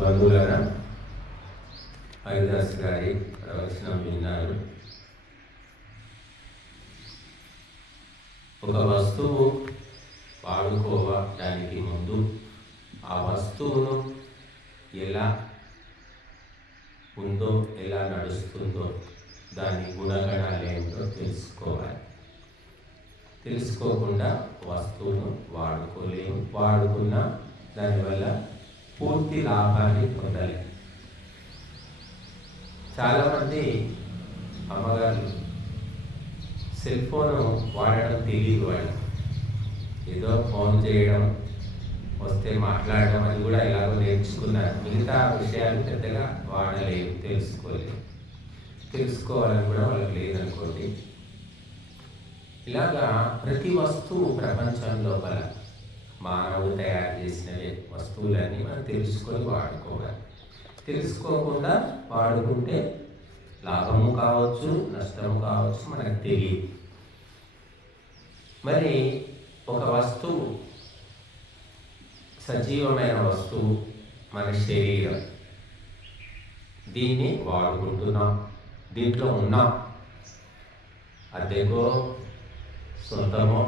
బంధువులరా హరిదాస్ గారి ప్రవచనం విన్నారు. ఒక వస్తువు వాడుకోవడానికి ముందు ఆ వస్తువును ఎలా ఉందో, ఎలా నడుస్తుందో, దాని గుణగణాలు ఏమిటో తెలుసుకోవాలి. తెలుసుకోకుండా వస్తువును వాడుకోలేము. వాడుకున్నా దానివల్ల పూర్తి లాభాన్ని పొందలేము. చాలామంది అమ్మగారు సెల్ ఫోన్ వాడడం తెలియదు. వాళ్ళు ఏదో ఫోన్ చేయడం, వస్తే మాట్లాడడం, అది కూడా ఎలాగో నేర్చుకున్నారు. మిగతా విషయాలు పెద్దగా వాడలేవు, తెలుసుకోవాలని కూడా వాళ్ళకి లేదనుకోండి. ఇలాగా ప్రతి వస్తువు ప్రపంచం లోపల మానవుడు తయారు చేసిన వస్తువులన్నీ మనం తెలుసుకొని వాడుకోవాలి. తెలుసుకోకుండా వాడుకుంటే లాభము కావచ్చు, నష్టము కావచ్చు, మనకు తెలియదు. మరి ఒక వస్తువు, సజీవమైన వస్తువు మన శరీరం, దీన్ని వాడుకుంటున్నాం, దీంట్లో ఉన్నాం. అదేగో సొంతమో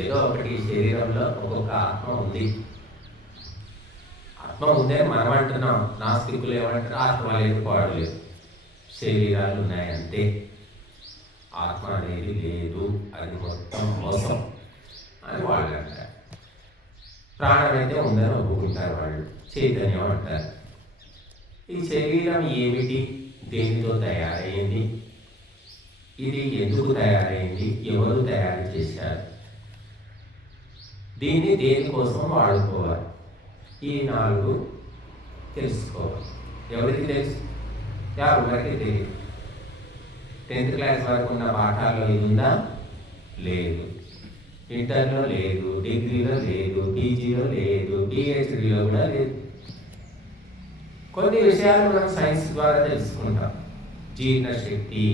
ఏదో ఒకటి శరీరంలో ఒక్కొక్క ఆత్మ ఉంది. ఆత్మ ఉందని మనం అంటున్నాం. నాస్తికులు ఏమంటారు? ఆత్మ లేదు, పాడు లేదు, శరీరాలు ఉన్నాయంటే ఆత్మ అనేది లేదు, అది మొత్తం మోసం అని వాళ్ళు అంటారు. ప్రాణం అయితే ఉందని ఒప్పుకుంటారు వాళ్ళు, చైతన్యం అంటారు. ఈ శరీరం ఏమిటి? దేనితో తయారైంది? ఇది ఎందుకు తయారైంది? ఎవరు తయారు చేశారు? దీన్ని దేనికోసం వాడుకోవాలి? ఈ 4 తెలుసుకోవాలి. ఎవరికి తెలుసు? ఎవరికి తెలియదు. 10th క్లాస్ వరకు ఉన్న పాఠాల్లో ఇది ఉందా? లేదు. ఇంటర్లో లేదు, డిగ్రీలో లేదు, పీజీలో లేదు, పిహెచ్డీలో కూడా లేదు. కొన్ని విషయాలు మనం సైన్స్ ద్వారా తెలుసుకుంటాం. జీర్ణశక్తి,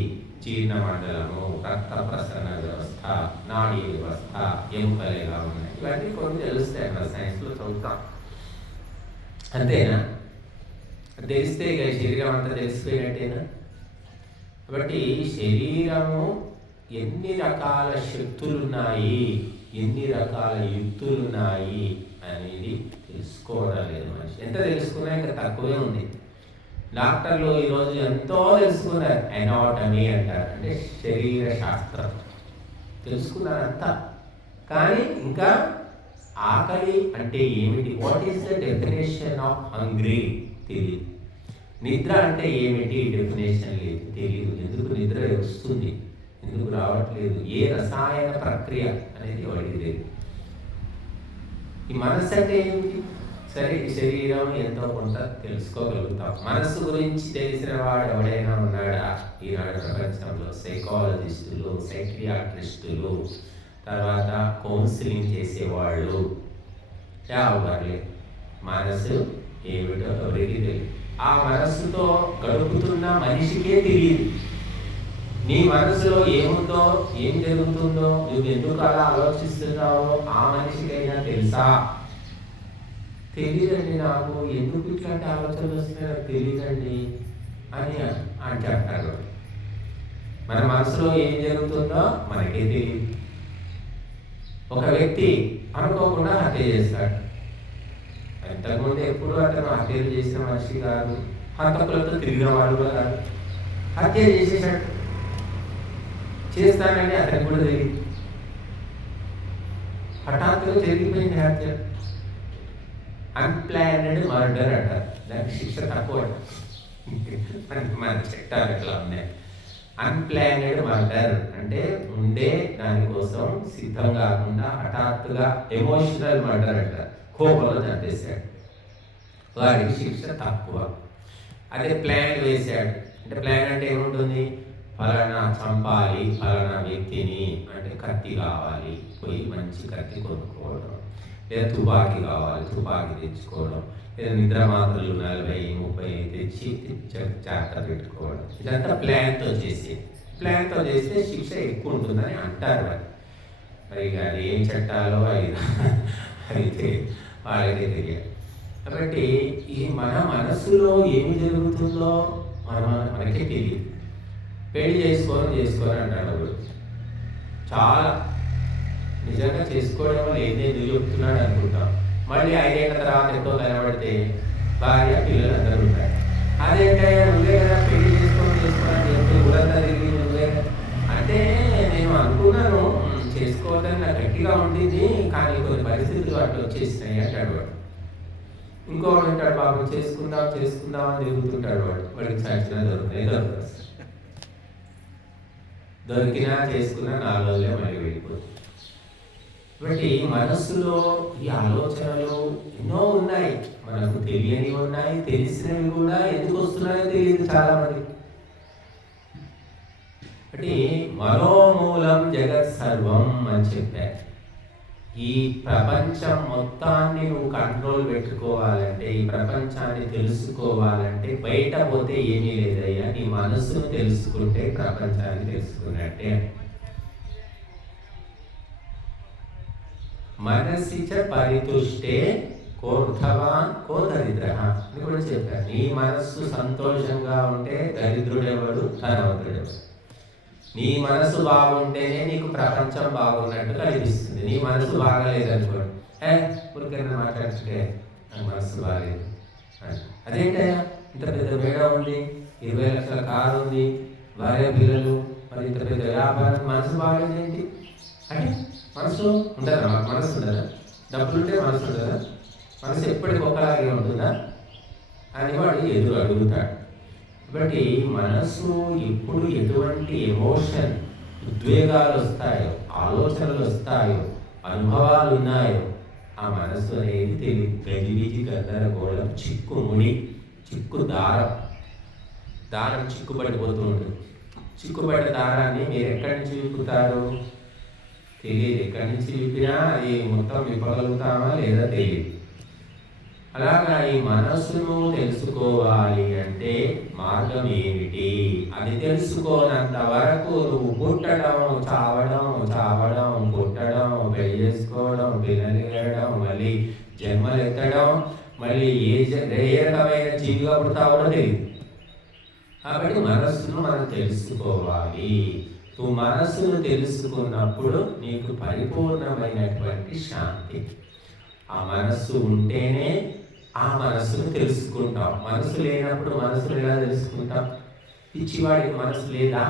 జీర్ణ మండలము, రక్త ప్రసరణ వ్యవస్థ, నాడీ వ్యవస్థ, ఎముకలు ఎలా ఉన్నాయి, ఇవన్నీ కొన్ని తెలుస్తాయి. మన సైన్స్లో చదువుతాం. అంతేనా? తెలిస్తే ఇక శరీరం అంతా తెలిసిపోయినట్టేనా? కాబట్టి శరీరము ఎన్ని రకాల శక్తులున్నాయి, ఎన్ని రకాల యుక్తులున్నాయి అనేది తెలుసుకోవడం లేదు మనిషి. ఎంత తెలుసుకున్నా ఇంకా తక్కువే ఉంది. డాక్టర్లు ఈరోజు ఎంతో తెలుసుకున్నారు. ఎనాటమీ అంటారు, అంటే శరీర శాస్త్రం తెలుసుకున్నారంతా. కానీ ఇంకా ఆకలి అంటే ఏమిటి, what is the definition of hungry తెలియదు. నిద్ర అంటే ఏమిటి, డెఫినేషన్ లేదు, తెలియదు. ఎందుకు నిద్ర వస్తుంది, ఎందుకు రావట్లేదు, ఏ రసాయన ప్రక్రియ అనేది వాడికి తెలియదు. ఈ మనస్సు అంటే ఏమిటి? సరే, శరీరం ఎంతో కొంత తెలుసుకోగలుగుతాం. మనస్సు గురించి తెలిసిన వాడు ఎవడైనా ఉన్నాడా ఈనాడు ప్రపంచంలో? సైకాలజిస్టులు, సైకియాట్రిస్టులు, తర్వాత కౌన్సిలింగ్ చేసేవాళ్ళు ఎవరు? మనసు ఏమిటో ఎవరికి తెలియదు. ఆ మనస్సుతో గడుపుతున్న మనిషికే తెలియదు. నీ మనసులో ఏముందో, ఏం జరుగుతుందో, నువ్వు ఎందుకు అలా ఆలోచిస్తున్నావో ఆ మనిషికైనా తెలుసా? తెలియదండి, నాకు ఎందుకు ఇట్లాంటి ఆలోచనలు వస్తున్నాయో తెలియదండి అని అంటారు. మన మనసులో ఏం జరుగుతుందో మనకే తెలియదు. ఒక వ్యక్తి అనుకోకుండా హత్య చేస్తాడు. ఇంతకుముందు ఎప్పుడు అతను హత్యలు చేసిన మనిషి కాదు, హంతకులతో తిరిగిన వాడు కూడా కాదు. హత్య చేసేసాడు. చేస్తానని అతనికి కూడా తెలియదు. హఠాత్తుగా జరిగిపోయింది హత్య. అన్ప్లానెడ్ మర్డర్ అంటారు. దానికి శిక్ష తక్కువ. మన చట్టాలు ఎట్లా ఉన్నాయి? అన్ప్లానెడ్ మర్డర్ అంటే ఉండే దానికోసం సిద్ధం కాకుండా హఠాత్తుగా ఎమోషనల్ మర్డర్ అంటారు. కోపంలో చంపేశాడు. వారికి శిక్ష తక్కువ. అదే ప్లాన్ వేశాడు అంటే, ప్లాన్ అంటే ఏముంటుంది? ఫలానా చంపాలి ఫలానా వ్యక్తిని అంటే కత్తి కావాలి, పోయి మంచి కత్తి కొనుక్కోవడం, లేదా తుపాకీ కావాలి, తుపాకీ తెచ్చుకోవడం, లేదా నిద్ర మాత్రలు 40-30 తెచ్చి జాగ్రత్త పెట్టుకోవడం. ఇదంతా ప్లాన్తో చేస్తే శిక్ష ఎక్కువ ఉంటుందని అంటారు. మరి అది ఏం చట్టాలో అయితే వాళ్ళకే తెలియదు. కాబట్టి ఈ మన మనస్సులో ఏమి జరుగుతుందో మనకే తెలియదు. పెళ్లి చేసుకోని అంటాడు వాడు. చాలా నిజంగా చేసుకోవడం వల్ల ఏదేదో చెప్తున్నాడు అనుకుంటాం. మళ్ళీ 5 ఏళ్ల తర్వాత ఎంతో కనబడితే భార్య పిల్లలు అందరూ ఉంటారు. అదేంటయ్యా నువ్వే కదా పెళ్లి చేసుకోని చెప్పి ఊరంతా తిరిగి నువ్వే అంటే నేను అనుకున్నాను చేసుకోవద్దని నాకు గట్టిగా ఉంటుంది, కానీ కొన్ని పరిస్థితులు అట్లా వచ్చేసినాయి అంటాడు వాడు. ఇంకోటి ఉంటాడు బాబు చేసుకుందాం అని తిరుగుతుంటాడు వాడికి చచ్చిన దొరికినా చేసుకున్నా 4 రోజులే మళ్ళీ వెళ్ళిపోతుంది. కాబట్టి మనస్సులో ఈ ఆలోచనలు ఎన్నో ఉన్నాయి, మనకు తెలియనివి ఉన్నాయి, తెలిసినవి కూడా ఎందుకు వస్తున్నాయో తెలియదు చాలా మంది. అంటే మనోమూలం జగత్ సర్వం అని చెప్పారు. ఈ ప్రపంచం మొత్తాన్ని నువ్వు కంట్రోల్ పెట్టుకోవాలంటే, ఈ ప్రపంచాన్ని తెలుసుకోవాలంటే బయట పోతే ఏమీ లేదయ్యా, నీ మనసును తెలుసుకుంటే ప్రపంచాన్ని తెలుసుకున్నట్టే. మనసిచ పరితుష్టే కోర్ధవాన్ కో దరిద్ర అని కూడా చెప్పారు. నీ మనస్సు సంతోషంగా ఉంటే దరిద్రుడెవడు ధనవంతుడెవడు. నీ మనసు బాగుంటేనే నీకు ప్రపంచం బాగున్నట్టు కనిపిస్తుంది. నీ మనసు బాగాలేదనుకోండి, ఊరికైనా మాట్లాడుతుంటే నాకు మనసు బాగాలేదు, అదేంటయ్యా ఇంత పెద్ద మేడ ఉంది, 20 లక్షల కారు ఉంది, భార్య పిల్లలు, మరి ఇంత పెద్ద వ్యాపారం, మనసు బాగాలేదేంటి అంటే మనసు ఉండదా? మాకు మనసు ఉండదా? డబ్బులుంటే మనసు ఉండదా? మనసు ఎప్పటికి ఒకలాగే ఉంటుందా అని వాడు ఎదురు అడుగుతాడు. కాబట్టి మనసు ఎప్పుడు ఎటువంటి ఎమోషన్, ఉద్వేగాలు వస్తాయో, ఆలోచనలు వస్తాయో, అనుభవాలు ఉన్నాయో ఆ మనసు అనేది తెలియదు. గజిబిజి గందరగోళం, చిక్కుముడి, దారం చిక్కుబడిపోతూ ఉంటుంది. చిక్కుబడిన దారాన్ని మీరు ఎక్కడి నుంచి విప్పుతారు తెలియదు. ఎక్కడి నుంచి విప్పినా అది మొత్తం విప్పగలుగుతామా లేదా తెలియదు. అలాగా ఈ మనస్సును తెలుసుకోవాలి అంటే మార్గం ఏమిటి? అది తెలుసుకోనంత వరకు నువ్వు పుట్టడం, చావడం, పుట్టడం, పెళ్లి చేసుకోవడం, పిల్లలు వేయడం, మళ్ళీ జన్మలు ఎత్తడం, మళ్ళీ ఏ రకమైన జీవిగా పుడతావో కూడా తెలియదు. కాబట్టి మనస్సును మనం తెలుసుకోవాలి. నువ్వు మనస్సును తెలుసుకున్నప్పుడు నీకు పరిపూర్ణమైనటువంటి శాంతి. ఆ మనస్సు ఉంటేనే ఆ మనస్సును తెలుసుకుంటాం. మనసు లేనప్పుడు మనసును ఎలా తెలుసుకుంటాం? పిచ్చివాడికి మనసు లేదా?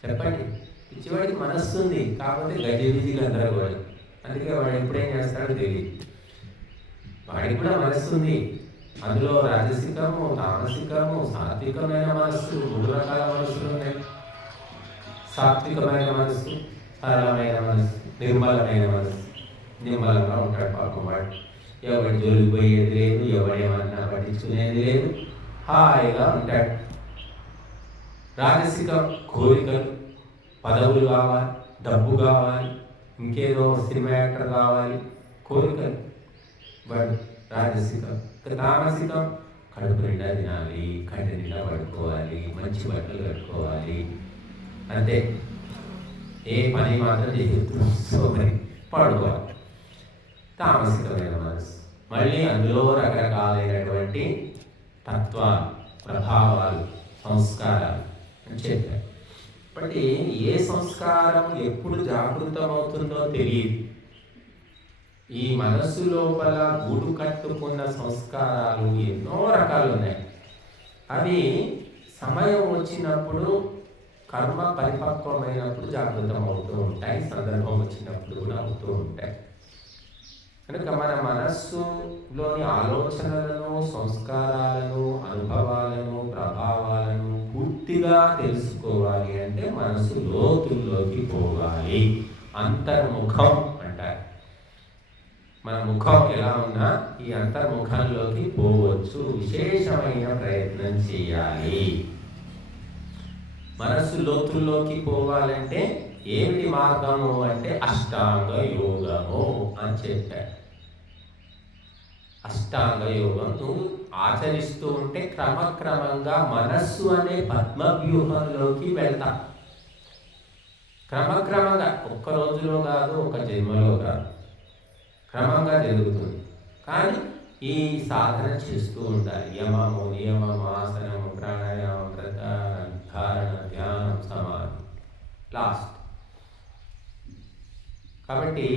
చెప్పండి. పిచ్చివాడికి మనస్సు ఉంది, కాకపోతే గజిబిజి గందరగోళం. అందుకే వాడు ఎప్పుడేం చేస్తాడో తెలియదు. వాడికి కూడా మనస్సు ఉంది, అందులో రాజసికము, తామసికము, సాత్వికమైన మనస్సు, 3 రకాల మనస్సులు ఉన్నాయి. సాత్వికమైన మనస్సు, సరళమైన మనస్సు, నిర్మలమైన మనస్సు. నిర్మలంగా ఉంటాడు పాపం వాడు. ఎవరి జోలికి పోయేది లేదు, ఎవడేమన్నా పట్టించుకునేది లేదు, హాయిగా ఉంటాడు. రాజసిక కోరికలు, పదవులు కావాలి, డబ్బు కావాలి, ఇంకేదో సినిమా యాక్టర్ కావాలి, కోరికలు వాడు రాజసికం. తామసికం కడుపు నిండా తినాలి, కంటి నిండా పడుకోవాలి, మంచి బట్టలు కట్టుకోవాలి, అంతే. ఏ పని మాత్రం చేయొద్దు, సో మరి పడుకోవాలి. తామసికమైన మనసు. మళ్ళీ అందులో రకరకాలైనటువంటి తత్వాలు, ప్రభావాలు, సంస్కారాలు అని చెప్పారు. కాబట్టి ఏ సంస్కారం ఎప్పుడు జాగృతమవుతుందో తెలియదు. ఈ మనస్సు లోపల గూడు కట్టుకున్న సంస్కారాలు ఎన్నో రకాలు ఉన్నాయి. అవి సమయం వచ్చినప్పుడు, కర్మ పరిపక్వమైనప్పుడు జాగృతం అవుతూ ఉంటాయి, సందర్భం వచ్చినప్పుడు కూడా అవుతూ ఉంటాయి. కనుక మన మనస్సులోని ఆలోచనలను, సంస్కారాలను, అనుభవాలను, ప్రభావాలను పూర్తిగా తెలుసుకోవాలి అంటే మనసు లోతుల్లోకి పోవాలి. అంతర్ముఖం అంటారు. మన ముఖం ఎలా ఉన్నా ఈ అంతర్ముఖంలోకి పోవచ్చు. విశేషమైన ప్రయత్నం చేయాలి. మనస్సు లోతుల్లోకి పోవాలంటే ఏమిటి మార్గము అంటే అష్టాంగ యోగము అని చెప్పారు. అష్టాంగ యోగం నువ్వు ఆచరిస్తూ ఉంటే క్రమక్రమంగా మనస్సు అనే పద్మవ్యూహంలోకి వెళ్తా. క్రమక్రమంగా, ఒక్క రోజులో కాదు, ఒక జన్మలో కాదు, క్రమంగా జరుగుతుంది. కానీ ఈ సాధన చేస్తూ ఉండాలి. యమము, నియమము, ఆసనము, ప్రాణాయామం, ప్రత్యాహారం, ధారణ, ధ్యానం, సమాధి, లాస్ట్. కాబట్టి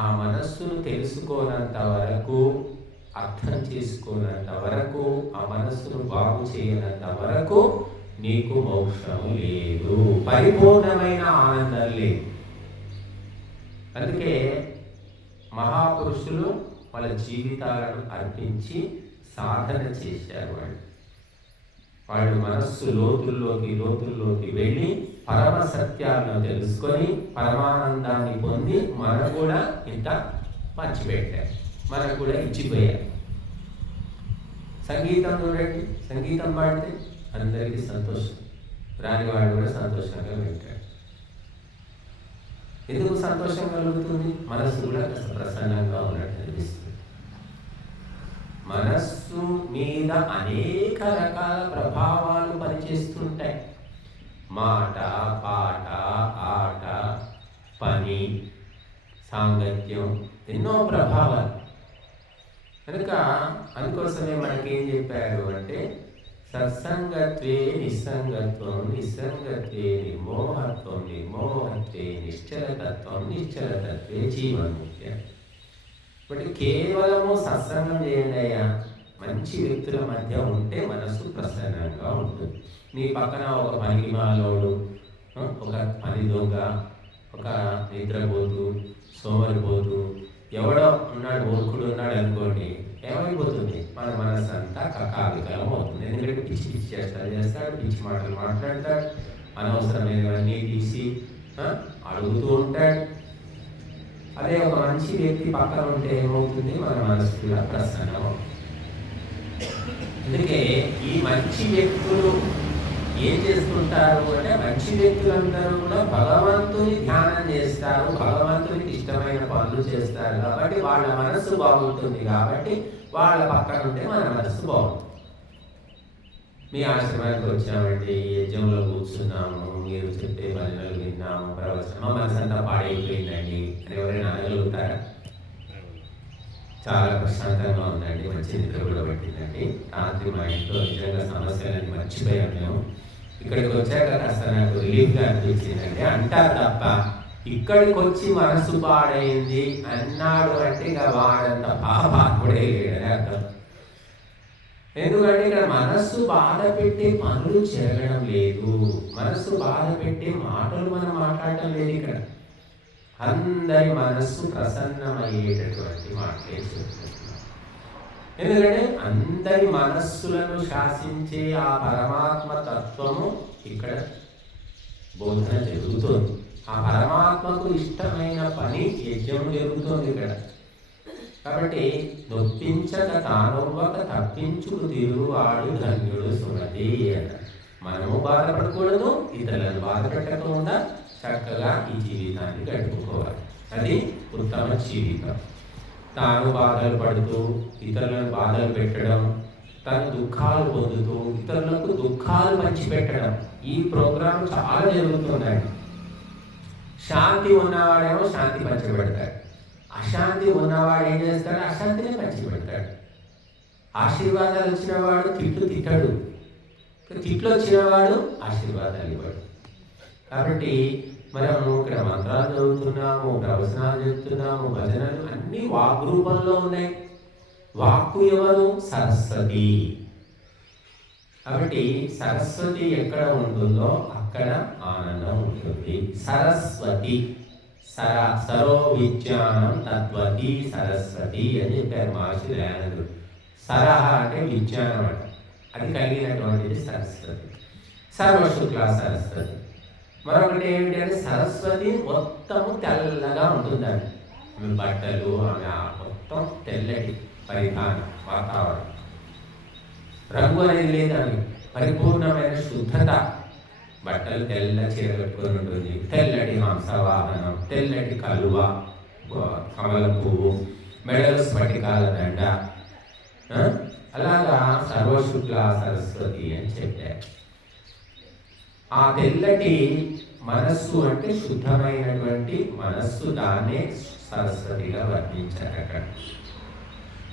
ఆ మనస్సును తెలుసుకోనంత వరకు, అర్థం చేసుకోనంత వరకు, ఆ మనస్సును బాగు చేయనంత వరకు నీకు మోక్షము లేదు, పరిపూర్ణమైన ఆనందం లేదు. అందుకే మహాపురుషులు వాళ్ళ జీవితాలను అర్పించి సాధన చేశారు. వాళ్ళు మనస్సు లోతుల్లోకి వెళ్ళి పరమ సత్యాలను తెలుసుకొని పరమానందాన్ని పొంది మనకు కూడా ఇంత పంచిపెట్టారు, మనకు కూడా ఇచ్చిపోయారు. సంగీతం చూడండి, సంగీతం పాడితే అందరికీ సంతోషం, రాని వాడు కూడా సంతోషంగా వింటాడు. ఎందుకు సంతోషం కలుగుతుంది? మనస్సు కూడా కాస్త ప్రసన్నంగా ఉన్నట్టు అనిపిస్తుంది. మనస్సు మీద అనేక రకాల ప్రభావాలు పనిచేస్తుంటాయి. మాట, పాట, ఆట, పని, సాంగత్యం, ఎన్నో ప్రభావాలు. కనుక అందుకోసమే మనకేం చెప్పారు అంటే, సత్సంగత్వే నిస్సంగత్వం, నిస్సంగత్వే నిర్మోహత్వం, నిర్మోహత్వే నిశ్చలతత్వం, నిశ్చలతత్వే జీవన్ముక్తి. కాబట్టి కేవలము సత్సంగం చేయండి అయ్యా. మంచి వ్యక్తుల మధ్య ఉంటే మనసు ప్రసన్నంగా ఉంటుంది. మీ పక్కన ఒక పనికి మాలోడు, ఒక పని దొంగ, ఒక నిద్రపోతూ, సోమరిపోతూ ఎవడో ఉన్నాడు, మూర్ఖుడు ఉన్నాడు అనుకోండి, ఏమైపోతుంది? మన మనసు అంతా కకావికలం అవుతుంది. ఎందుకంటే పిచ్చి పిచ్చి చేస్తాడు, పిచ్చి మాటలు మాట్లాడతాడు, అనవసరమైనవన్నీ తీసి అడుగుతూ ఉంటాడు. అదే ఒక మంచి వ్యక్తి పక్కన ఉంటే ఏమవుతుంది? మన మనసు కూడా ప్రసన్నం. అందుకే ఈ మంచి వ్యక్తులు ఏం చేస్తుంటారు అంటే, మంచి వ్యక్తులందరూ కూడా భగవంతుని ధ్యానం చేస్తారు, భగవంతునికి ఇష్టమైన పనులు చేస్తారు. కాబట్టి వాళ్ళ మనస్సు బాగుంటుంది. కాబట్టి వాళ్ళ పక్కన ఉంటే మన మనస్సు బాగుంటుంది. మీ ఆశ్రమానికి వచ్చామండి, యజ్ఞంలో కూర్చున్నాము, మీరు చెప్పే భజనలు విన్నాము, ప్రవచనం, మనసు అంతా పాడైపోయిందండి అని ఎవరైనా అనగలుగుతారా? చాలా ప్రశాంతంగా ఉందండి, మంచి నిద్ర కూడా పెట్టిందండి, రాత్రి మా ఇంట్లో నిజంగా సమస్యలని మర్చిపోయాను, మేము ఇక్కడికి వచ్చాక కాస్త నాకు రిలీఫ్గా అనిపించిందండి అంటారు తప్ప, ఇక్కడికి వచ్చి మనసు పాడైంది అన్నాడు అంటే ఇక వాడంత పాపాత్ముడే లేడని అర్థం. ఎందుకంటే ఇక్కడ మనస్సు బాధ పెట్టే పనులు జరగడం లేదు, మనస్సు బాధ పెట్టే మాటలు మనం మాట్లాడటం లేదు. ఇక్కడ అందరి మనస్సు ప్రసన్నమయ్యేటటువంటి మాటలే చెప్తున్నాం. ఎందుకంటే అందరి మనస్సులను శాసించే ఆ పరమాత్మ తత్వము ఇక్కడ బోధన జరుగుతుంది. ఆ పరమాత్మకు ఇష్టమైన పని యజ్ఞం జరుగుతుంది ఇక్కడ. కాబట్టి నొప్పించక తానొవ్వక తప్పించుకు తిరుగువాడు ధన్యుడు సుమతి అన్నారు. మనము బాధపడకూడదు, ఇతరులను బాధ పెట్టకుండా చక్కగా ఈ జీవితాన్ని గడుపుకోవాలి. అది ఉత్తమ జీవితం. తాను బాధలు పడుతూ ఇతరులను బాధలు పెట్టడం, తను దుఃఖాలు పొందుతూ ఇతరులకు దుఃఖాలు పంచిపెట్టడం, ఈ ప్రోగ్రాం చాలా జరుగుతున్నాయి. శాంతి ఉన్నవాడేమో శాంతి పంచిపెడతాడు, అశాంతి ఉన్నవాడు ఏం చేస్తాడు? అశాంతిని పంచిపెడతాడు. ఆశీర్వాదాలు వచ్చినవాడు తిట్టాడు, తిట్లు వచ్చినవాడు ఆశీర్వాదాలు ఇవ్వడు. కాబట్టి మనము ఇక్కడ మంత్రాలు చదువుతున్నాము, ప్రవచనాలు చెప్తున్నాము, భజనలు అన్ని వాగ్రూపంలో ఉన్నాయి. వాక్కు ఎవరు? సరస్వతి. కాబట్టి సరస్వతి ఎక్కడ ఉంటుందో అక్కడ ఆనందం ఉంటుంది. సరస్వతి, సరో విజ్ఞానం తత్వతి సరస్వతి అని చెప్పారు మహర్షి దయానందుడు. సరహ అంటే విజ్ఞానం అంట, అది కలిగినటువంటిది సరస్వతి. సర్వశుక్ల సరస్వతి. మరొకటి ఏమిటి అంటే సరస్వతి మొత్తము తెల్లగా ఉంటుందండి. ఆమె బట్టలు, ఆమె మొత్తం తెల్లటి పరిధానం, వాతావరణం, రంగు అనేది లేదని పరిపూర్ణమైన శుద్ధత. బట్టలు తెల్ల చీర కట్టుకొని ఉంటుంది, తెల్లటి హంసవాహనం, తెల్లటి కలువ, కమల పువ్వు, మెడలు స్ఫటికాల దండ, అలాగా సర్వశుక్ల సరస్వతి అని చెప్పారు. ఆ తెల్లటి మనస్సు అంటే శుద్ధమైనటువంటి మనస్సు, దాన్నే సరస్వతిగా వర్ణించారు అక్కడ.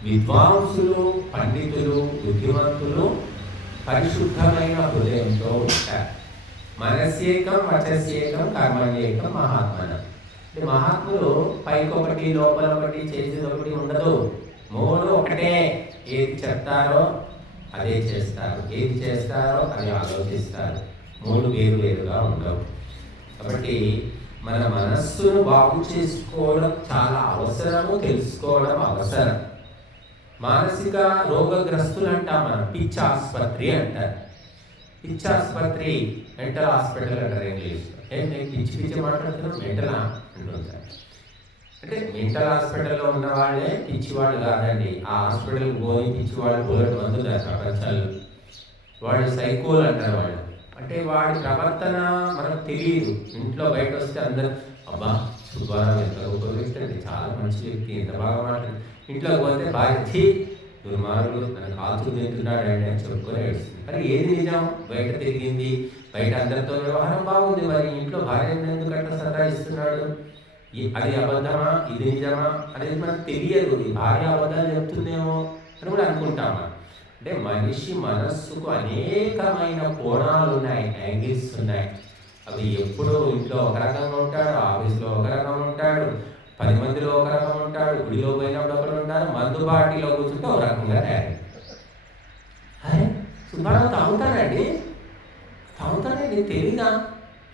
విద్వాంసులు, పండితులు, బుద్ధిమంతులు పరిశుద్ధమైన హృదయంతో ఉంటారు. మనస్యేకం వచస్యేకం కర్మణ్యేకం మహాత్మన. అంటే మహాత్ములు పైకొకటి లోపల ఒకటి చేసేది ఒకటి ఉండదు. మూడు ఒకటే. ఏది చెప్తారో అదే చేస్తారు, ఏది చేస్తారో అది ఆలోచిస్తారు. మూడు వేరు వేరుగా ఉండవు. కాబట్టి మన మనస్సును బాగు చేసుకోవడం చాలా అవసరము, తెలుసుకోవడం అవసరం. మానసిక రోగగ్రస్తులు అంటాం మనం, పిచ్చి ఆసుపత్రి అంటారు. పిచ్చి ఆసుపత్రి, మెంటల్ హాస్పిటల్ అంటారు ఇంగ్లీష్లో. నేను పిచ్చి పిచ్చి మాట్లాడుతున్నాను, మెంటల్ అంటుంటారు. అంటే మెంటల్ హాస్పిటల్లో ఉన్న వాళ్ళే పిచ్చివాళ్ళు కాదండి. ఆ హాస్పిటల్కి పోయి పిచ్చివాళ్ళు పోలడం అందుతారు ప్రపంచాల్లో. వాళ్ళు సైకోలు అంటారు వాళ్ళు. అంటే వాడి ప్రవర్తన మనకు తెలియదు. ఇంట్లో బయట వస్తే అందరూ అబ్బా సుబ్బారావు ఎంత గొప్ప వ్యక్తి అండి, చాలా మంచి వ్యక్తి, ఎంత బాగా మాట్లాడు. ఇంట్లోకి పోతే భార్య దుర్మార్గుడు నన్ను కాల్చు తింటున్నాడు అండి అని చెప్పుకొని ఏడుస్తుంది. మరి ఏది నిజం? బయట తిరిగింది, బయట అందరితో వ్యవహారం బాగుంది, మరి ఇంట్లో భార్య ఎందుకంటే సతాయిస్తున్నాడు? అది అబద్ధమా, ఇది నిజమా అనేది మనకు తెలియదు. ఈ భార్య అబద్ధాలు చెప్తుందేమో అని కూడా అనుకుంటామా. అంటే మనిషి మనస్సుకు అనేకమైన కోణాలు ఉన్నాయి, యాంగిల్స్ ఉన్నాయి. అవి ఎప్పుడూ ఇంట్లో ఒక రకంగా ఉంటాడు, ఆఫీస్లో ఒక రకం ఉంటాడు, 10 మందిలో ఒక రకం ఉంటాడు, గుడిలో పోయినప్పుడు ఒకరు ఉంటారు, మందు పార్టీలో కూర్చుంటే ఒక రకంగా తయారు. అరే సుబ్బారావు తాగుతాడండి, తాగుతాడండి తెలీదా?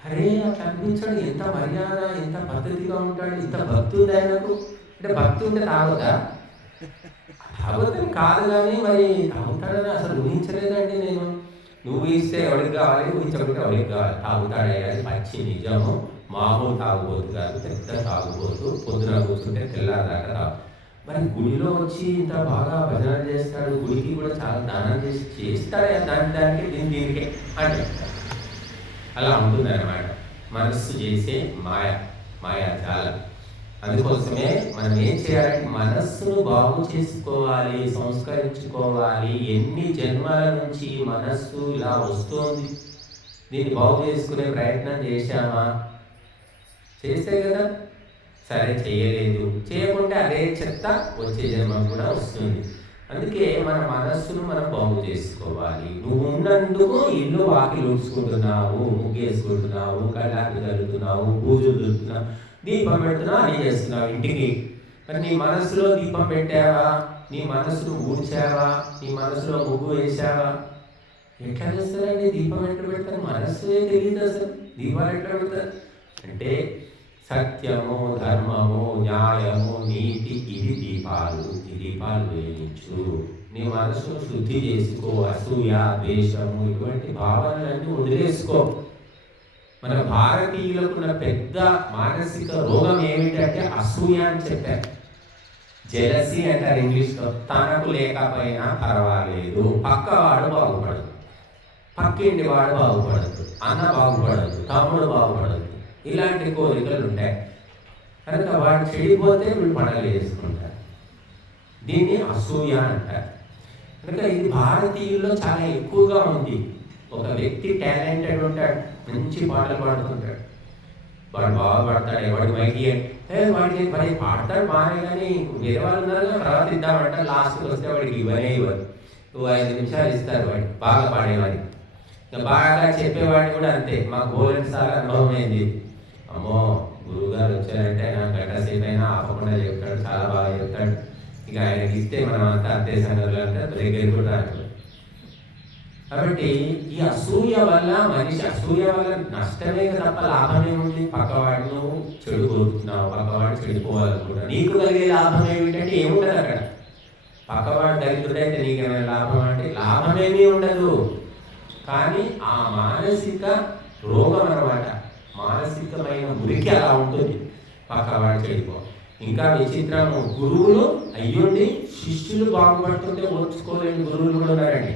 అరే అట్లా అనిపించాడు, ఎంత మర్యాద, ఎంత పద్ధతిగా ఉంటాడు, ఇంత భక్తి ఉంది ఆయనకు. అంటే భక్తి ఉంటే తాగుతా? తాగుతాను కాదు, కానీ మరి తాగుతాడని అసలు ఊహించలేదండి నేను. నువ్వు ఇస్తే ఎవరికి కావాలి, ఊహించకుండా ఎవరికి కావాలి. తాగుతాడే, అది పచ్చి నిజము. మామూలు తాగుబోతు కాదు, పెద్ద తాగుబోతు. పొద్దున కూర్చుంటే తెల్లారిదాకా తాగు. మరి గుడిలో వచ్చి ఇంత బాగా భజన చేస్తాడు, గుడికి కూడా చాలా దానం చేస్తాడే, దానికి దీనికే అంటే అలా ఉంటుంది అన్నమాట. మనస్సు చేసే మాయాజాలం. అందుకోసమే మనం ఏం చేయాలంటే మనస్సును బాగు చేసుకోవాలి, సంస్కరించుకోవాలి. ఎన్ని జన్మల నుంచి మనస్సు ఇలా వస్తుంది, దీన్ని బాగు చేసుకునే ప్రయత్నం చేశామా? చేస్తే కదా. సరే చేయలేదు, చేయకుంటే అదే చెత్త వచ్చే జన్మ కూడా వస్తుంది. అందుకే మన మనస్సును మనం బాగు చేసుకోవాలి. నువ్వు ఉన్నందుకు ఇల్లు వాకిలు ఊడ్చుకుంటున్నావు, ముగ్గేసుకుంటున్నావు, కళ్ళాకి చల్లుతున్నావు, పూజలు చూస్తున్నావు, దీపం పెడుతున్నావు, అని చేస్తున్నావు ఇంటికి. మరి నీ మనసులో దీపం పెట్టావా? నీ మనసును ఊడ్చావా? నీ మనసులో ముగ్గు వేసావా? ఎట్లా చేస్తారండి దీపం? ఎట్లా పెడతారు? మనస్సే తెలియదు అసలు. దీపాలు ఎట్లా పెడతారు అంటే సత్యము, ధర్మము, న్యాయము, నీతి, ఇవి దీపాలు. ఈ దీపాలు వెలిగించు. నీ మనసును శుద్ధి చేసుకో. అసూయ, ద్వేషము, ఇటువంటి భావనలన్నీ వదిలేసుకో. మన భారతీయులకున్న పెద్ద మానసిక రోగం ఏమిటంటే అసూయ అని చెప్పారు. జెలసీ అంటారు ఇంగ్లీష్లో. తనకు లేకపోయినా పర్వాలేదు, పక్కవాడు బాగుపడదు, పక్కింటి వాడు బాగుపడదు, అన్న బాగుపడదు, తమ్ముడు బాగుపడదు, ఇలాంటి కోరికలు ఉంటాయి. కనుక వాడు చెడిపోతే వీళ్ళు పండుగలు చేసుకుంటారు. దీన్ని అసూయ అంటారు. కనుక ఇది భారతీయుల్లో చాలా ఎక్కువగా ఉంది. ఒక వ్యక్తి టాలెంటెడ్ ఉంటాడు, మంచి పాటలు పాడుతుంటాడు, వాడు బాగా పాడతాడు. ఎవడు మైకి వాడికి మరి పాడతాడు బాగానే, కానీ వేరే వాళ్ళు ఉన్నారు తర్వాత ఇద్దామంటారు. లాస్ట్కి వస్తే వాడికి ఇవ్వనే ఇవ్వరు. 5 నిమిషాలు ఇస్తారు వాడికి బాగా పాడేవాడికి. ఇంకా బాగా చెప్పేవాడిని కూడా అంతే. మాకు బోలెడు సార్లు అనుభవం అయింది. అమ్మో గురువు గారు వచ్చారంటే నాకు గంట సేపు అయినా ఆపకుండా చెప్తాడు, చాలా బాగా చెప్తాడు. ఇక ఆయనకి ఇస్తే మనం అంతా అంతే సంగతులు అంటే దగ్గర కూడా రాదు. కాబట్టి ఈ అసూయ వల్ల మనిషి, అసూయ వల్ల నష్టమే తప్ప లాభమే ఉంది. పక్కవాడిను చెడు కోరుతున్నావు, పక్కవాడు చెడిపోవాలనుకుంటా. నీకు కలిగే లాభం ఏమిటంటే ఏముండదు అక్కడ. పక్కవాడు దరిద్రుడైతే నీకేమైనా లాభం అంటే లాభమేమీ ఉండదు. కానీ ఆ మానసిక రోగం అన్నమాట, మానసికమైన మురికి అలా ఉంటుంది. పక్కవాడు చెడిపో. ఇంకా విచిత్రము, గురువులు అయ్యుండి శిష్యులు బాగుపడుతుంటే ఓర్చుకోలేని గురువులు కూడా ఉన్నారండి.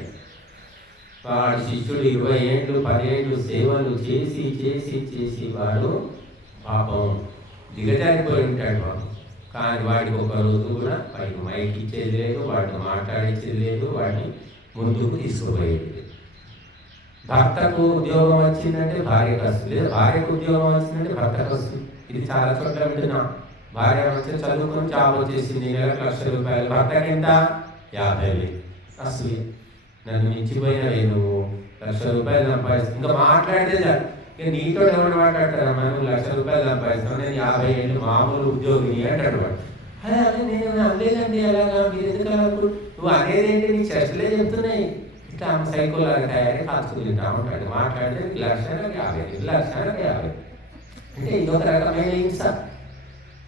వాడు శిష్యుడు 20 ఏళ్ళు 10 ఏళ్ళు సేవలు చేసి చేసి చేసి వాడు పాపం దిగజారిపోయి ఉంటాడు వాడు. కానీ వాడికి ఒక రోజు కూడా వాడికి మైక్ ఇచ్చేది లేదు, వాడిని మాట్లాడించేది లేదు, వాడిని ముందుకు తీసుకుపోయేది లేదు. భర్తకు ఉద్యోగం వచ్చిందంటే భార్యకు వస్తుంది, భార్యకు ఉద్యోగం వచ్చిందంటే భర్తకు వస్తుంది. ఇది చాలా చోట్ల వింటున్నాం. భార్య వచ్చి చదువుకొని జాబ్ వచ్చేసింది, నెలకు ₹1,00,000, భర్తకి ఎంత? 50,000. అసూయ. నన్ను మించిపోయినవే నువ్వు, ₹1,00,000 సంపాదిస్తావు. ఇంకా మాట్లాడితే చాలు. ఇక నీతో ఎవరు మాట్లాడతారమ్మా, నువ్వు ₹1,00,000 సంపాదిస్తావు, నేను 50 ఏళ్ళు మామూలు ఉద్యోగిని అంటాడు వాడు. అదే అదే నేను అనలేదండి, అలాగా మీరు ఎందుకు అలా నువ్వు అనేది ఏంటి, నీ చర్చలే చెప్తున్నాయి. ఇట్లా సైకోలాగా తయారీ కాల్చుకు తింటా ఉంటాడు. మాట్లాడితే ₹1,50,000, ₹1,50,000. అంటే ఇదొక రకమైన హింస.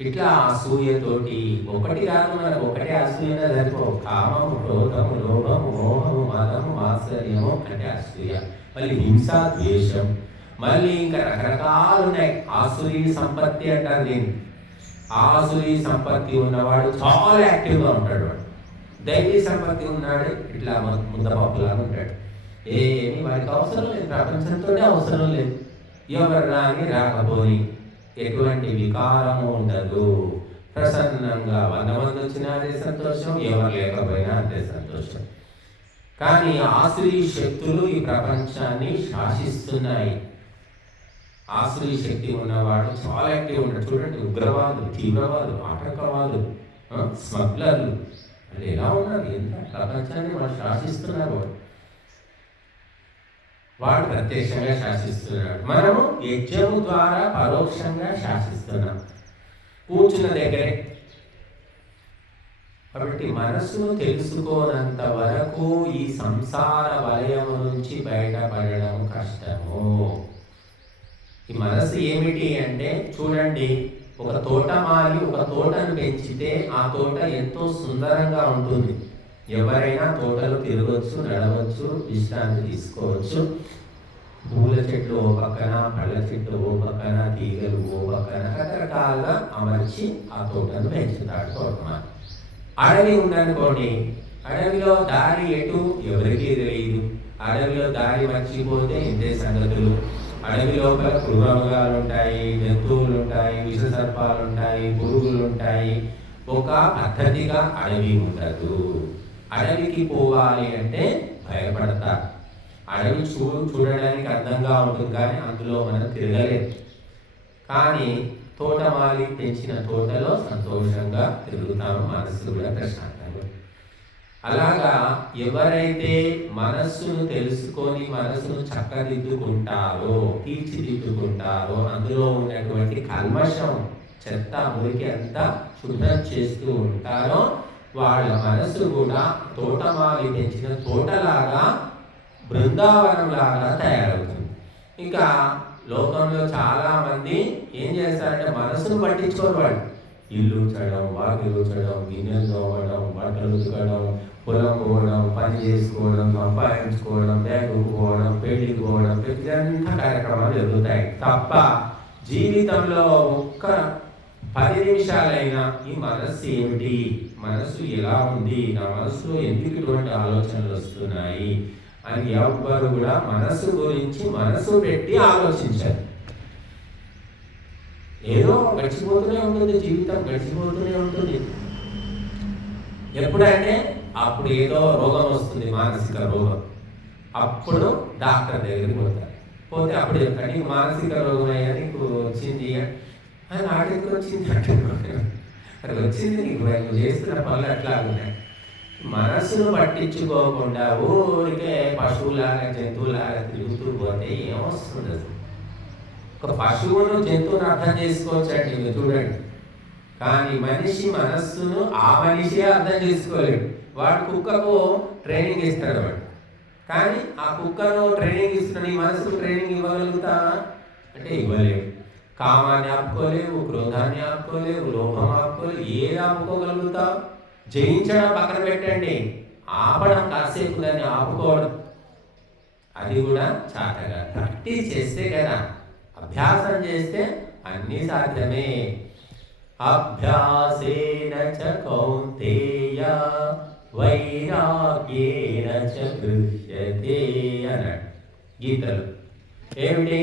ఇట్లా అసూయతోటి ఒకటి కాదు, మనకు ఒకటే అసూయగా సరిపో. కామము, క్రోధము, లోభము, మోహము, మదము, మాత్సర్యము అంటే అసూయ. మళ్ళీ హింస, ద్వేషం, మళ్ళీ ఇంకా రకరకాలు ఉన్నాయి. ఆసురీ సంపత్తి అంటారు దీన్ని. ఆసురీ సంపత్తి ఉన్నవాడు చాలా యాక్టివ్గా ఉంటాడు. వాడు దైవీ సంపత్తి ఉన్నాడు ఇట్లా ముద్దపప్పులాగా ఉంటాడు. ఏమి వాడికి అవసరం లేదు, ప్రపంచంతో అవసరం లేదు. ఎవరు రాని రాకపోని ఎటువంటి వికారము ఉండదు. ప్రసన్నంగా 100 మంది వచ్చినా అదే సంతోషం, ఎవరు లేకపోయినా అంతే సంతోషం. కానీ ఆసురీ శక్తులు ఈ ప్రపంచాన్ని శాసిస్తున్నాయి. ఆసురీ శక్తి ఉన్నవాడు చాలా యాక్టివ్ ఉంటాడు. చూడండి, ఉగ్రవాదులు, తీవ్రవాదులు, ఆటంకవాదులు, స్మగ్లర్లు అంటే ఎలా ఉన్నారు, ఎంత ప్రపంచాన్ని వాళ్ళు శాసిస్తున్నారు. వాడు ప్రత్యక్షంగా శాసిస్తున్నాడు, మనము యజ్ఞము ద్వారా పరోక్షంగా శాసిస్తున్నాం కూర్చున్న దగ్గరే. కాబట్టి మనసును తెలుసుకోనంత వరకు ఈ సంసార వలయము నుంచి బయటపడడం కష్టము. ఈ మనసు ఏమిటి అంటే, చూడండి, ఒక తోటమాలి ఒక తోటను పెంచితే ఆ తోట ఎంతో సుందరంగా ఉంటుంది. ఎవరైనా తోటలో తిరగవచ్చు, నడవచ్చు, విశ్రాంతి తీసుకోవచ్చు. పూల చెట్లు ఓ పక్కన, పళ్ళ చెట్లు ఓ పక్కన, తీగలు ఓ పక్కన రకరకాలుగా అమర్చి ఆ తోటను పెంచుతాడు తోటమాలి. అడవి ఉందనుకోండి, అడవిలో దారి ఎటు ఎవరికీ తెలియదు. అడవిలో దారి మర్చిపోతే ఇంతే సంగతులు. అడవి లోపల క్రూరమృగాలు ఉంటాయి, జంతువులు ఉంటాయి, విషసర్పాలు ఉంటాయి, పురుగులు ఉంటాయి. ఒక పద్ధతిగా అడవి ఉండదు. అడవికి పోవాలి అంటే భయపడతారు. అడవి చూడడానికి అందంగా ఉంటుంది, కానీ అందులో మనం తిరగలేదు. కానీ తోటమాలి పెంచిన తోటలో సంతోషంగా తిరుగుతాము, మనస్సు కూడా ప్రశాంతంగా. అలాగా ఎవరైతే మనస్సును తెలుసుకొని మనస్సును చక్కదిద్దుకుంటారో, తీర్చిదిద్దుకుంటారో, అందులో ఉన్నటువంటి కల్మషం, చెత్త, మురికి అంతా శుభ్రం చేస్తూ ఉంటారో, వాళ్ళ మనస్సు కూడా తోటమాలి పెంచిన తోటలాగా, బృందావనం లాగా తయారవుతుంది. ఇంకా లోకంలో చాలా మంది ఏం చేస్తారంటే మనసును పట్టించుకోరు. వాళ్ళు ఇల్లు ఉచ్చడం, వాకిలు ఉచ్చడం, గిన్నెలు తోమడం, బట్టలు ఉతకడం, పొలం పోవడం, పని చేసుకోవడం, సంపాదించుకోవడం, బ్యాంకుకు పోవడం, పెళ్లికి పోవడం, ప్రతిదంతా కార్యక్రమాలు జరుగుతాయి తప్ప జీవితంలో ఒక్క 10 నిమిషాలైనా ఈ మనస్సు ఏమిటి, మనస్సు ఎలా ఉంది, నా మనసులో ఎందుకు ఇటువంటి ఆలోచనలు వస్తున్నాయి అని ఎవ్వరు కూడా మనసు గురించి మనసు పెట్టి ఆలోచించారు. ఏదో గడిచిపోతూనే ఉంటుంది, జీవితం గడిచిపోతూనే ఉంటుంది. ఎప్పుడంటే అప్పుడు ఏదో రోగం వస్తుంది, మానసిక రోగం. అప్పుడు డాక్టర్ దగ్గరికి పోతే అప్పుడు చెప్తాడు, నీకు మానసిక రోగం అయ్యా, నీకు వచ్చింది అని. ఆడికి వచ్చింది అంటే అది వచ్చింది, నీకు నువ్వు చేస్తున్న పనులు అట్లా ఉన్నాయి. మనస్సును పట్టించుకోకుండా ఊరికే పశువులాగా, జంతువులాగా తిరుగుతూ పోతే ఏమొస్తుంది అసలు? ఒక పశువును, జంతువును అర్థం చేసుకోవచ్చండి, మీరు చూడండి. కానీ మనిషి మనస్సును ఆ మనిషే అర్థం చేసుకోలేడు. వాడు కుక్కకు ట్రైనింగ్ ఇస్తాడు వాడు, కానీ ఆ కుక్కను ట్రైనింగ్ ఇస్తున్న నీ మనసుకు ట్రైనింగ్ ఇవ్వగలుగుతావా అంటే ఇవ్వలేవు. కామాన్ని ఆపుకోలేవు, క్రోధాన్ని ఆపుకోలేవు, లోభం ఆపుకోలేవు. ఏది ఆపుకోగలుగుతావు? జయించడం పక్కన పెట్టండి, ఆపడం కాసేపు, దాన్ని ఆపుకోవడం అది కూడా చాటగా. ప్రాక్టీస్ చేస్తే కదా, అభ్యాసం చేస్తే అన్నీ సాధ్యమే. అభ్యాసేన చ కౌంతేయ వైరాగ్యేన చ గృహ్యతే అన్నాడు గీతలు. ఏమిటి?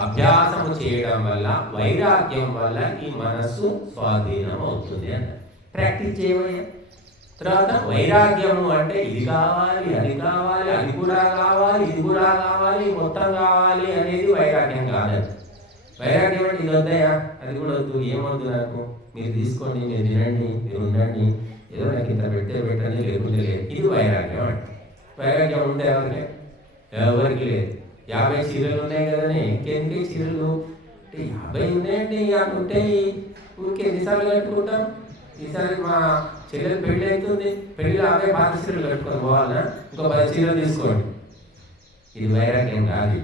అభ్యాసము చేయడం వల్ల, వైరాగ్యం వల్ల ఈ మనస్సు స్వాధీనం అవుతుంది అన్నాడు. ప్రాక్టీస్ చేయవయ్యా. తర్వాత వైరాగ్యము అంటే ఇది కావాలి, అది కావాలి, అది కూడా కావాలి, ఇది కూడా కావాలి, మొత్తం కావాలి అనేది వైరాగ్యం కాదు. వైరాగ్యం అంటే ఇది వద్దయా, అది కూడా వద్దు, ఏమొద్దు నాకు, మీరు తీసుకోండి, మీరు తినండి, మీరు ఉండండి, ఏదో నాకు ఇంత పెట్టండి, లేకుంటే లేదు. ఇది వైరాగ్యం అంటే. వైరాగ్యం ఉంటే ఎవరికి లేదు. 50 చీరలు ఉన్నాయి కదండి, ఇంకెందుకు చీరలు అంటే 50 ఉన్నాయండి, 50 ఉంటాయి, ఊరికి ఎన్నిసార్లు కట్టుకుంటాం. ఈసారి మా చెల్లెలు పెళ్ళి అవుతుంది, పెళ్ళిలో 50 పాత చీరలు కట్టుకొని పోవాలన్నా ఇంకో 10 చీరలు తీసుకోండి. ఇది వైరాగ్యం కాదు,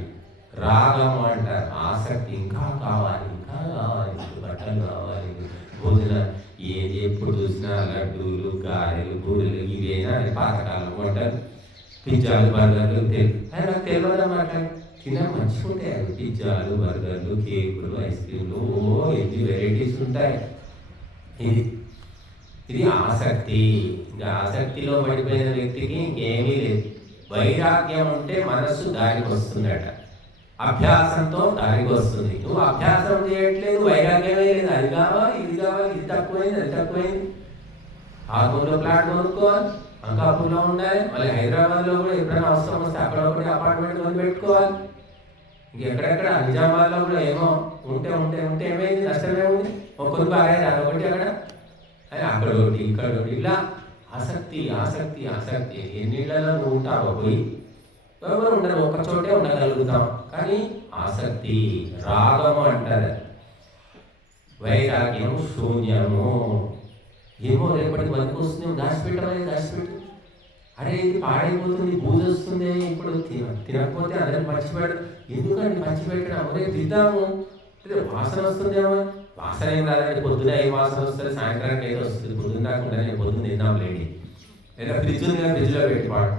రాగం అంటారు. ఆసక్తి, ఇంకా కావాలి, ఇంకా కావాలి, బట్టలు కావాలి, భోజనం, ఏది ఎప్పుడు చూసినా లడ్డూలు, గారెలు, బూరెలు, ఇవేనా అని పాతకాలం వంటలు, పిజ్జాలు, బర్గర్లు. నాకు తెలియదన్నమాట, తిన మంచిగా ఉంటాయి అవి, పిజ్జాలు, బర్గర్లు, కేకులు, ఐస్ క్రీమ్లు, ఎన్ని వెరైటీస్ ఉంటాయి. ఇది ఆసక్తి. ఇంకా ఆసక్తిలో పడిపోయిన వ్యక్తికి ఇంకేమీ లేదు. వైరాగ్యం ఉంటే మనస్సు దారికి వస్తుందట, అభ్యాసంతో దారికి వస్తుంది. నువ్వు అభ్యాసం చేయట్లేదు, వైరాగ్యమే లేదు. అది కావాలి, ఇది కావాలి, ఇది తక్కువైంది, అది తక్కువైంది. ఆర్మూర్లో ప్లాట్ కొనుక్కోవాలి, అంకాపూర్లో ఉండాలి, మళ్ళీ హైదరాబాద్లో కూడా ఎప్పుడైనా అవసరం వస్తే అక్కడ ఒకటి అపార్ట్మెంట్ కొని పెట్టుకోవాలి. ఇంకెక్కడెక్కడ నిజామాబాద్లో కూడా ఏమో ఉంటే ఉంటే ఉంటే ఏమైంది, నష్టమే ఉంది. ఒక కొనుక్కు అదొకటి అక్కడ, అని అక్కడ ఒకటి, ఇక్కడ ఒకటి, ఇలా ఆసక్తి ఆసక్తి ఆసక్తి. ఎన్నిళ్ళలో నువ్వు ఉంటావో పోయి, ఎవరు ఉండరు, ఒక్క చోటే ఉండగలుగుతాం. కానీ ఆసక్తి, రాగము అంటారు. వైరాగ్యం శూన్యము. ఏమో రేపటి మనకు వస్తుంది, దాచిపెట్టు, అరే ఇది పాడైపోతుంది, బూజు వస్తుంది, ఇప్పుడు తినకపోతే అందరికి మర్చిపెట్టు. ఎందుకండి మర్చిపెట్టడం, రేపు తిద్దాము, వాసన వస్తుందేమో. వాసన ఏం రాదండి, పొద్దున ఏ వాసన వస్తుంది, సాయంత్రానికి అయితే వస్తుంది. పొద్దున్న దాకుండా నేను పొద్దున్న తిందాం లేండి, లేదా ఫ్రిడ్జ్ ఉంది కదా, ఫ్రిడ్జ్లో పెట్టుకోవడం.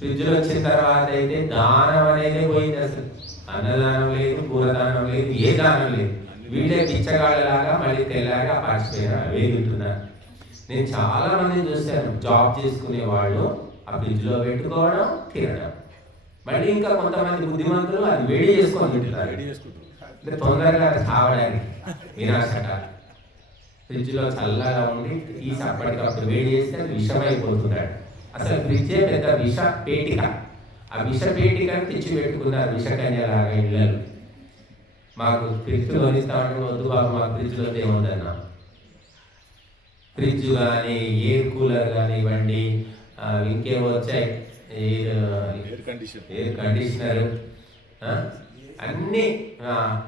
ఫ్రిడ్జ్లో వచ్చిన తర్వాత అయితే దానం అనేది పోయింది. అసలు అన్నదానం లేదు, కూరదానం లేదు, ఏ దానం లేదు. వీళ్ళే పిచ్చగాళ్ళలాగా మళ్ళీ తెల్లాగా పాచిపోయినారు, వేగుంటున్నారు. నేను చాలా మందిని చూశాను, జాబ్ చేసుకునే వాళ్ళు ఆ ఫ్రిడ్జ్లో పెట్టుకోవడం, తినడం. మళ్ళీ ఇంకా కొంతమంది బుద్ధిమంతులు అది వేడి చేసుకొని తింటున్నారు, తొందరగా కావడానికి వినాశక. ఫ్రిడ్జ్లో చల్లగా ఉండి తీసి అప్పటికప్పుడు వేడి చేస్తే అది విషమైపోతున్నాడు. అసలు ఫ్రిడ్జే పెద్ద విష పేటిక. ఆ విష పేటికని తెచ్చి పెట్టుకున్నారు విషకన్యలాగా ఇళ్ళలు. మాకు ఫ్రిడ్జ్ కొనిస్తామంటే వద్దు బాబు, మాకు ఫ్రిడ్జ్లో ఏముందన్నా. ఫ్రిడ్జ్ కానీ, ఎయిర్ కూలర్ కానివ్వండి, ఇంకేమో వచ్చాయి, ఎయిర్ కండిషనర్, అన్నీ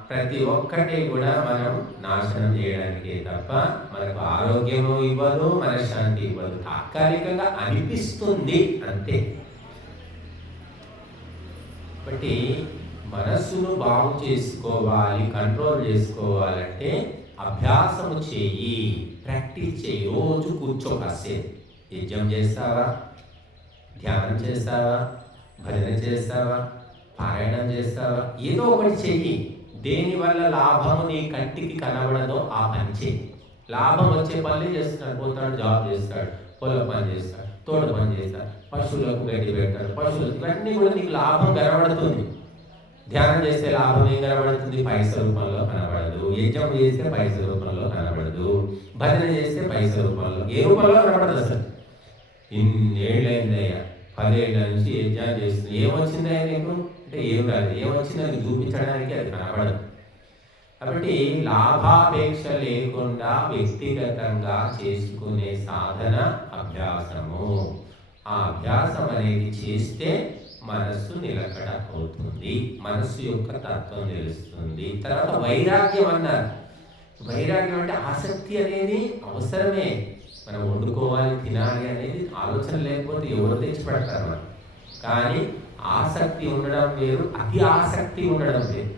ప్రతి ఒక్కటి కూడా మనం నాశనం చేయడానికే తప్ప మనకు ఆరోగ్యము ఇవ్వదు, మనశ్శాంతి ఇవ్వదు. తాత్కాలికంగా అనిపిస్తుంది అంతే. కాబట్టి మనస్సును బాగు చేసుకోవాలి, కంట్రోల్ చేసుకోవాలంటే అభ్యాసము చేయి, ప్రాక్టీస్ చేయి. రోజు కూర్చో, కాసేపు యజ్ఞం చేస్తావా, ధ్యానం చేస్తావా, భజన చేస్తావా, పారాయణం చేస్తావా, ఏదో ఒకటి చెయ్యి. దేనివల్ల లాభము నీ కంటికి కనబడదో ఆ పని చెయ్యి. లాభం వచ్చే పనులు చేస్తున్నాడు, పోతాడు, జాబ్ చేస్తాడు, పొలం పని చేస్తాడు, తోట పని చేస్తాడు, పశువులకు గడ్డి పెడతాడు, పశువులకు ఇవన్నీ కూడా నీకు లాభం కనబడుతుంది. ధ్యానం చేస్తే లాభం ఏం కనబడుతుంది? పైసల రూపంలో కనబడదు. యజ్ఞం చేస్తే పైసల రూపంలో కనబడదు. భజన చేస్తే పైసల రూపంలో, ఏ రూపంలో కనబడదు అసలు. ఇన్నేళ్ళైందయ్యా, 10 ఏళ్ళ నుంచి యజ్ఞాలు చేస్తుంది, ఏమొచ్చిందయ్యా నీకు అంటే ఏం కాదు. ఏమొచ్చిందని చూపించడానికి అది కనబడదు. కాబట్టి లాభాపేక్ష లేకుండా వ్యక్తిగతంగా చేసుకునే సాధన అభ్యాసము. ఆ అభ్యాసం అనేది చేస్తే మనస్సు నిలకడ అవుతుంది, మనస్సు యొక్క తత్వం తెలుస్తుంది. తర్వాత వైరాగ్యం అన్నారు. వైరాగ్యం అంటే ఆసక్తి అనేది అవసరమే. మనం వండుకోవాలి, తినాలి అనేది ఆలోచన లేకపోతే ఎవరు తెచ్చి పెడతారు మనం. కానీ ఆసక్తి ఉండడం వేరు, అతి ఆసక్తి ఉండడం వేరు.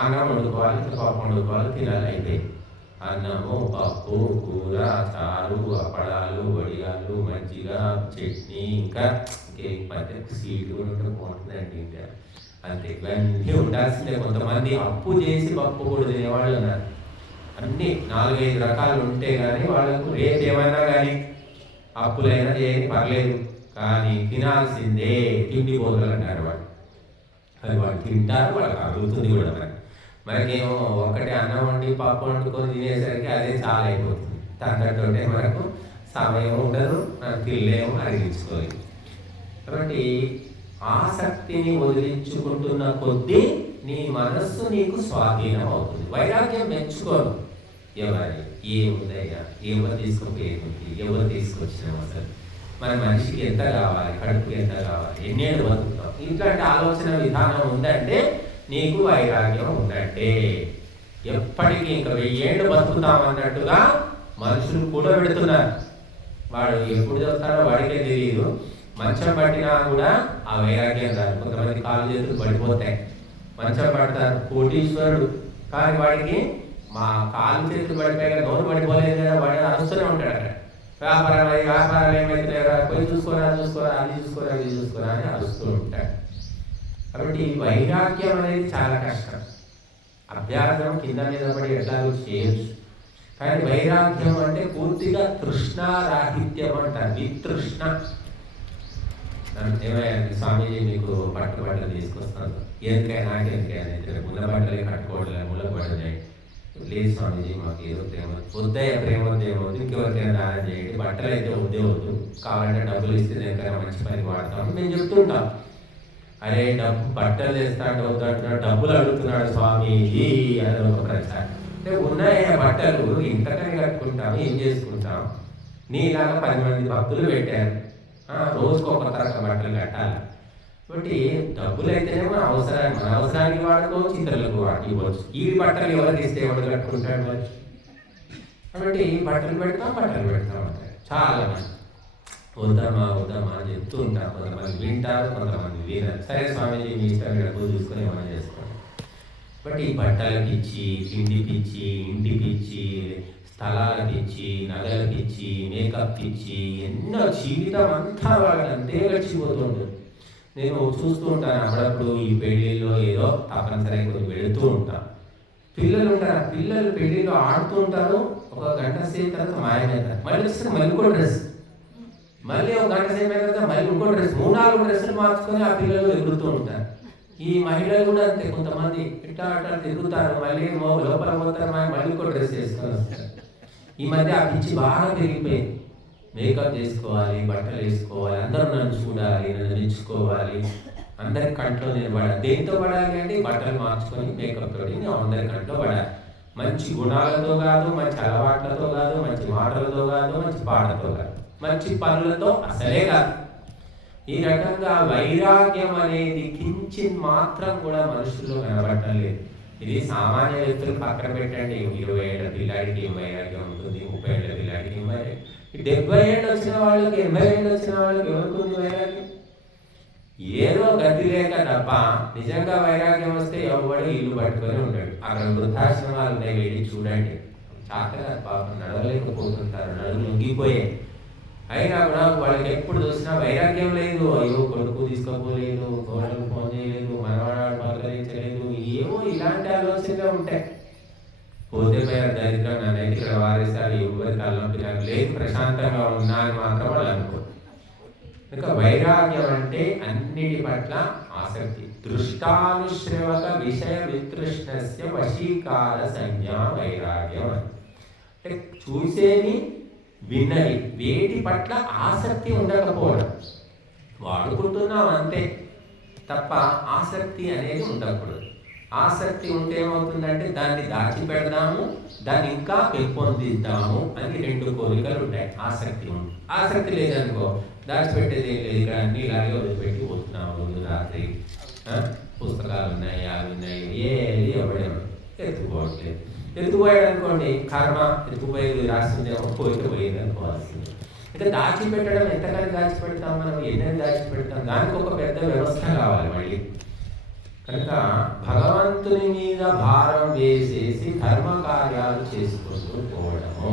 అన్నం వండుకోవాలి, పప్పు వండుకోవాలి, తినాలి, అయితే అన్నము, పప్పు, కూర, చారు, అప్పడాలు, వడియాలు, మజ్జిగ, చట్నీ, ఇంకా మధ్య స్వీట్ కూడా ఉంటే బాగుంటుందండి. ఇంకా అంతే, ఇవన్నీ ఉండాల్సిందే. కొంతమంది అప్పు చేసి పప్పు కూడా తినేవాళ్ళు ఉన్నారు. అన్నీ 4-5 రకాలు ఉంటే కానీ వాళ్ళకు రేపు ఏమైనా కానీ అప్పులైనా చేయని పర్లేదు, కానీ తినాల్సిందే. తిండి బోధలు అంటారు వాళ్ళు. అది వాళ్ళు తింటారు, వాళ్ళకి అరుగుతుంది కూడా. మనకేమో ఒక్కటే అన్నం వండి పప్పు వండుకొని తినేసరికి అదే చాలా అయిపోతుంది. దాంతోటే మనకు సమయం ఉండదు, మనం తినలేము, అరిగించుకోలేము. కాబట్టి ఆసక్తిని వదిలించుకుంటున్న కొద్దీ నీ మనస్సు నీకు స్వాధీనం అవుతుంది. వైరాగ్యం మెచ్చుకోను. ఎవరి ఏముందయ్యా, ఎవరు తీసుకుపోయేది, ఎవరు తీసుకొచ్చినాం, అసలు మన మనిషికి ఎంత కావాలి, కడుపుకి ఎంత కావాలి, ఎన్నేళ్ళు బతుకుతాం, ఇట్లాంటి ఆలోచన విధానం ఉందంటే నీకు వైరాగ్యం ఉందంటే. ఎప్పటికీ ఇంకా 1000 ఏళ్ళు బతుకుతాం అన్నట్టుగా మనుషులు కూడా పెడుతున్నారు. వాడు ఎప్పుడు చదువుతాడో వాడికే తెలియదు. మంచం పట్టినా కూడా ఆ వైరాగ్యం రాదు. కొంతమంది కాళ్ళు చేతులు పడిపోతాయి, మంచం పడతారు, కోటీశ్వరుడు, కానీ వాడికి మా కాళ్ళు చేతులు పడిపోయాక నోరు పడిపోలేదు కదా, వాడు అరుస్తూనే ఉంటాడు. అక్కడ వ్యాపారాలు ఏమైతే పోయి చూసుకోరా చూసుకోరా, అది చూసుకోరా ఇది చూసుకోరా అని అరుస్తూ ఉంటాడు. కాబట్టి వైరాగ్యం అనేది చాలా కష్టం. అభ్యాసం కింద మీద పడి ఎట్లాగో చేయొచ్చు, కానీ వైరాగ్యం అంటే పూర్తిగా తృష్ణారాహిత్యం అంటారు. వితృష్ణ. ఏమయ్యా స్వామీజీ మీకు బట్టలు తీసుకొస్తాను, ఎందుకైనా నాకెందుకైనా ముళ్ళ బట్టలే కట్టుకోవట్లేదు, ముళ్ళ బట్టలు చేయండి. లేదు స్వామీజీ మాకు ఏదో ప్రేమ వద్దయ్య, ప్రేమ ఏమవుతుంది, ఇంకెవరికైనా దానం చేయండి, బట్టలు అయితే వద్దే, కావాలంటే డబ్బులు ఇస్తే దేనికైనా మంచి పని వాడతాము నేను చెప్తుంటాం. అరే బట్టలు తెస్తాడు వద్దంటున్నాడు, డబ్బులు అడుగుతున్నాడు స్వామీజీ అని ఒక ప్రచారం. అంటే ఉన్నాయా బట్టలు, ఇంతకని కట్టుకుంటాం, ఏం చేసుకుంటాం. నీలాగా 10 మంది భక్తులు పెట్టారు, రోజుకు ఒక రకం బట్టలు కట్టాలి. కాబట్టి డబ్బులు అయితేనే మన అవసరానికి వాడుకోవచ్చు, ఇతరులకు ఇవ్వచ్చు. ఈ బట్టలు ఎవరు తీస్తే ఎవరు కట్టుకుంటాడు మరి. కాబట్టి బట్టలు పెడతాం అంటారు చాలా మంది. వద్దామా అని చెప్తూ ఉంటాం. కొంతమంది వింటారు, కొంతమంది వినరు. సరే స్వామీజీ మీ ఇష్టం, డబ్బులు చూసుకొని ఏమైనా చేసుకోండి. బట్ ఈ బట్టల పిచ్చి, తిండి పిచ్చి, ఇంటి పిచ్చి, స్థలాల పిచ్చి, నగల పిచ్చి, మేకప్ పిచ్చి, ఎన్నో జీవితం అంతా వాళ్ళకి అంతే గడిచిపోతుంది. నేను చూస్తూ ఉంటాను అప్పుడప్పుడు ఈ పెళ్ళిళ్ళలో ఏదో తప్పనిసరిగా కొంచెం వెళుతూ ఉంటాను. పిల్లలు ఉంటారు, పిల్లలు పెళ్ళిలో ఆడుతూ ఉంటారు, 1 గంట సేపు తర్వాత మాయమవుతారు, మళ్ళీ వస్తే మళ్ళీ ఇంకో డ్రెస్, మళ్ళీ 1 గంట సేపు అయిన తర్వాత మళ్ళీ ఇంకో డ్రెస్, 3-4 డ్రెస్సులు మార్చుకొని ఆ పిల్లలు ఎగురుతూ ఉంటారు. ఈ మహిళలు కూడా అంతే, కొంతమంది ఇట్లా అట్లా తిరుగుతారు, మళ్ళీ లోపల పోతారు, మళ్ళీ ఇంకో డ్రెస్ వేసుకొని వస్తారు. ఈ మధ్య ఆ పిచ్చి బాగా పెరిగిపోయింది. మేకప్ చేసుకోవాలి, బట్టలు వేసుకోవాలి, అందరూ నన్ను చూడాలి, నన్ను మెచ్చుకోవాలి, అందరి కంట్లో నేను పడాలి. దేంతో పడాలి అంటే బట్టలు మార్చుకొని మేకప్ తోటి నేను అందరి కంట్లో పడాలి. మంచి గుణాలతో కాదు, మంచి అలవాట్లతో కాదు, మంచి మాటలతో కాదు, మంచి పాటలతో కాదు, మంచి పనులతో అసలే కాదు. ఈ రకంగా వైరాగ్యం అనేది కించిన్ మాత్రం కూడా మనుషుల్లో కనబడటం లేదు. ఇది సామాన్య వ్యక్తులు పక్కన పెట్టండి. 20 ఏళ్ల పిల్లాడికి ఏం వైరాగ్యం ఉంటుంది, 30 ఏళ్ల పిల్లాడికి ఏం వైరాగ్యం, 70 ఏళ్ళు వచ్చిన వాళ్ళకి, 80 ఏళ్ళు వచ్చిన వాళ్ళకి ఎవరికి ఉంది వైరాగ్యం? ఏదో గతి లేక తప్ప. నిజంగా వైరాగ్యం వస్తే ఎవడు ఇల్లు పట్టుకొని ఉంటాడు. అక్కడ వృద్ధాశ్రమాలు ఉన్నాయి, వెళ్ళి చూడండి. చాకగా పాపం నడవలేకపోతుంటారు, నడుము లొంగిపోయే. అయినా కూడా వాళ్ళకి ఎప్పుడు చూసినా వైరాగ్యం లేదు. అయ్యో కొడుకు తీసుకోపోలేదు, కోడలు ఫోన్ చేయలేదు, మనవాడు పలకరించలేదు, ఏవో ఇలాంటి ఆలోచనలు ఉంటాయి. పోతే పేరు దరిద్రం నన్నైతే ఇక్కడ వారేసారి ఎవరి తలనొప్పి నాకు లేదు, ప్రశాంతంగా ఉన్నా అని మాత్రం వాళ్ళు అనుకోరు. ఇంకా వైరాగ్యం అంటే అన్నిటి పట్ల ఆసక్తి. దృష్టానుశ్రవక విషయ వితృష్ణస్య వశీకార సంజ్ఞా వైరాగ్యం. అంటే చూసేది, విన్నది, వేటి పట్ల ఆసక్తి ఉండకపోవడం. వాడుకుంటున్నాం అంతే తప్ప ఆసక్తి అనేది ఉండకూడదు. ఆసక్తి ఉంటే ఏమవుతుందంటే దాన్ని దాచిపెడదాము, దాన్ని ఇంకా పెంపొందిద్దాము అని 2 కోరికలు ఉంటాయి. ఆసక్తి ఉంది, ఆసక్తి లేదనుకో దాచిపెట్టేది ఏం లేదు. ఇక్కడ అన్ని ఇలాగే వదిలిపెట్టి పోతున్నాము. రోజు రాత్రి పుస్తకాలు ఉన్నాయి, అవి ఉన్నాయి, ఏది ఎవడేమో ఎత్తుకోవట్లేదు. ఎత్తుకుపోయాడు అనుకోండి, కర్మ ఎత్తుకుపోయేది రాస్తుందేమో, పోయింది అనుకోవాల్సింది. ఇంకా దాచిపెట్టడం ఎంతకాలం దాచిపెడతాం మనం, ఎన్నైనా దాచిపెడతాం. దానికి ఒక పెద్ద వ్యవస్థ కావాలి మళ్ళీ. కనుక భగవంతుని మీద భారం వేసేసి ధర్మ కార్యాలు చేసుకుంటూ పోవడము.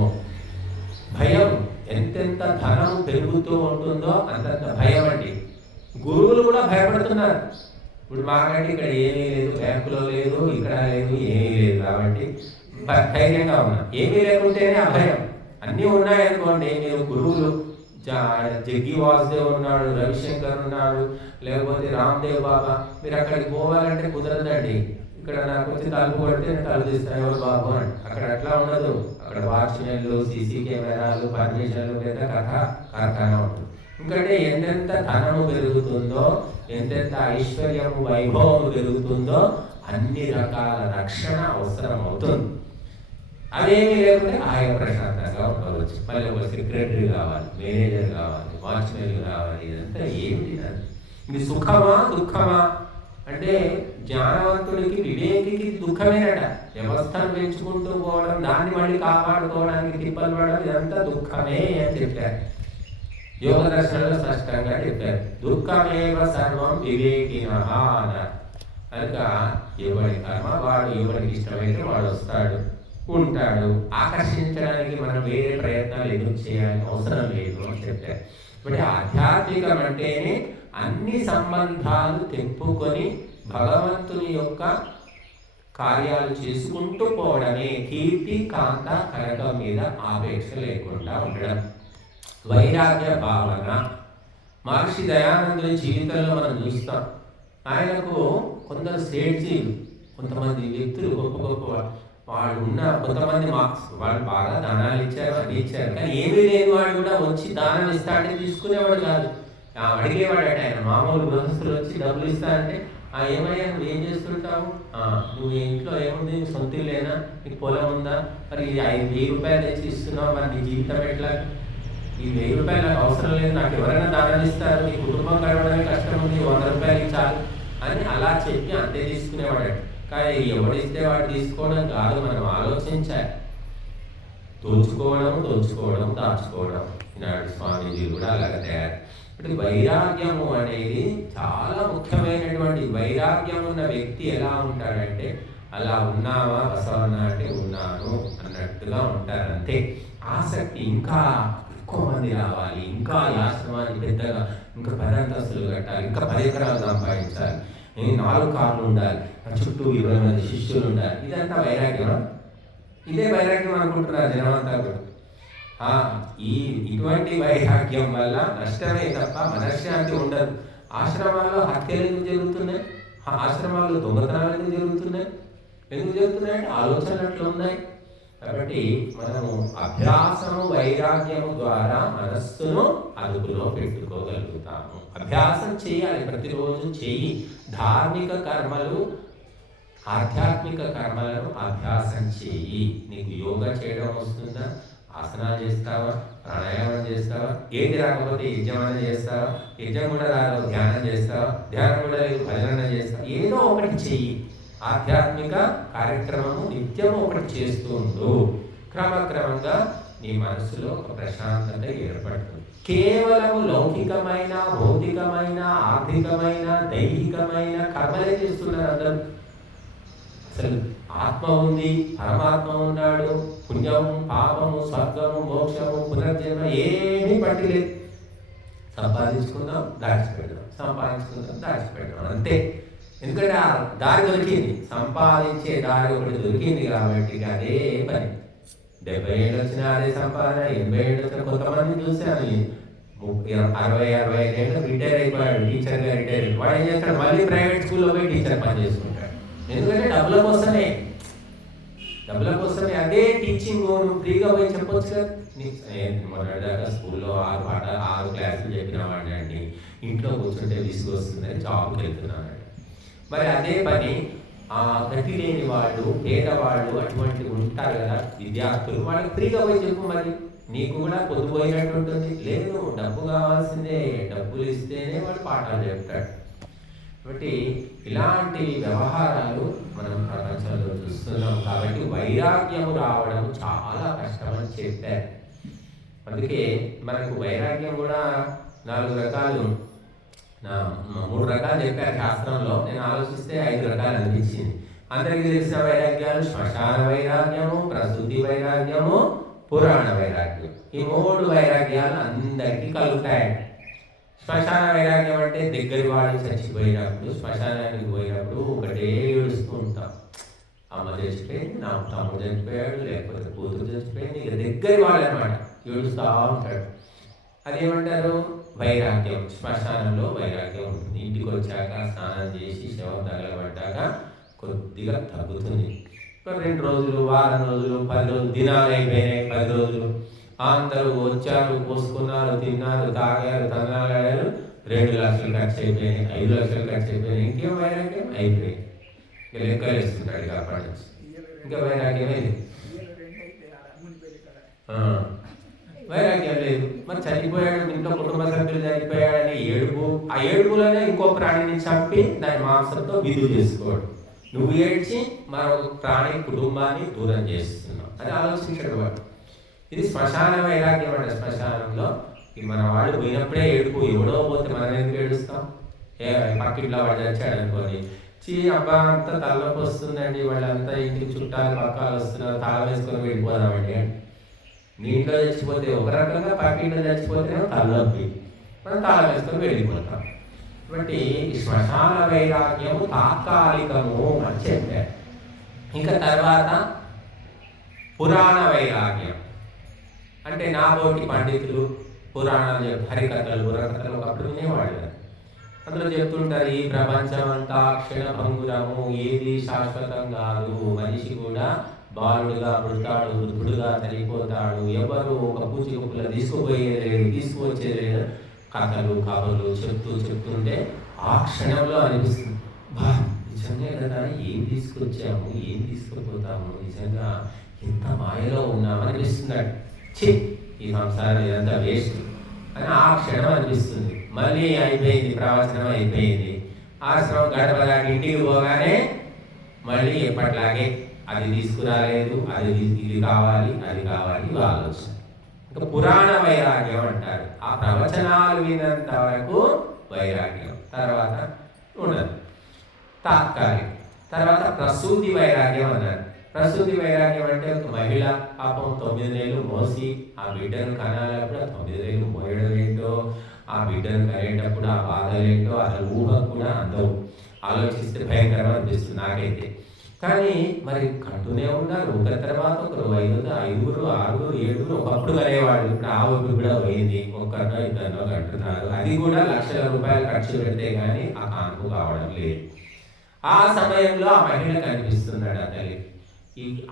భయం, ఎంతెంత ధనం పెరుగుతూ ఉంటుందో అంతంత భయం అండి. గురువులు కూడా భయపడుతున్నారు. ఇప్పుడు మాకంటే ఇక్కడ ఏమీ లేదు, బ్యాంకులో లేదు, ఇక్కడ లేదు, ఏమీ లేదు, కాబట్టి ధైర్యంగా ఉన్నా. ఏమీ లేకుంటేనే అభయం. అన్నీ ఉన్నాయనుకోండి, మీరు గురువులు జగ్గి వాసుదేవ్ ఉన్నాడు, రవిశంకర్ ఉన్నాడు, లేకపోతే రామ్దేవ్ బాబా, మీరు అక్కడికి పోవాలంటే కుదరదండి. ఇక్కడ నాకు వచ్చి తలుపు కొడితే నేను తలుపు తీస్తాను, ఎవరు బాబు అని. అక్కడ అట్లా ఉండదు. అక్కడ వాచ్మెన్లు, సీసీ కెమెరాలు, పర్మిషన్లు, పెద్ద కథ కార్ఖానా ఉంటుంది. ఎందుకంటే ఎంతెంత ధనము పెరుగుతుందో, ఎంతెంత ఐశ్వర్యము వైభవము పెరుగుతుందో అన్ని రకాల రక్షణ అవసరం అవుతుంది. అదేమీ లేకుంటే ఆయన ప్రశాంతంగా ఉండవచ్చు. మళ్ళీ ఒక సెక్రటరీ కావాలి, మేనేజర్ కావాలి, వాచ్మెన్ కావాలి. ఇదంతా ఏమిటి? ఇది సుఖమా దుఃఖమా అంటే జ్ఞానవంతుడికి వివేకికి దుఃఖమేనట. వ్యవస్థను పెంచుకుంటూ పోవడం, దాన్ని మళ్ళీ కాపాడుకోవడానికి తిప్పలు పడడం, ఇదంతా దుఃఖమే అని చెప్పారు. యోగ దర్శనంలో స్పష్టంగా చెప్పారు, దుఃఖమేవ సర్వం వివేకినః అన్నారు. కనుక ఎవరి కర్మ వాడు, ఎవరికి ఇష్టమైతే వాడు వస్తాడు, ఉంటాడు. ఆకర్షించడానికి మనం వేరే ప్రయత్నాలు ఎదురు చేయాలని అవసరం లేదు అని చెప్పారు. అంటే ఆధ్యాత్మికం అంటేనే అన్ని సంబంధాలు తెంపుకొని భగవంతుని యొక్క కార్యాలు చేసుకుంటూ పోవడమే. కీర్తి కాంత కనకం మీద ఆపేక్ష లేకుండా ఉండడం, వైరాగ్య భావన. మహర్షి దయానందుని జీవితంలో మనం చూస్తాం. ఆయనకు కొందరు సేఠ్జీలు, కొంతమంది వ్యక్తులు గొప్ప గొప్ప వాళ్ళు ఉన్న కొంతమంది వాళ్ళు బాగా దానాలు ఇచ్చారు, అది ఇచ్చారు. కానీ ఏమీ లేని వాడు కూడా వచ్చి దానం ఇస్తా అంటే తీసుకునేవాడు కాదు, అడిగేవాడట. ఆయన మామూలు గృహస్థులు వచ్చి డబ్బులు ఇస్తా అంటే, ఏమయ్యా నువ్వు ఏం చేస్తుంటావు, నువ్వు ఇంట్లో ఏముంది, సొంత ఇల్లేనా, నీకు పొలం ఉందా, మరి 5,000 రూపాయలు తెచ్చి ఇస్తున్నావు, మరి నీ జీవితం ఎట్లా, ఈ 1,000 రూపాయలు నాకు అవసరం లేదు, నాకు ఎవరైనా దానం ఇస్తారు, నీ కుటుంబం గడవడానికి కష్టం ఉంది, 100 రూపాయలు ఇచ్చాలి అని అలా చెప్పి అంతే తీసుకునేవాడు. కానీ ఎవడిస్తే వాడు తీసుకోవడం కాదు, మనం ఆలోచించాలి. దోచుకోవడం దాచుకోవడం. ఈనాడు స్వామీజీ కూడా అలాగే తయారు. అంటే వైరాగ్యము అనేది చాలా ముఖ్యమైనటువంటి. వైరాగ్యం ఉన్న వ్యక్తి ఎలా ఉంటాడంటే, అలా ఉన్నావా బసవన్న అంటే ఉన్నాను అన్నట్టుగా ఉంటారు, అంతే. ఆసక్తి ఇంకా ఎక్కువ మంది రావాలి, ఇంకా ఈ ఆశ్రమాన్ని పెద్దగా, ఇంకా 10 అంతస్తులు కట్టాలి, ఇంకా 10 ఎకరాలు సంపాదించాలి, 4 కార్లు ఉండాలి, చుట్టూ 20 మంది శిష్యులు ఉండాలి. ఇదంతా వైరాగ్యం. ఇదే వైరాగ్యం అనుకుంటున్నారు జనమంతా కూడా. ఇటువంటి వైరాగ్యం వల్ల నష్టమే తప్ప మనశ్శాంతి ఉండదు. ఆశ్రమాల్లో హత్యలు ఎందుకు జరుగుతున్నాయి, ఆశ్రమాల్లో దొంగతనాలు ఎందుకు జరుగుతున్నాయి, అంటే ఆలోచనలు అట్లా ఉన్నాయి. కాబట్టి మనము అభ్యాసము వైరాగ్యము ద్వారా మనస్సును అదుపులో పెట్టుకోగలుగుతాము. అభ్యాసం చేయాలి, ప్రతిరోజు చెయ్యి. ధార్మిక కర్మలు, ఆధ్యాత్మిక కర్మలను అభ్యాసం చేయి. నీకు యోగా చేయడం వస్తుందా, ఆసనాలు చేస్తావా, ప్రాణాయామం చేస్తావా, ఏది రాకపోతే యజ్ఞమన చేస్తావా, యజ్ఞం కూడా రాదు ధ్యానం చేస్తావా, ధ్యానం కూడా లేదు భజన చేస్తావా, ఏదో ఒకటి చెయ్యి. ఆధ్యాత్మిక కార్యక్రమము నిత్యము ఒకటి చేస్తూ ఉండు. క్రమక్రమంగా నీ మనసులో ఒక ప్రశాంతత ఏర్పడుతుంది. కేవలము లౌకికమైన, భౌతికమైన, ఆర్థికమైన, దైహికమైన కర్మలే చేస్తున్నారు అందరూ. అసలు ఆత్మ ఉంది, పరమాత్మ ఉన్నాడు, పుణ్యము పాపము స్వర్గము మోక్షము పునర్జన్మ ఏమీ పట్టిలేదు. సంపాదించుకుందాం దాచిపెడదాం, సంపాదించుకుందాం దాచిపెడదాం, అంతే. ఎందుకంటే ఆ దారి దొరికింది, సంపాదించే దారి ఒకటి దొరికింది కాబట్టి అదే పని. 70 ఏళ్ళు వచ్చినా అదే సంపాదన, 80 ఏళ్ళు వచ్చిన కొంతమంది చూశాను 60-65 ఏళ్ళు రిటైర్ అయిపోయాడు, టీచర్గా రిటైర్ అయిపోయాడు. వాడు ఏం చేస్తాడు, మళ్ళీ ప్రైవేట్ స్కూల్లో పోయి టీచర్ పని చేసుకుంటాడు. ఎందుకంటే డబ్బుల కోసమే అదే టీచింగ్. ఫ్రీగా పోయి చెప్పొచ్చు కదా. మొన్నటిదాకా స్కూల్లో 6 క్లాసులు చెప్పిన వాడిని అండి, ఇంట్లో కూర్చుంటే విసుగొస్తుందని జాబ్కి వెళ్తున్నాను. మరి అదే పని గతి లేని వాళ్ళు, పేదవాళ్ళు అటువంటి ఉంటారు కదా విద్యార్థులు, వాళ్ళకి ఫ్రీగా పోయి చెప్పు. మరి నీకు కూడా పొద్దుపోయినట్టు ఉంటుంది. లేదు, డబ్బు కావాల్సిందే, డబ్బులు ఇస్తేనే వాడు పాఠాలు చెప్తాడు. కాబట్టి ఇలాంటి వ్యవహారాలు మనం ప్రపంచంలో చూస్తున్నాం. కాబట్టి వైరాగ్యము రావడం చాలా కష్టమని చెప్పారు. అందుకే మనకు వైరాగ్యం కూడా 4 రకాలు, 3 రకాలు చెప్పారు శాస్త్రంలో. నేను ఆలోచిస్తే 5 రకాలు అనిపించింది. అందరికీ తెలిసిన వైరాగ్యాలు శ్మశాన వైరాగ్యము, ప్రసూతి వైరాగ్యము, పురాణ వైరాగ్యం. ఈ 3 వైరాగ్యాలు అందరికీ కలుగుతాయి. శ్మశాన వైరాగ్యం అంటే దగ్గర వాళ్ళు చచ్చిపోయినప్పుడు, శ్మశానానికి పోయినప్పుడు ఒకటే ఏడుస్తూ ఉంటాం. అమ్మ చచ్చిపోయింది, నా తమ్ముడు చచ్చిపోయాడు, లేకపోతే కూతురు చచ్చిపోయింది, ఇక దగ్గర వాళ్ళు అనమాట, ఏడుస్తూ ఉంటాడు. అదేమంటారు, వైరాగ్యం. శ్మశానంలో వైరాగ్యం ఉంటుంది. ఇంటికి వచ్చాక స్నానం చేసి శవం తగలబడ్డాక కొద్దిగా తగ్గుతుంది. 2 రోజులు, వారం రోజులు, 10 రోజులు, దినాలు అయిపోయినాయి, 10 రోజులు, అందరూ వచ్చారు, పోసుకున్నారు, తిన్నారు, తాగారు, తన్నాలాడారు. 2 లక్షలు ఖర్చు అయిపోయినాయి, 5 లక్షలు ఖర్చు అయిపోయినాయి. ఇంకేం వైరాగ్యం అయిపోయింది. ఇంకా లెక్కలు వేస్తుంటాడు ఇక అప్పటి నుంచి. ఇంకా వైరాగ్యమే లేదు, వైరాగ్యం లేదు. మరి చనిపోయాడు, ఇంట్లో కుటుంబ సభ్యులు చనిపోయాడని ఏడుపు, ఆ ఏడుపులోనే ఇంకో ప్రాణిని చంపి దాని మాంసంతో విధులు చేసుకోడు. నువ్వు ఏడ్చి మరొక ప్రాణి కుటుంబాన్ని దూరం చేస్తున్నావు అని ఆలోచించాడు వాడు. ఇది శ్మశాన వైరాగ్యం అంటే. శ్మశానంలో మన వాళ్ళు పోయినప్పుడే ఏడుపు, ఎవడో పోతే మనం ఎందుకు ఏడుస్తాం? పక్కింట్లో వాడు చచ్చాడు అనుకోని, అబ్బా అంతా తలనొప్పి వస్తుందండి, వాళ్ళంతా ఇంటికి చుట్టాలు పక్కాలు వస్తున్నారు, తాళం వేసుకొని వెళ్ళిపోదామండి అని. నీ ఇంట్లో చచ్చిపోతే ఒక రకంగా, పక్కింట్లో చచ్చిపోతే తలనొప్పి, మనం తాళం వేసుకొని వెళ్ళిపోతాం. కాబట్టి శ్మశాన వైరాగ్యము తాత్కాలికము అని చెప్పారు. ఇంకా తర్వాత పురాణ వైరాగ్యం అంటే నాబోటి పండితులు పురాణాలు హరికథలు బుర్రకథలు ఒకప్పుడు వినేవాళ్ళు. అందులో చెప్తుంటారు, ఈ ప్రపంచం అంతా క్షణభంగురము, ఏది శాశ్వతం కాదు, మనిషి కూడా బాలుడుగా పుడతాడు, వృద్ధుడుగా చనిపోతాడు, ఎవరు ఒక పూచి కుప్పుల తీసుకుపోయేది లేదు, తీసుకువచ్చేది లేదు. కథలు కబులు చెప్తుంటే ఆ క్షణంలో అనిపిస్తుంది, బా నిజంగా కదా, ఏం తీసుకొచ్చాము, ఏం తీసుకుపోతాము, నిజంగా ఇంత మాయలో ఉన్నాము అనిపిస్తున్నాడు. ఈ సంసారం ఇదంతా వేస్ట్ అని ఆ క్షణం అనిపిస్తుంది. మళ్ళీ అయిపోయింది, ప్రవచనం అయిపోయింది, ఆశ్రమం గడపదాకా ఇంటికి పోగానే మళ్ళీ ఎప్పట్లాగే అది తీసుకురాలేదు, అది ఇది కావాలి, అది కావాలి, ఆలోచన. ఇంకా పురాణ వైరాగ్యం అంటారు. ఆ ప్రవచనాలు వినంత వరకు వైరాగ్యం, తర్వాత ఉండదు, తాత్కాలికం. తర్వాత ప్రసూతి వైరాగ్యం అన్నారు. ప్రసూతి వైరాగ్యం అంటే ఒక మహిళ పాపం 9 నెలలు మోసి ఆ బిడ్డను కనాలప్పుడు, ఆ 9 నెలలు మోయడం ఏంటో, ఆ బిడ్డను కనేటప్పుడు ఆ బాధలు ఏంటో అసలు ఊహ కూడా అందవు. ఆలోచిస్తే భయంకరంగా అనిపిస్తుంది నాకైతే. కానీ మరి కంటూనే ఉన్నారు, ఒకరి తర్వాత ఒకరు, 5, 6, 7 ఒకప్పుడు కనేవాళ్ళు. ఇప్పుడు ఆ ఊపి కూడా పోయింది, ఒక్కరినో ఇద్దరినో కంటున్నారు. అది కూడా లక్షల రూపాయలు ఖర్చు పెడితే కానీ ఆ కాన్పు కావడం లేదు. ఆ సమయంలో ఆ మహిళ కనిపిస్తున్నాడు ఆ తల్లి.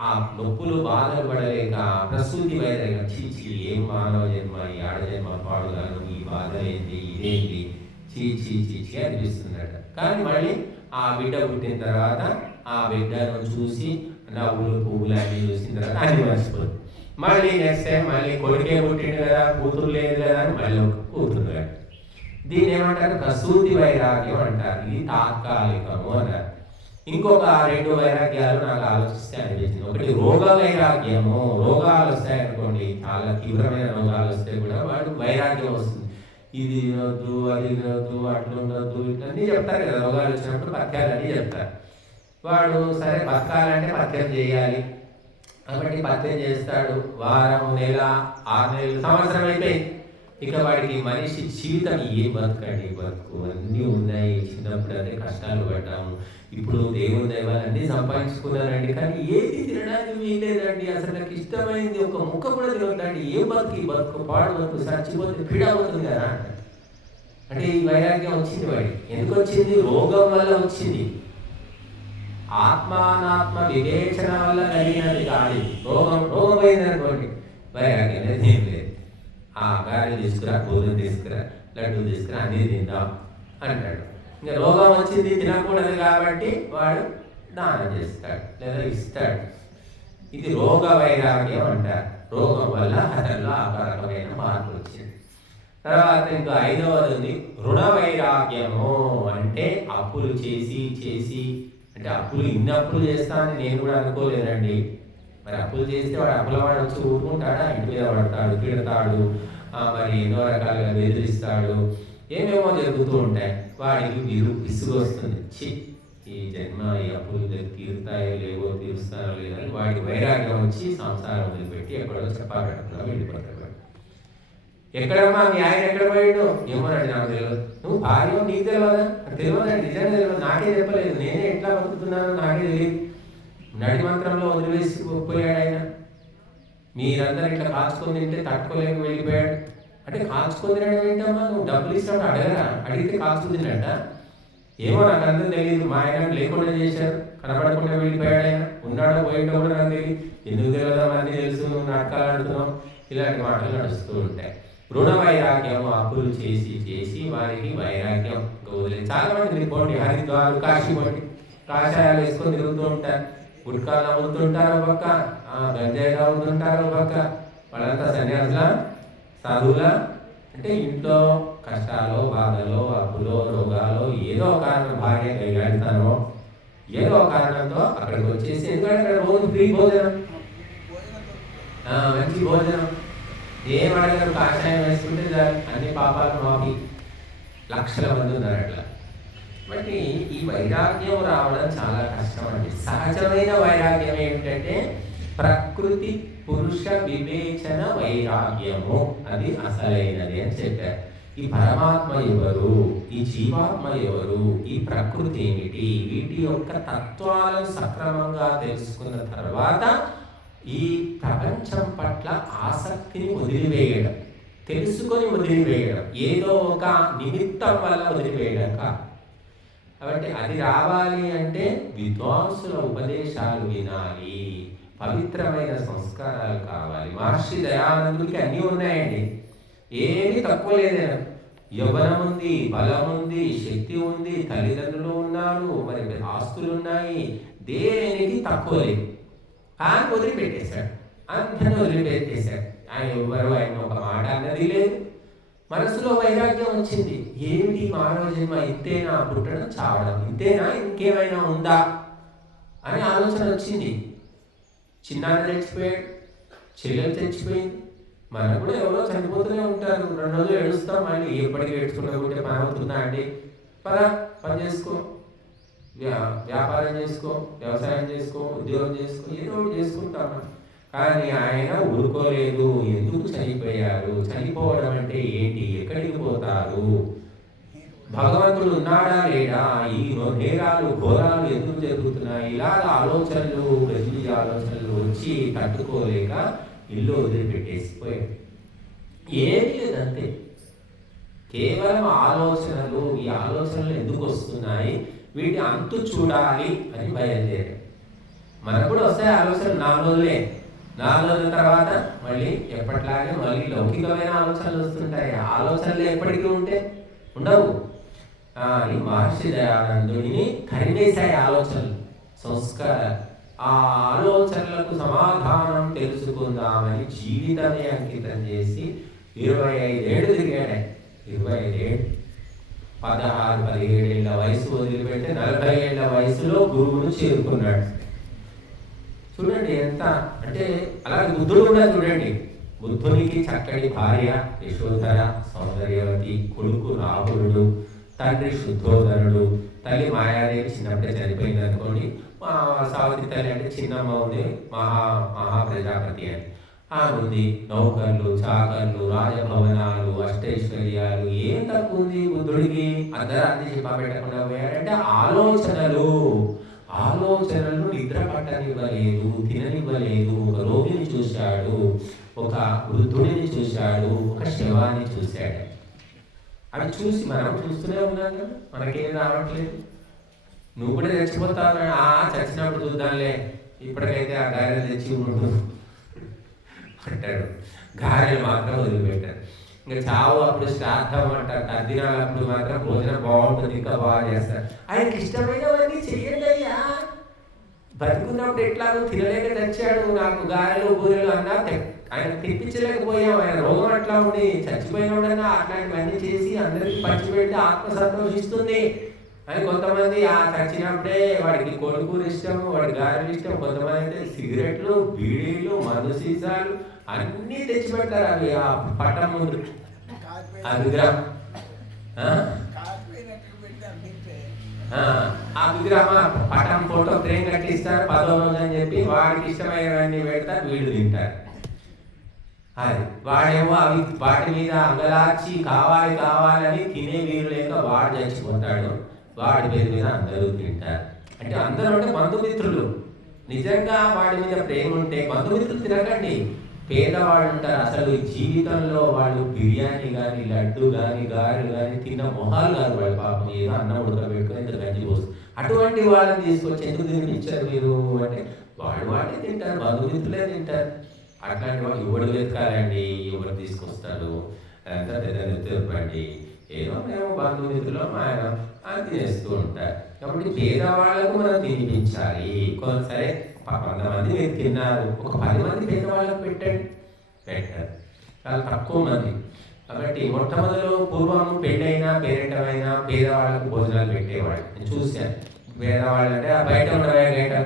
ఆ నొప్పులు బాధలు పడలేక ప్రసూతి వైరాగ్యం, చీచి ఏం మానవ జన్మ, ఈ ఆడజన్మ పాడుగాను, ఈ బాధ ఏంటి, ఇదేంటి, చీచి అనిపిస్తున్నాడు. కానీ మళ్ళీ ఆ బిడ్డ పుట్టిన తర్వాత ఆ బిడ్డను చూసి నవ్వులు పువ్వులు అన్నీ చూసిన తర్వాత అన్ని మర్చిపోదు. మళ్ళీ నెక్స్ట్ టైం మళ్ళీ కొడుకే పుట్టిండు కదా, కూతురు లేదు కదా అని మళ్ళీ ఒక కూతురు. దీన్ని ఏమంటారు? ప్రసూతి వైరాగ్యం అంటారు. ఇది తాత్కాలికము అన్నారు. ఇంకొక 2 వైరాగ్యాలు నాకు ఆలోచిస్తే అనిపించింది. ఒకటి రోగ వైరాగ్యము. రోగాలు వస్తాయనుకోండి, చాలా తీవ్రమైన రోగాలు వస్తే కూడా వాడు వైరాగ్యం వస్తుంది. ఇది తినొద్దు, అది తినొద్దు, అట్లా ఉండొద్దు, ఇట్లన్నీ చెప్తారు కదా. రోగాలు వచ్చినప్పుడు పథ్యాలన్నీ చెప్తారు. వాడు సరే బతకాలంటే పథ్యం చేయాలి కాబట్టి పథ్యం చేస్తాడు. వారం, నెల, 6 నెలలు, సంవత్సరం అయిపోయింది. ఇక వాడికి మనిషి జీవితం ఏం బతకండి, బతుకు అన్నీ ఉన్నాయి. చిన్నప్పుడు అదే కష్టాలు పడ్డాము, ఇప్పుడు దేవుని దైవాలు అన్నీ సంపాదించుకున్నారండి, కానీ ఏది తినడానికి వీలేదండి. అసలు నాకు ఇష్టమైంది ఒక ముక్క కూడా తినొద్దండి. ఏం బతుకు పాడు బతుకు, చచ్చిపోతే పీడ అవుతుంది కదా. అంటే ఈ వైరాగ్యం వచ్చింది వాడి. ఎందుకు వచ్చింది? రోగం వల్ల వచ్చింది. ఆత్మానాత్మ వివేచన వల్ల కలిగినది కాదు. రోగం అయిందనుకోండి, వైరాగ్యం అనేది ఏం లేదు. ఆ గారెలు తీసుకురా, పూలు తీసుకురా, లడ్డు తీసుకురా, అన్నీ తిందాం అంటాడు. ఇంకా రోగం వచ్చింది, తినకూడదు కాబట్టి వాడు దానం చేస్తాడు లేదా ఇస్తాడు. ఇది రోగ వైరాగ్యం అంటారు. రోగం వల్ల అతనిలో ఆకారమైన మార్పు వచ్చింది. తర్వాత ఇంకా 5వది ఉంది రుణ వైరాగ్యము. అంటే అప్పులు చేసి అంటే ఇన్ని అప్పులు చేస్తానని నేను కూడా అనుకోలేదండి. మరి అప్పులు చేస్తే వాడు అప్పులవాడు వచ్చి ఊరుకుంటాడా? ఇంటి మీద పడతాడు, తిడతాడు, మరి ఎన్నో రకాలుగా బెదిరిస్తాడు, ఏమేమో జరుగుతూ ఉంటాయి. వాడికి విసుగు వస్తుంది. ఈ జన్మ ఈ అప్పులు తీరుతాయో లేవో, తీరుస్తానో లేదని వాడికి వైరాగ్యం వచ్చి సంసారం వదిలిపెట్టి ఎక్కడో చెప్పాకట్టుకున్నా వెళ్ళిపోతాడు. ఎక్కడమ్మా మీ ఆయన ఎక్కడ పోయాడు? ఏమోనండి నాకు తెలియదు. నువ్వు భార్య నీకు తెలియదా? తెలియదండి, నిజంగా తెలియదు, నాకే చెప్పలేదు, నేనే ఎట్లా బతుకుతున్నానో నాకే తెలియదు. నడి మంత్రంలో వదిలివేసి పోయాడు ఆయన. మీరందరూ ఇట్లా కాల్చుకొని తింటే తట్టుకోలేక వెళ్ళిపోయాడు. అంటే కాల్చుకొని తినడం ఏంటమ్మా? నువ్వు డబ్బులు ఇస్తావు అడగరా? అడిగితే కాల్చుకు తినట? ఏమో నాకు అందరూ తెలియదు. మా ఆయన లేకుండా చేశారు, కనబడకుండా వెళ్ళిపోయాడు ఆయన. ఉన్నాడో పోయిండో కూడా నాకు తెలియదు. ఎందుకు తెలియదా? అన్నీ తెలుసు, నువ్వు నాటకాలు ఆడుతున్నావు. ఇలాంటి మాటలు నడుస్తూ ఉంటాయి. రుణ వైరాగ్యం, అప్పులు చేసి చేసి వారికి వైరాగ్యం వదిలేదు. చాలా మంది మీరు పోండి, హరిద్వార్ కాశీ పోండి, కాషాయాలు వేసుకొని తిరుగుతూ ఉంటారు, గుట్కాలు అమ్ముతుంటారు ఒక పక్క, గంజాయి తాగుతుంటారు ఒక పక్క. వాళ్ళంతా సన్యాసుల సాధువుల అంటే ఇంట్లో కష్టాలు, బాధలు, అప్పులో, రోగాలు, ఏదో కారణం, భార్య కైగాడుతానో ఏదో కారణంతో అక్కడికి వచ్చేసి, ఎందుకంటే అక్కడ రోజు ఫ్రీ భోజనం, మంచి భోజనం, ఏం అడగరు, కాషాయం వేసుకుంటే అన్ని పాపాలు మాపి. లక్షల మంది ఉన్నారు అట్లా. బట్టి ఈ వైరాగ్యం రావడం చాలా కష్టం అండి. సహజమైన వైరాగ్యం ఏమిటంటే ప్రకృతి పురుష వివేచన వైరాగ్యము, అది అసలైనది అని చెప్పారు. ఈ పరమాత్మ ఎవరు, ఈ జీవాత్మ ఎవరు, ఈ ప్రకృతి ఏమిటి, వీటి యొక్క తత్వాలను సక్రమంగా తెలుసుకున్న తర్వాత ఈ ప్రపంచం పట్ల ఆసక్తిని వదిలివేయడం, తెలుసుకొని వదిలివేయడం, ఏదో ఒక నిమిత్తం వల్ల వదిలివేయడం కాదు. కాబట్టి అది రావాలి అంటే విద్వాంసుల ఉపదేశాలు వినాలి, పవిత్రమైన సంస్కారాలు కావాలి. మహర్షి దయానందుడికి అన్నీ ఉన్నాయండి, ఏమీ తక్కువ లేదేనా. యవ్వనం ఉంది, బలం ఉంది, శక్తి ఉంది, తల్లిదండ్రులు ఉన్నారు, మరి ఆస్తులు ఉన్నాయి, దేనికి తక్కువ లేదు. ఆయన వదిలిపెట్టేశాడు, అందరినీ వదిలిపెట్టేశాడు. ఆయన ఎవ్వరు ఆయన ఒక మాట అన్నది లేదు. మనసులో వైరాగ్యం వచ్చింది. ఏమిటి మానవ జన్మ, ఇంతేనా, పుట్టడం చావడం ఇంతేనా, ఇంకేమైనా ఉందా అని ఆలోచన వచ్చింది. చిన్నాన్న చచ్చిపోయాడు, చెల్లెలు చచ్చిపోయింది, మనకు కూడా ఎవరో చనిపోతూనే ఉంటారు. 2 రోజులు ఏడుస్తాం, మళ్ళీ ఎప్పటికీ ఏడ్చుకున్నా కూడా పని అవుతుందా అండి? పని చేసుకో, వ్యాపారం చేసుకో, వ్యవసాయం చేసుకో, ఉద్యోగం చేసుకో, ఏదో ఒకటి చేసుకుంటాం. కానీ ఆయన ఊరుకోలేదు. ఎందుకు చనిపోయారు, చనిపోవడం అంటే ఏంటి, ఎక్కడికి పోతారు, భగవంతుడు ఉన్నాడా లేడా, ఈ నేరాలు ఘోరాలు ఎందుకు జరుగుతున్నాయి, ఇలాగ ఆలోచనలు, ప్రతి ఆలోచనలు వచ్చి తట్టుకోలేక ఇల్లు వదిలిపెట్టేసిపోయాడు. ఏమీ లేదంతే, కేవలం ఆలోచనలు. ఈ ఆలోచనలు ఎందుకు వస్తున్నాయి, వీటి అంతు చూడాలి అని బయలుదేరాడు. మనకు కూడా వస్తాయి ఆలోచనలు, 4 రోజులే. 4 రోజుల తర్వాత మళ్ళీ ఎప్పటిలాగే మళ్ళీ లౌకికమైన ఆలోచనలు వస్తుంటాయి. ఆలోచనలు ఎప్పటికీ ఉంటే ఉండవు. ఈ మహర్షి దయానందుడిని కరిమేశాయి ఆలోచనలు, సంస్కారాలు. ఆ ఆలోచనలకు సమాధానం తెలుసుకుందామని జీవితాన్ని అంకితం చేసి 25 ఏళ్ళు తిరిగాడు. 25 ఏళ్ళు, 16, 17 ఏళ్ళ వయసు వదిలిపెట్టి 40 ఏళ్ళ వయసులో గురువును చేరుకున్నాడు. చూడండి ఎంత అంటే. అలాగే బుద్ధుడు కూడా చూడండి, బుద్ధునికి చక్కటి భార్య యశోధర సౌందర్యవతి, కొడుకు రాహులుడు, తండ్రి శుద్ధోదనుడు, తల్లి మాయాదేవి చిన్నప్పుడే చనిపోయింది అనుకోండి. సావిత్రి తల్లి అంటే చిన్నమ్మ ఉంది, మహాప్రజాపతి అని ఉంది. నౌకర్లు, చాకర్లు, రాజభవనాలు, అష్టైశ్వర్యాలు, ఏం తక్కువ ఉంది బుద్ధుడికి. అర్ధరాత్రి చెప్పా పెట్టకుండా పోయాడంటే ఆలోచనలు నిద్ర పట్టనివ్వలేదు, తిననివ్వలేదు. ఒక రోగిని చూశాడు, ఒక వృద్ధుడిని చూశాడు, ఒక శవాన్ని చూశాడు. అవి చూసి మనం చూస్తూనే ఉన్నాం కదా, మనకేం రావట్లేదు. నువ్వు కూడా చచ్చిపోతావు, చచ్చినప్పుడు చూద్దాంలే, ఇప్పటికైతే ఆ గారెలు తెచ్చి ఉండు అంటాడు. గారెలు మాత్రం వదిలిపెట్టారు. ఇంకా చావు అప్పుడు శ్రాద్ధం అంటారు, తద్దినాలప్పుడు మాత్రం భోజనం బాగుంటుంది, ఇంకా బాగా చేస్తారు. ఆయనకి ఇష్టమైనవన్నీ చెయ్యండి అయ్యా. బతుకున్నప్పుడు ఎట్లాగో తినలేక తెచ్చాడు, నాకు గారెలు బూరెలు అన్నా ఆయన తెప్పించలేకపోయాం. ఆయన రోగం అట్లా ఉంది, చచ్చిపోయినోడన్నా అట్లాంటివన్నీ చేసి అందరికి పంచిపెట్టి ఆత్మ సంతోషిస్తుంది అని. కొంతమంది చచ్చినప్పుడే వాడికి కొడుకులు ఇష్టం, వాడి గారెలు ఇష్టం. కొంతమంది అయితే సిగరెట్లు, బీడీలు, మందు సీసాలు అన్నీ తెచ్చిపెట్టారు. అవి ఆ పట్టం ముందు ఆ విగ్రహం, ఆ విగ్రహం పటం ఫోటో ఫ్రేమ్ కట్టిస్తారు 10వ రోజు అని చెప్పి వాడికి ఇష్టమైనవన్నీ పెడతారు, వీళ్ళు తింటారు. అది వాడేమో అవి వాటి మీద అంగలార్చి కావాలని తినే వీలు లేక వాడు చచ్చిపోతాడు. వాడి పేరు మీద అందరూ తింటారు. అంటే అందరూ అంటే బంధుమిత్రులు. నిజంగా వాడి మీద ప్రేమ ఉంటే బంధుమిత్రులు తినకండి. పేదవాళ్ళు ఉంటారు, అసలు జీవితంలో వాళ్ళు బిర్యానీ కానీ, లడ్డు కానీ, గారెలు కానీ తిన్న మొహాలు కాదు వాళ్ళు. పాపం ఏదో అన్నం ఉడకబెట్టుకుని ఇంత గంజి పోస్తుంది. అటువంటి వాళ్ళని తీసుకొచ్చి ఎందుకు తినిపించారు మీరు అంటే వాళ్ళు తింటారు, బంధుమిత్రులే తింటారు. అట్లాంటి వాళ్ళు ఎవడు వెతకాలండి, ఎవరు తీసుకొస్తారు, అంతా పెద్ద నెత్తుపండి, ఏదో మేము బంధుమిత్రులు ఆయన అని తినేస్తూ ఉంటారు. కాబట్టి పేదవాళ్ళకు మనం తినిపించాలి. సరే 100 మంది మీరు తిన్నారు, ఒక 10 మంది పేదవాళ్ళకు పెట్టండి. పెట్టారు చాలా తక్కువ మంది. కాబట్టి మొట్టమొదలు పూర్వం పెళ్ళైనా పేరెంటమైనా పేదవాళ్ళకు భోజనాలు పెట్టేవాళ్ళు. నేను చూశాను. పేదవాళ్ళు అంటే ఆ బయట ఉన్న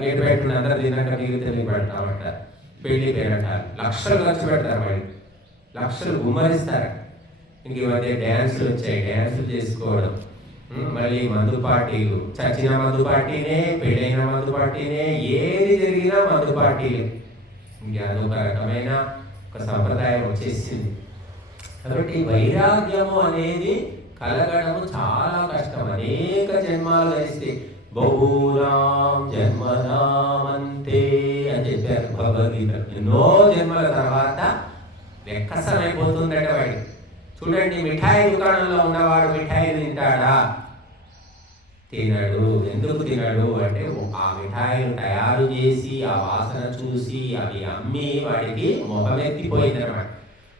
గేట్ బయట అందరూ తిన్నాక మిగిలితే పెడతామంటారు. పెళ్లి పేరంటారు, లక్షలు ఖర్చు పెడతారు, వాళ్ళు లక్షలు గుమ్మరిస్తారు. ఇంక ఈ మధ్య డ్యాన్సులు వచ్చాయి, డ్యాన్సులు చేసుకోవడం, మళ్ళీ మందు పార్టీలు, చచ్చిన మందు పార్టీనే, పెళ్ళైన మందు పార్టీనే, ఏది జరిగినా మందు పార్టీలే. ఇంక అదొక రకమైన ఒక సంప్రదాయం వచ్చేసింది. కాబట్టి వైరాగ్యము అనేది కలగడము చాలా కష్టం. అనేక జన్మాలు కలిస్తే బహురాం జన్మనామంతే అని చెప్పారు భగవద్గీత. ఎన్నో జన్మల తర్వాత లెక్కసమైపోతుందట వాడి. చూడండి, మిఠాయి దుకాణంలో ఉన్నవాడు మిఠాయి తింటాడా? తినడు. ఎందుకు తినడు అంటే ఆ మిఠాయిలు తయారు చేసి ఆ వాసన చూసి అవి అమ్మి వాడికి మొహమెత్తిపోయిందన్నమాట.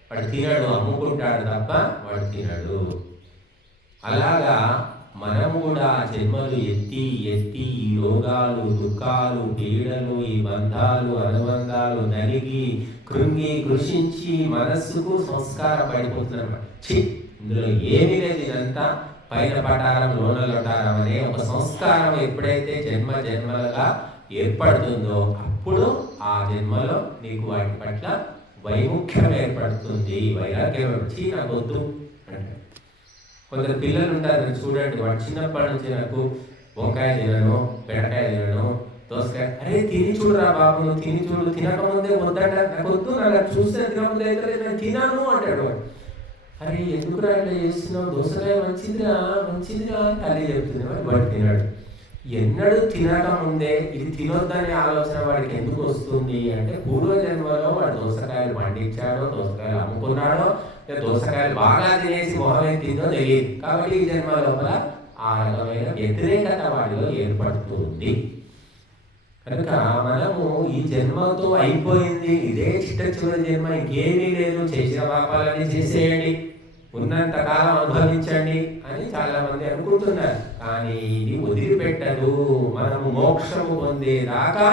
వాడు తినడు, అమ్ముకుంటాడు తప్ప వాడు తినడు. అలాగా మనము కూడా జన్మలు ఎత్తి ఎత్తి ఈ రోగాలు, దుఃఖాలు, పీడలు, ఈ బంధాలు, అనుబంధాలు నలిగి కృంగి కృషించి మనస్సుకు సంస్కారం పడిపోతుందన్నమాట. ఇందులో ఏమీ లేదు, ఇదంతా పైన పటారం లోన లొటారం అనే ఒక సంస్కారం ఎప్పుడైతే జన్మ జన్మలుగా ఏర్పడుతుందో అప్పుడు ఆ జన్మలో నీకు వాటి పట్ల వైముఖ్యం ఏర్పడుతుంది, వైరాగ్యం వచ్చి నాకు వద్దు అంటే. కొందరు పిల్లలు ఉంటారు చూడండి, వాడు చిన్నప్పటి నుంచి నాకు వంకాయ తినను, బెండకాయ తినను, దోసకాయ, అరే తిని చూడురా బాబు, నువ్వు తిని చూడు, తినకముందే వద్దంట, నాకు వద్దు, నాకు చూస్తే తినకముందే అయితే నేను తినను అంటాడు. అరే ఎందుకురా ఇట్లా చేస్తున్నావు, దోసకాయ మంచిదిరా మంచిదిరా అని తల్లి చెప్తుంది, వాడు తినాడు. ఎన్నడూ తినకముందే ఇది తినొద్దనే ఆలోచన వాడికి ఎందుకు వస్తుంది అంటే పూర్వజన్మలో వాడు దోసకాయలు పండించాడో, దోసకాయలు అమ్ముకున్నాడో, దోసకాయలు బాగా తినేసి మొహం ఎత్తిందో తెలియదు. కాబట్టి ఈ జన్మ లోపల ఆ రకమైన వ్యతిరేకత వాడిలో ఏర్పడుతుంది. కనుక మనము ఈ జన్మతో అయిపోయింది, ఇదే చిట్ట చివరి జన్మ, ఇంకేమీ లేదు, చేసిన పాపాలన్నీ చేసేయండి, ఉన్నంత కాలం అనుభవించండి అని చాలా మంది అనుకుంటున్నారు. కానీ ఇది వదిలిపెట్టదు. మనము మోక్షము పొందేదాకా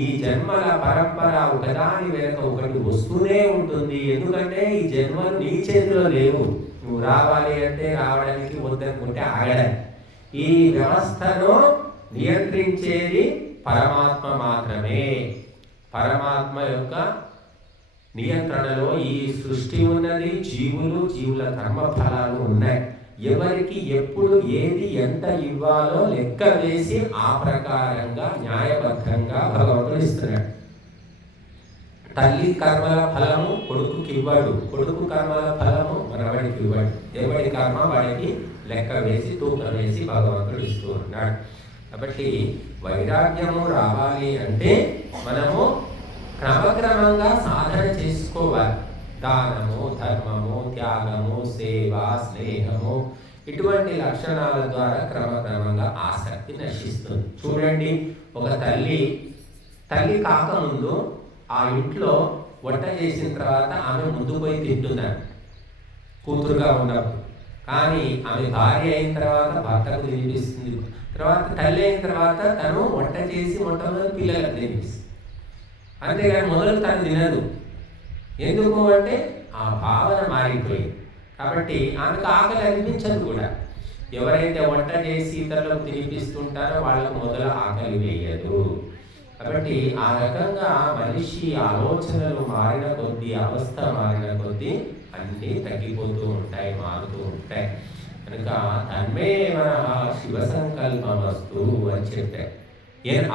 ఈ జన్మల పరంపర ఒకదాని వెనక ఒకటి వస్తూనే ఉంటుంది. ఎందుకంటే ఈ జన్మలు నీ చేతిలో లేవు. నువ్వు రావాలి అంటే రావడానికి, వద్దనుకుంటే ఆగడానికి. ఈ వ్యవస్థను నియంత్రించేది పరమాత్మ మాత్రమే. పరమాత్మ యొక్క నియంత్రణలో ఈ సృష్టి ఉన్నది, జీవులు, జీవుల కర్మ ఫలాలు ఉన్నాయి. ఎవరికి ఎప్పుడు ఏది ఎంత ఇవ్వాలో లెక్క వేసి ఆ ప్రకారంగా న్యాయబద్ధంగా భగవంతుడు ఇస్తున్నాడు. తల్లి కర్మల ఫలము కొడుకుకి ఇవ్వడు, కొడుకు కర్మల ఫలము మనవాడికి ఇవ్వడు. ఎవడి కర్మ వాడికి లెక్క వేసి తూకం వేసి భగవంతుడు ఇస్తూ ఉన్నాడు. కాబట్టి వైరాగ్యము రావాలి అంటే మనము క్రమక్రమంగా సాధన చేసుకోవాలి. దానము, ధర్మము, త్యాగము, సేవ, స్నేహము, ఇటువంటి లక్షణాల ద్వారా క్రమక్రమంగా ఆసక్తి నశిస్తుంది. చూడండి, ఒక తల్లి కాకముందు ఆ ఇంట్లో వంట చేసిన తర్వాత ఆమె ముందు పోయి తింటున్నాడు కూతురుగా ఉన్నప్పుడు. కానీ ఆమె భార్య అయిన తర్వాత భర్తకు తినిపిస్తుంది. తర్వాత తల్లి అయిన తర్వాత తను వంట చేసి మొట్టమొదటి పిల్లలకు తినిపిస్తుంది. అంతేగాని మొదలు తను తినదు. ఎందుకు అంటే ఆ భావన మారిపోయింది. కాబట్టి ఆమెకు ఆకలి అనిపించదు కూడా. ఎవరైతే వంట చేసి ఇతరులకు తినిపిస్తుంటారో వాళ్ళకు మొదలు ఆకలి వేయదు. కాబట్టి ఆ రకంగా మనిషి ఆలోచనలు మారిన కొద్దీ, అవస్థ మారిన కొద్దీ అన్నీ తగ్గిపోతూ ఉంటాయి, మారుతూ ఉంటాయి. కనుక తన్మే మన శివ సంకల్పమస్తు అని చెప్పారు.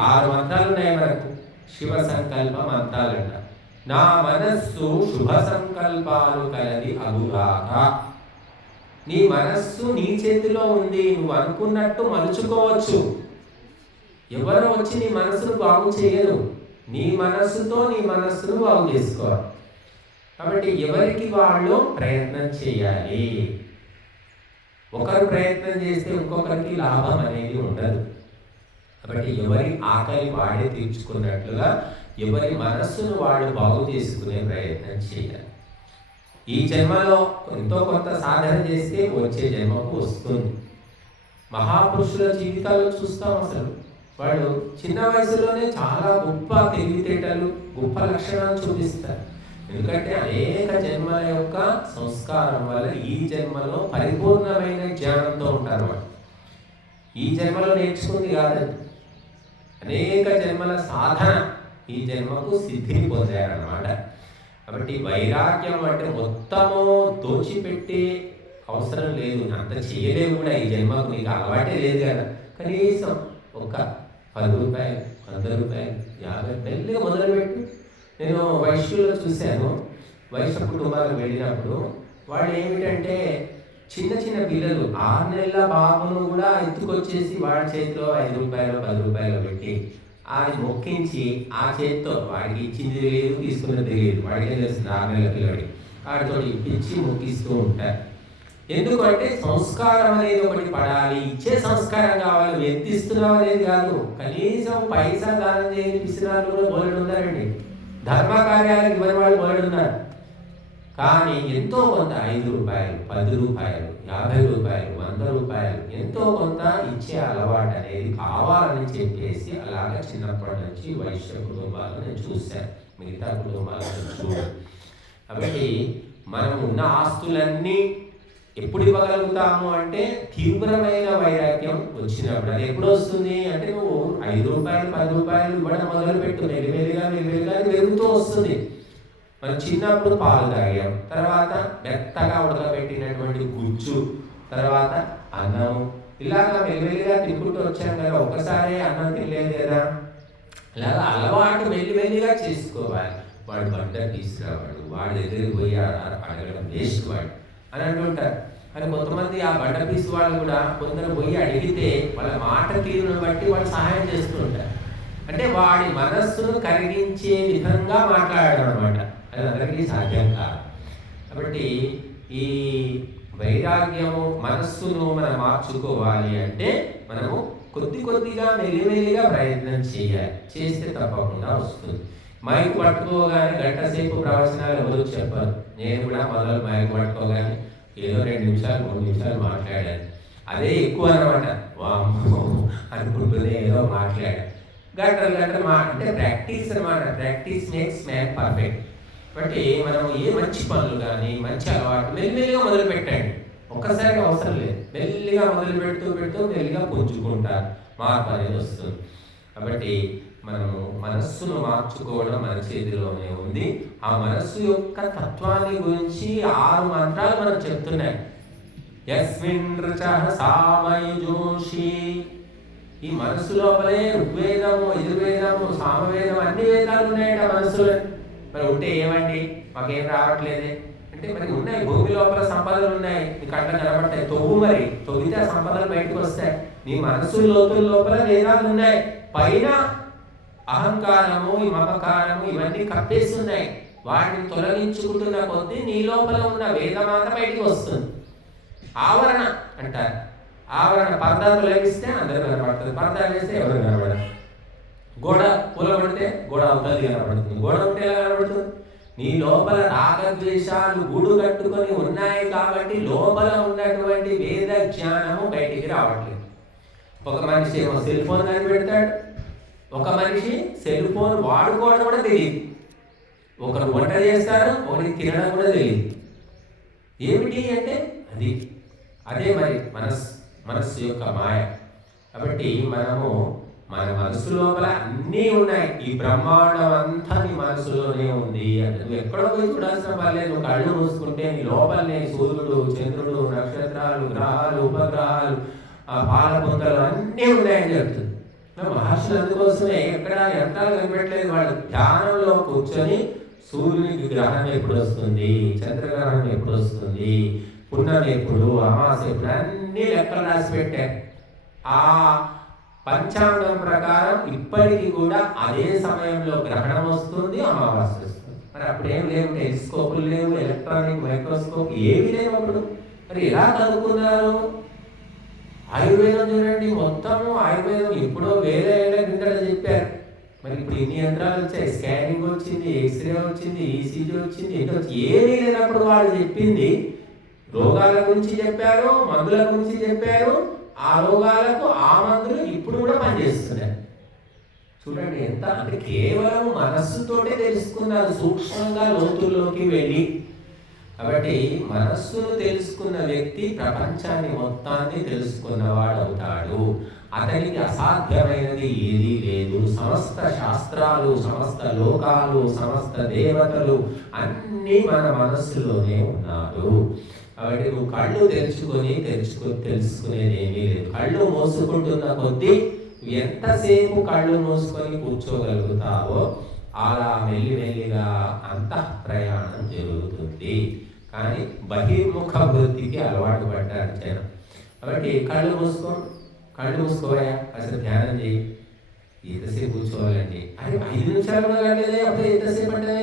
6 మంత్రాలు ఉన్నాయి మనకు, శివ సంకల్ప మంత్రాలంట. నా మనస్సు శుభ సంకల్పాలు కలది అగుగాక. నీ మనస్సు నీ చేతిలో ఉంది, నువ్వు అనుకున్నట్టు మలుచుకోవచ్చు. ఎవరు వచ్చి నీ మనస్సును బాగు చేయరు. నీ మనస్సుతో నీ మనస్సును బాగు చేసుకోవాలి. కాబట్టి ఎవరికి వాళ్ళు ప్రయత్నం చేయాలి. ఒకరు ప్రయత్నం చేస్తే ఇంకొకరికి లాభం అనేది ఉండదు. కాబట్టి ఎవరి ఆకలి వాడే తీర్చుకున్నట్లుగా ఎవరి మనస్సును వాళ్ళు బాగు చేసుకునే ప్రయత్నం చేయాలి. ఈ జన్మలో ఎంతో కొంత సాధన చేస్తే వచ్చే జన్మకు వస్తుంది. మహాపురుషుల జీవితాల్లో చూస్తాం, అసలు వాళ్ళు చిన్న వయసులోనే చాలా గొప్ప తెలివితేటలు, గొప్ప లక్షణాలు చూపిస్తారు. ఎందుకంటే అనేక జన్మల యొక్క సంస్కారం వల్ల ఈ జన్మలో పరిపూర్ణమైన జ్ఞానంతో ఉంటారు. వాళ్ళు ఈ జన్మలో నేర్చుకుంది కాదండి, అనేక జన్మల సాధన ఈ జన్మకు సిద్ధిని పొందారన్నమాట. కాబట్టి వైరాగ్యం అంటే మొత్తము దోచిపెట్టే అవసరం లేదు, అంత చేయలేవు కూడా. ఈ జన్మకు నీకు అలవాటే లేదు కదా, కనీసం ఒక 10 రూపాయలు, 100 రూపాయలు, 50 మెల్లిగా మొదలుపెట్టు. నేను వైశ్యుల్లో చూశాను, వైశ్య కుటుంబాలకు వెళ్ళినప్పుడు వాళ్ళు ఏమిటంటే చిన్న చిన్న పిల్లలు 6 నెలల బాబును కూడా ఎత్తుకొచ్చేసి వాడి చేతిలో 5 రూపాయలు 10 రూపాయలు పెట్టి అది మొక్కించి ఆ చేతితో వాడికి ఇచ్చింది లేదు, తీసుకున్నది తెలియదు, వాడికే తెలుస్తుంది 6 నెలల పిల్లవాడి, వాడితో ఇప్పించి మొక్కిస్తూ ఉంటారు. ఎందుకంటే సంస్కారం అనేది ఒకటి పడాలి, ఇచ్చే సంస్కారం కావాలి. ఎంత ఇస్తున్నావు అనేది కాదు, కనీసం పైసా దానం చేయని పిసినాలు కూడా బోలెడు ఉన్నారండి. ధర్మ కార్యాలకు ఇవ్వని వాళ్ళు బోలెడు ఉన్నారు. కానీ ఎంతో కొంత 5 రూపాయలు, 10 రూపాయలు, 50 రూపాయలు, 100 రూపాయలు ఎంతో కొంత ఇచ్చే అలవాటు అనేది కావాలని చెప్పేసి అలాగే చిన్నప్పటి నుంచి వైశ్య కుటుంబాలను నేను చూశాను, మిగతా కుటుంబాలను చూడాలి. కాబట్టి మనం ఉన్న ఆస్తులన్నీ ఎప్పుడు ఇవ్వగలుగుతాము అంటే తీవ్రమైన వైరాగ్యం వచ్చినప్పుడు. అది ఎప్పుడు వస్తుంది అంటే నువ్వు 5 రూపాయలు 10 రూపాయలు ఇవ్వడం మొదలుపెట్టు, మెల్లిమెల్లిగా అది పెరుగుతూ వస్తుంది. మనం చిన్నప్పుడు పాలు తాగాం, తర్వాత మెత్తగా ఉడకబెట్టినటువంటి గుజ్జు, తర్వాత అన్నం, ఇలాగా మెల్లిమెల్లిగా తింటుంటూ వచ్చాం కదా. ఒకసారి అన్నం తినలేదు కదా, అలాగా అలవాటు మెల్లిమెల్లిగా చేసుకోవాలి. వాడు బండ తీసుకురావాడు, వాడి దగ్గరికి పోయి అడగడం వేస్ట్ వాడు అని అంటుంటారు. కానీ కొంతమంది ఆ బండ పీసు వాళ్ళు కూడా కొందరు పోయి అడిగితే వాళ్ళ మాట తీరును బట్టి వాళ్ళు సహాయం చేస్తూ ఉంటారు. అంటే వాడి మనస్సును కరిగించే విధంగా మాట్లాడడం అనమాట. అది అందరికీ సాధ్యం కాదు. కాబట్టి ఈ వైరాగ్యము మనస్సును మనం మార్చుకోవాలి అంటే మనము కొద్దిగా మెల్లిమెల్లిగా ప్రయత్నం చేయాలి. చేస్తే తప్పకుండా వస్తుంది. మైక్ పట్టుకోగానే గంట సేపు ప్రవచనాలు ఎవరు చెప్పారు. నేను కూడా మొదలు మైక్ పట్టుకోగానే ఏదో 2 నిమిషాలు 3 నిమిషాలు మాట్లాడాను, అదే ఎక్కువ అనమాట. వామ్మో అనుకుంటూనే ఏదో మాట్లాడాను. గంటలు అంటే ప్రాక్టీస్ అనమాట. Practice makes man perfect. కాబట్టి మనం ఏ మంచి పనులు కానీ మంచి అలవాటు మెల్లిమెల్లిగా మొదలు పెట్టండి. ఒక్కసారిగా అవసరం లేదు, మెల్లిగా మొదలు పెడుతూ మెల్లిగా పుంజుకుంటారు, మార్పు అనేది వస్తుంది. కాబట్టి మనము మనస్సును మార్చుకోవడం మన చేతిలోనే ఉంది. ఆ మనస్సు యొక్క తత్వాన్ని గురించి 6 మంత్రాలు మనం చెప్తున్నాయి. యస్మిన్ రుచః సామయుజోషి. ఈ మనస్సు లోపలే ఋగ్వేదము, యజుర్వేదము, సామవేదం అన్ని వేదాలు ఉన్నాయట మనస్సులో. మరి ఉంటే ఏమండి మాకేం రావట్లేదే అంటే మరి ఉన్నాయి. భూమి లోపల సంపదలు ఉన్నాయి, నీ కళ్ళ కనబడతాయి. తొవ్వు, మరి తొవ్వితే ఆ సంపదలు బయటకు వస్తాయి. నీ మనస్సు లోతుల లోపల వేదాలు ఉన్నాయి. పైన అహంకారము, ఈ మమకారము ఇవన్నీ కప్పేస్తున్నాయి. వాటిని తొలగించుకుంటున్న కొద్దీ నీ లోపల ఉన్న వేదమాత బయటికి వస్తుంది. ఆవరణ అంటారు. ఆవరణ పర్దా తొలగిస్తే అందరూ కనబడుతుంది, పర్దా వేస్తే ఎవరు కనబడరు. గోడ కూలబడితే గోడ అవతలి కనబడుతుంది. గోడ ఉంటే ఎలా కనబడుతుంది? నీ లోపల రాగద్వేషాలు గూడు కట్టుకొని ఉన్నాయి కాబట్టి లోపల ఉన్నటువంటి వేద జ్ఞానము బయటికి రావట్లేదు. ఒక మనిషి ఏమో సెల్ ఫోన్ అని పెడతాడు, ఒక మనిషి సెల్ ఫోన్ వాడుకోవడం కూడా తెలియదు. ఒకరు వంట చేస్తారు, ఒకరికి తినడం కూడా తెలియదు. ఏమిటి అంటే అదే మరి మనస్సు యొక్క మాయ. కాబట్టి మనము మన మనసు లోపల అన్నీ ఉన్నాయి. ఈ బ్రహ్మాండం అంతా నీ మనసులోనే ఉంది అంటే నువ్వు ఎక్కడో పోయి చూడాల్సిన పర్లేదు. నువ్వు కళ్ళు మూసుకుంటే నీ లోపలనే సూర్యుడు, చంద్రుడు, నక్షత్రాలు, గ్రహాలు, ఉపగ్రహాలు, పాలపుంతలు అన్నీ ఉన్నాయని చెప్తుంది. మహర్షులు అందుకోసమే ఎక్కడ యంత్రాలు కనిపెట్టలేదు. వాళ్ళు ధ్యానంలో కూర్చొని సూర్యునికి గ్రహణం ఎప్పుడు వస్తుంది, చంద్రగ్రహణం ఎప్పుడు వస్తుంది, పున్నమి ఎప్పుడు, అమావాస్య ఎప్పుడు అన్ని లెక్కలు రాసి పెట్టారు. ఆ పంచాంగం ప్రకారం ఇప్పటికీ కూడా అదే సమయంలో గ్రహణం వస్తుంది, అమావాస్య వస్తుంది. మరి అప్పుడేం లేవు, టెలిస్కోపులు లేవు, ఎలక్ట్రానిక్ మైక్రోస్కోప్ ఏవి లేవు అప్పుడు. మరి ఎలా కనుక్కున్నారు? ఆయుర్వేదం చూడండి, మొత్తము ఆయుర్వేదం ఎప్పుడో వేరే ఏళ్ళ కిందట చెప్పారు. మరి ఇప్పుడు ఇన్ని యంత్రాలు వచ్చాయి, స్కానింగ్ వచ్చింది, ఎక్స్రే వచ్చింది, ఈసీజీ వచ్చింది, ఎన్ని వచ్చి ఏమీ లేనప్పుడు వాళ్ళు చెప్పింది రోగాల గురించి చెప్పారు, మందుల గురించి చెప్పారు. ఆ రోగాలకు ఆ మందులు ఇప్పుడు కూడా పనిచేస్తున్నాయి. చూడండి ఎంత అంటే కేవలం మనస్సుతోటే తెలుసుకున్నారు, సూక్ష్మంగా లోతుల్లోకి వెళ్ళి. కాబట్టి మనస్సును తెలుసుకున్న వ్యక్తి ప్రపంచాన్ని మొత్తాన్ని తెలుసుకున్నవాడు అవుతాడు. అతనికి అసాధ్యమైనది ఏదీ లేదు. సమస్త శాస్త్రాలు, సమస్త లోకాలు, సమస్త దేవతలు అన్నీ మన మనస్సులోనే ఉన్నారు. కాబట్టి నువ్వు కళ్ళు తెలుసుకునేది ఏమీ లేదు. కళ్ళు మూసుకుంటున్న కొద్దీ ఎంతసేపు కళ్ళు మూసుకొని కూర్చోగలుగుతావో అలా మెల్లిమెల్లిగా అంతః ప్రయాణం జరుగుతుంది. కానీ బహిర్ముఖ వృత్తికి అలవాటు పడ్డారు జనం. కాబట్టి కళ్ళు మూసుకోయా, అసలు ధ్యానం చేయి. ఎంతసేపు కూర్చోవాలండి? అది 5 నిమిషాలు కూడా కాలేదే, అప్పుడు ఎంతసేపు అంటే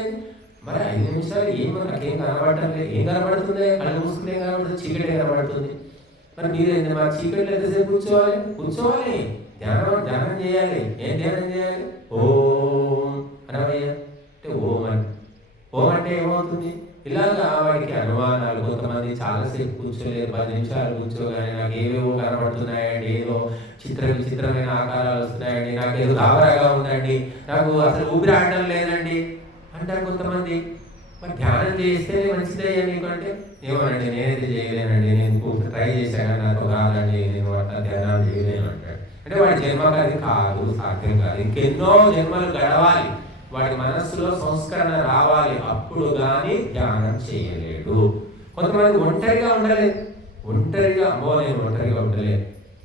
మరి 5 నిమిషాలు నాకేం కనబడటం లేదు. ఏం కనబడుతుంది? కళ్ళు మూసుకునే కనబడుతుంది, చీకటి కనబడుతుంది. మరి మీరేంటి మా చీకట్లో ఎంతసేపు కూర్చోవాలి, ధ్యానం చేయాలి. ఏం ధ్యానం చేయాలి? ఓం అనవయ్య అంటే ఓం అంటే ఏమవుతుంది? ఇలాగా వాడికి అనుమానాలు. కొంతమంది చాలాసేపు కూర్చోలేదు, 10 నిమిషాలు కూర్చోగానే నాకు ఏవేవో కనబడుతున్నాయండి, ఏదో విచిత్రమైన ఆకారాలు వస్తున్నాయండి, నాకు ఏదో రావరాగా ఉందండి, నాకు అసలు ఊపిరి ఆడడం లేదండి అంటారు కొంతమంది. మరి ధ్యానం చేస్తేనే మంచిదయ్యా నీకు అంటే, ఏమోనండి నేనైతే చేయలేనండి, నేను ట్రై చేశాను నాకు రాదండి, నేను అట్లా ధ్యానం చేయలేను అంటాడు. అంటే వాడి జన్మకు అది కాదు, సాధ్యం కాదు. ఇంకెన్నో జన్మలు గడవాలి, వాడి మనస్సులో సంస్కరణ రావాలి, అప్పుడు కానీ ధ్యానం చేయలేడు. కొంతమంది ఒంటరిగా ఉండలేదు, నేను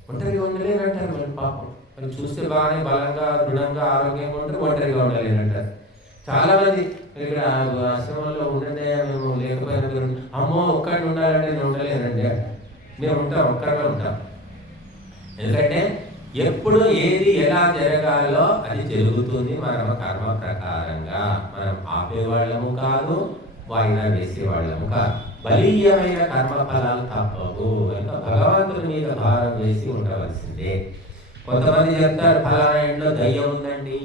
ఒంటరిగా ఉండలేను అంటారు. మరి పాపం మరి చూస్తే బాగానే బలంగా, దృఢంగా, ఆరోగ్యంగా ఉంటారు, ఒంటరిగా ఉండలేను అంటారు. చాలా మంది ఇక్కడ ఆశ్రమంలో ఉండండి, మేము లేకపోయినా అమ్మో ఒక్కడిని ఉండాలంటే నేను ఉండలేనండి, మేము ఒక్కరిగా ఉంటాం. ఎందుకంటే ఎప్పుడు ఏది ఎలా జరగాలో అది జరుగుతుంది మన కర్మ ప్రకారంగా. మనం ఆపేవాళ్ళము కాదు, వాయిదా వేసేవాళ్ళము కాదు. బలీయమైన కర్మ ఫలాలు తప్పవు. ఇంకా భగవంతుని మీద భారం వేసి ఉండవలసిందే. కొంతమంది చెప్తారు ఫలానా ఇంట్లో దయ్యం ఉందండి,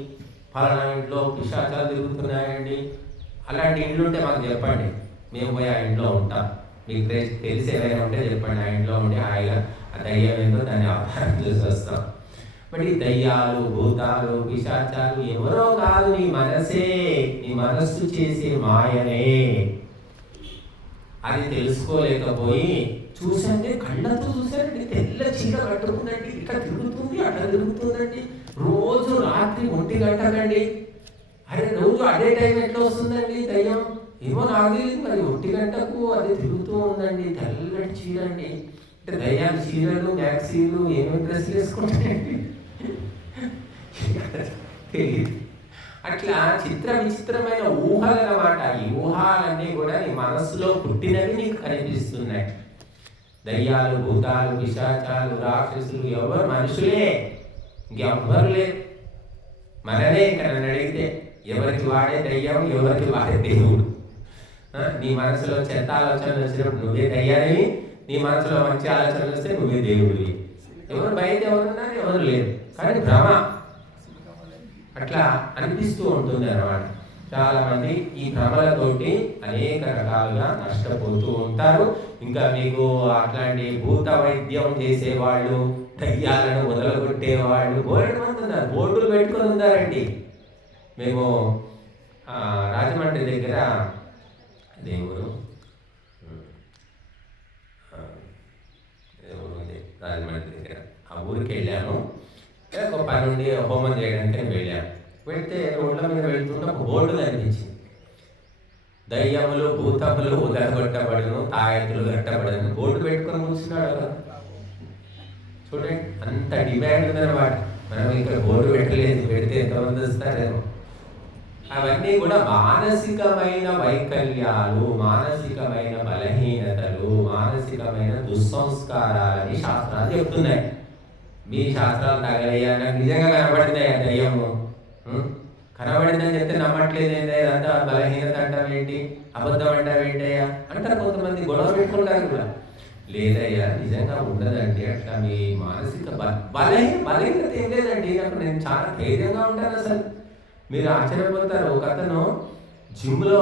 ఫలానా ఇంట్లో పిశాచాలు తిరుగుతున్నాయండి. అలాంటి ఇండ్లు ఉంటే మాకు చెప్పండి, మేము పోయి ఆ ఇంట్లో ఉంటాం. మీకు తెలిసి ఏదైనా ఉంటే చెప్పండి, ఆ ఇంట్లో ఉండి హాయిగా ఆ దయ్యం ఏంటో దాన్ని ఆహారం చూసి వస్తాం. బట్ ఈ దయ్యాలు, భూతాలు, పిశాచాలు ఎవరో కాదు, నీ మనస్సు చేసే మాయనే. అది తెలుసుకోలేకపోయి చూసంటే కళ్ళతో చూసారండి, తెల్ల చీర కట్టుకుందండి, ఇక్కడ తిరుగుతుంది, అట్లా తిరుగుతుందండి, రోజు రాత్రి 1 గంటకండి. అరే రోజు అదే టైం ఎట్లా వస్తుందండి దయ్యం? ఏమో నాకు తెలియదు, మరి 1 గంటకు అది తిరుగుతూ ఉందండి, తెల్లటి చీర అండి. అంటే దయ్యాలు చీరలు, మ్యాక్సీలు ఏమేమి డ్రెస్సులు వేసుకుంటాయండి తెలియదు. అట్లా విచిత్రమైన ఊహలు అన్నమాట. ఈ ఊహాలన్నీ కూడా నీ మనస్సులో పుట్టినవి నీకు కనిపిస్తున్నాయి. దయ్యాలు, భూతాలు, పిశాచాలు, రాక్షసులు ఎవరు? మనుషులే, ఇంకెవ్వరు లేరు. మననే ఇక్కడ నన్ను అడిగితే ఎవరికి వాడే దయ్యం, ఎవరికి వాడే దేవుడు. నీ మనసులో చెత్త ఆలోచనలు వచ్చినప్పుడు నువ్వే దయ్యానివి, నీ మనసులో మంచి ఆలోచనలు వస్తే నువ్వే దేవుడివి. ఎవరు బయట ఎవరున్నారు? ఎవరు లేరు. కానీ భ్రమ అట్లా అనిపిస్తూ ఉంటుంది అన్నమాట. చాలా మంది ఈ భ్రమలతోటి అనేక రకాలుగా నష్టపోతూ ఉంటారు. ఇంకా మీకు అట్లాంటి భూత వైద్యం చేసేవాళ్ళు, దయ్యాలను వదలగొట్టేవాళ్ళు బోర్డు మంది ఉన్నారు, బోర్డులు పెట్టుకొని ఉన్నారండి. మేము రాజమండ్రి దగ్గర దేవుడు రాజమండ్రి దగ్గర ఆ ఊరికి వెళ్ళాము. ఒక పని నుండి హోమం చేయడానికి వెళ్ళాము. వెళ్తే రోడ్ల మీద వెళ్తుంటే ఒక బోర్డు కనిపించింది. దయ్యములు, భూతములు వదలగొట్టబడును, తాయెత్తులు కట్టబడను బోర్డు పెట్టుకొని కూర్చున్నాడు కదా. చూడండి అంత డిమాండ్ ఉందన్నమాట. మనం ఇక్కడ బోర్డు పెట్టలేదు, పెడితే ఎంతమంది వస్తారేమో. అవన్నీ కూడా మానసికమైన వైకల్యాలు, మానసికమైన బలహీనతలు, మానసికమైన దుస్సంస్కారాలని శాస్త్రాలు చెప్తున్నాయి. మీ శాస్త్రాలు తగలయ్యా, నాకు నిజంగా కనబడింది ఆ దయ్యము, కనబడిందని చెప్తే నమ్మట్లేదు, ఏంటంటే బలహీనత అంటావేంటి, అబద్ధం అంటావేంటయ్యా అంటారు. కొంతమంది గొడవ పెట్టుకుంటారు కూడా. లేదయ్యా నిజంగా ఉండదండి, అట్లా మీ మానసిక బలహీనత ఏం లేదండి, నాకు నేను చాలా ధైర్యంగా ఉంటాను. అసలు మీరు ఆశ్చర్యపోతారు. ఒక అతను జిమ్లో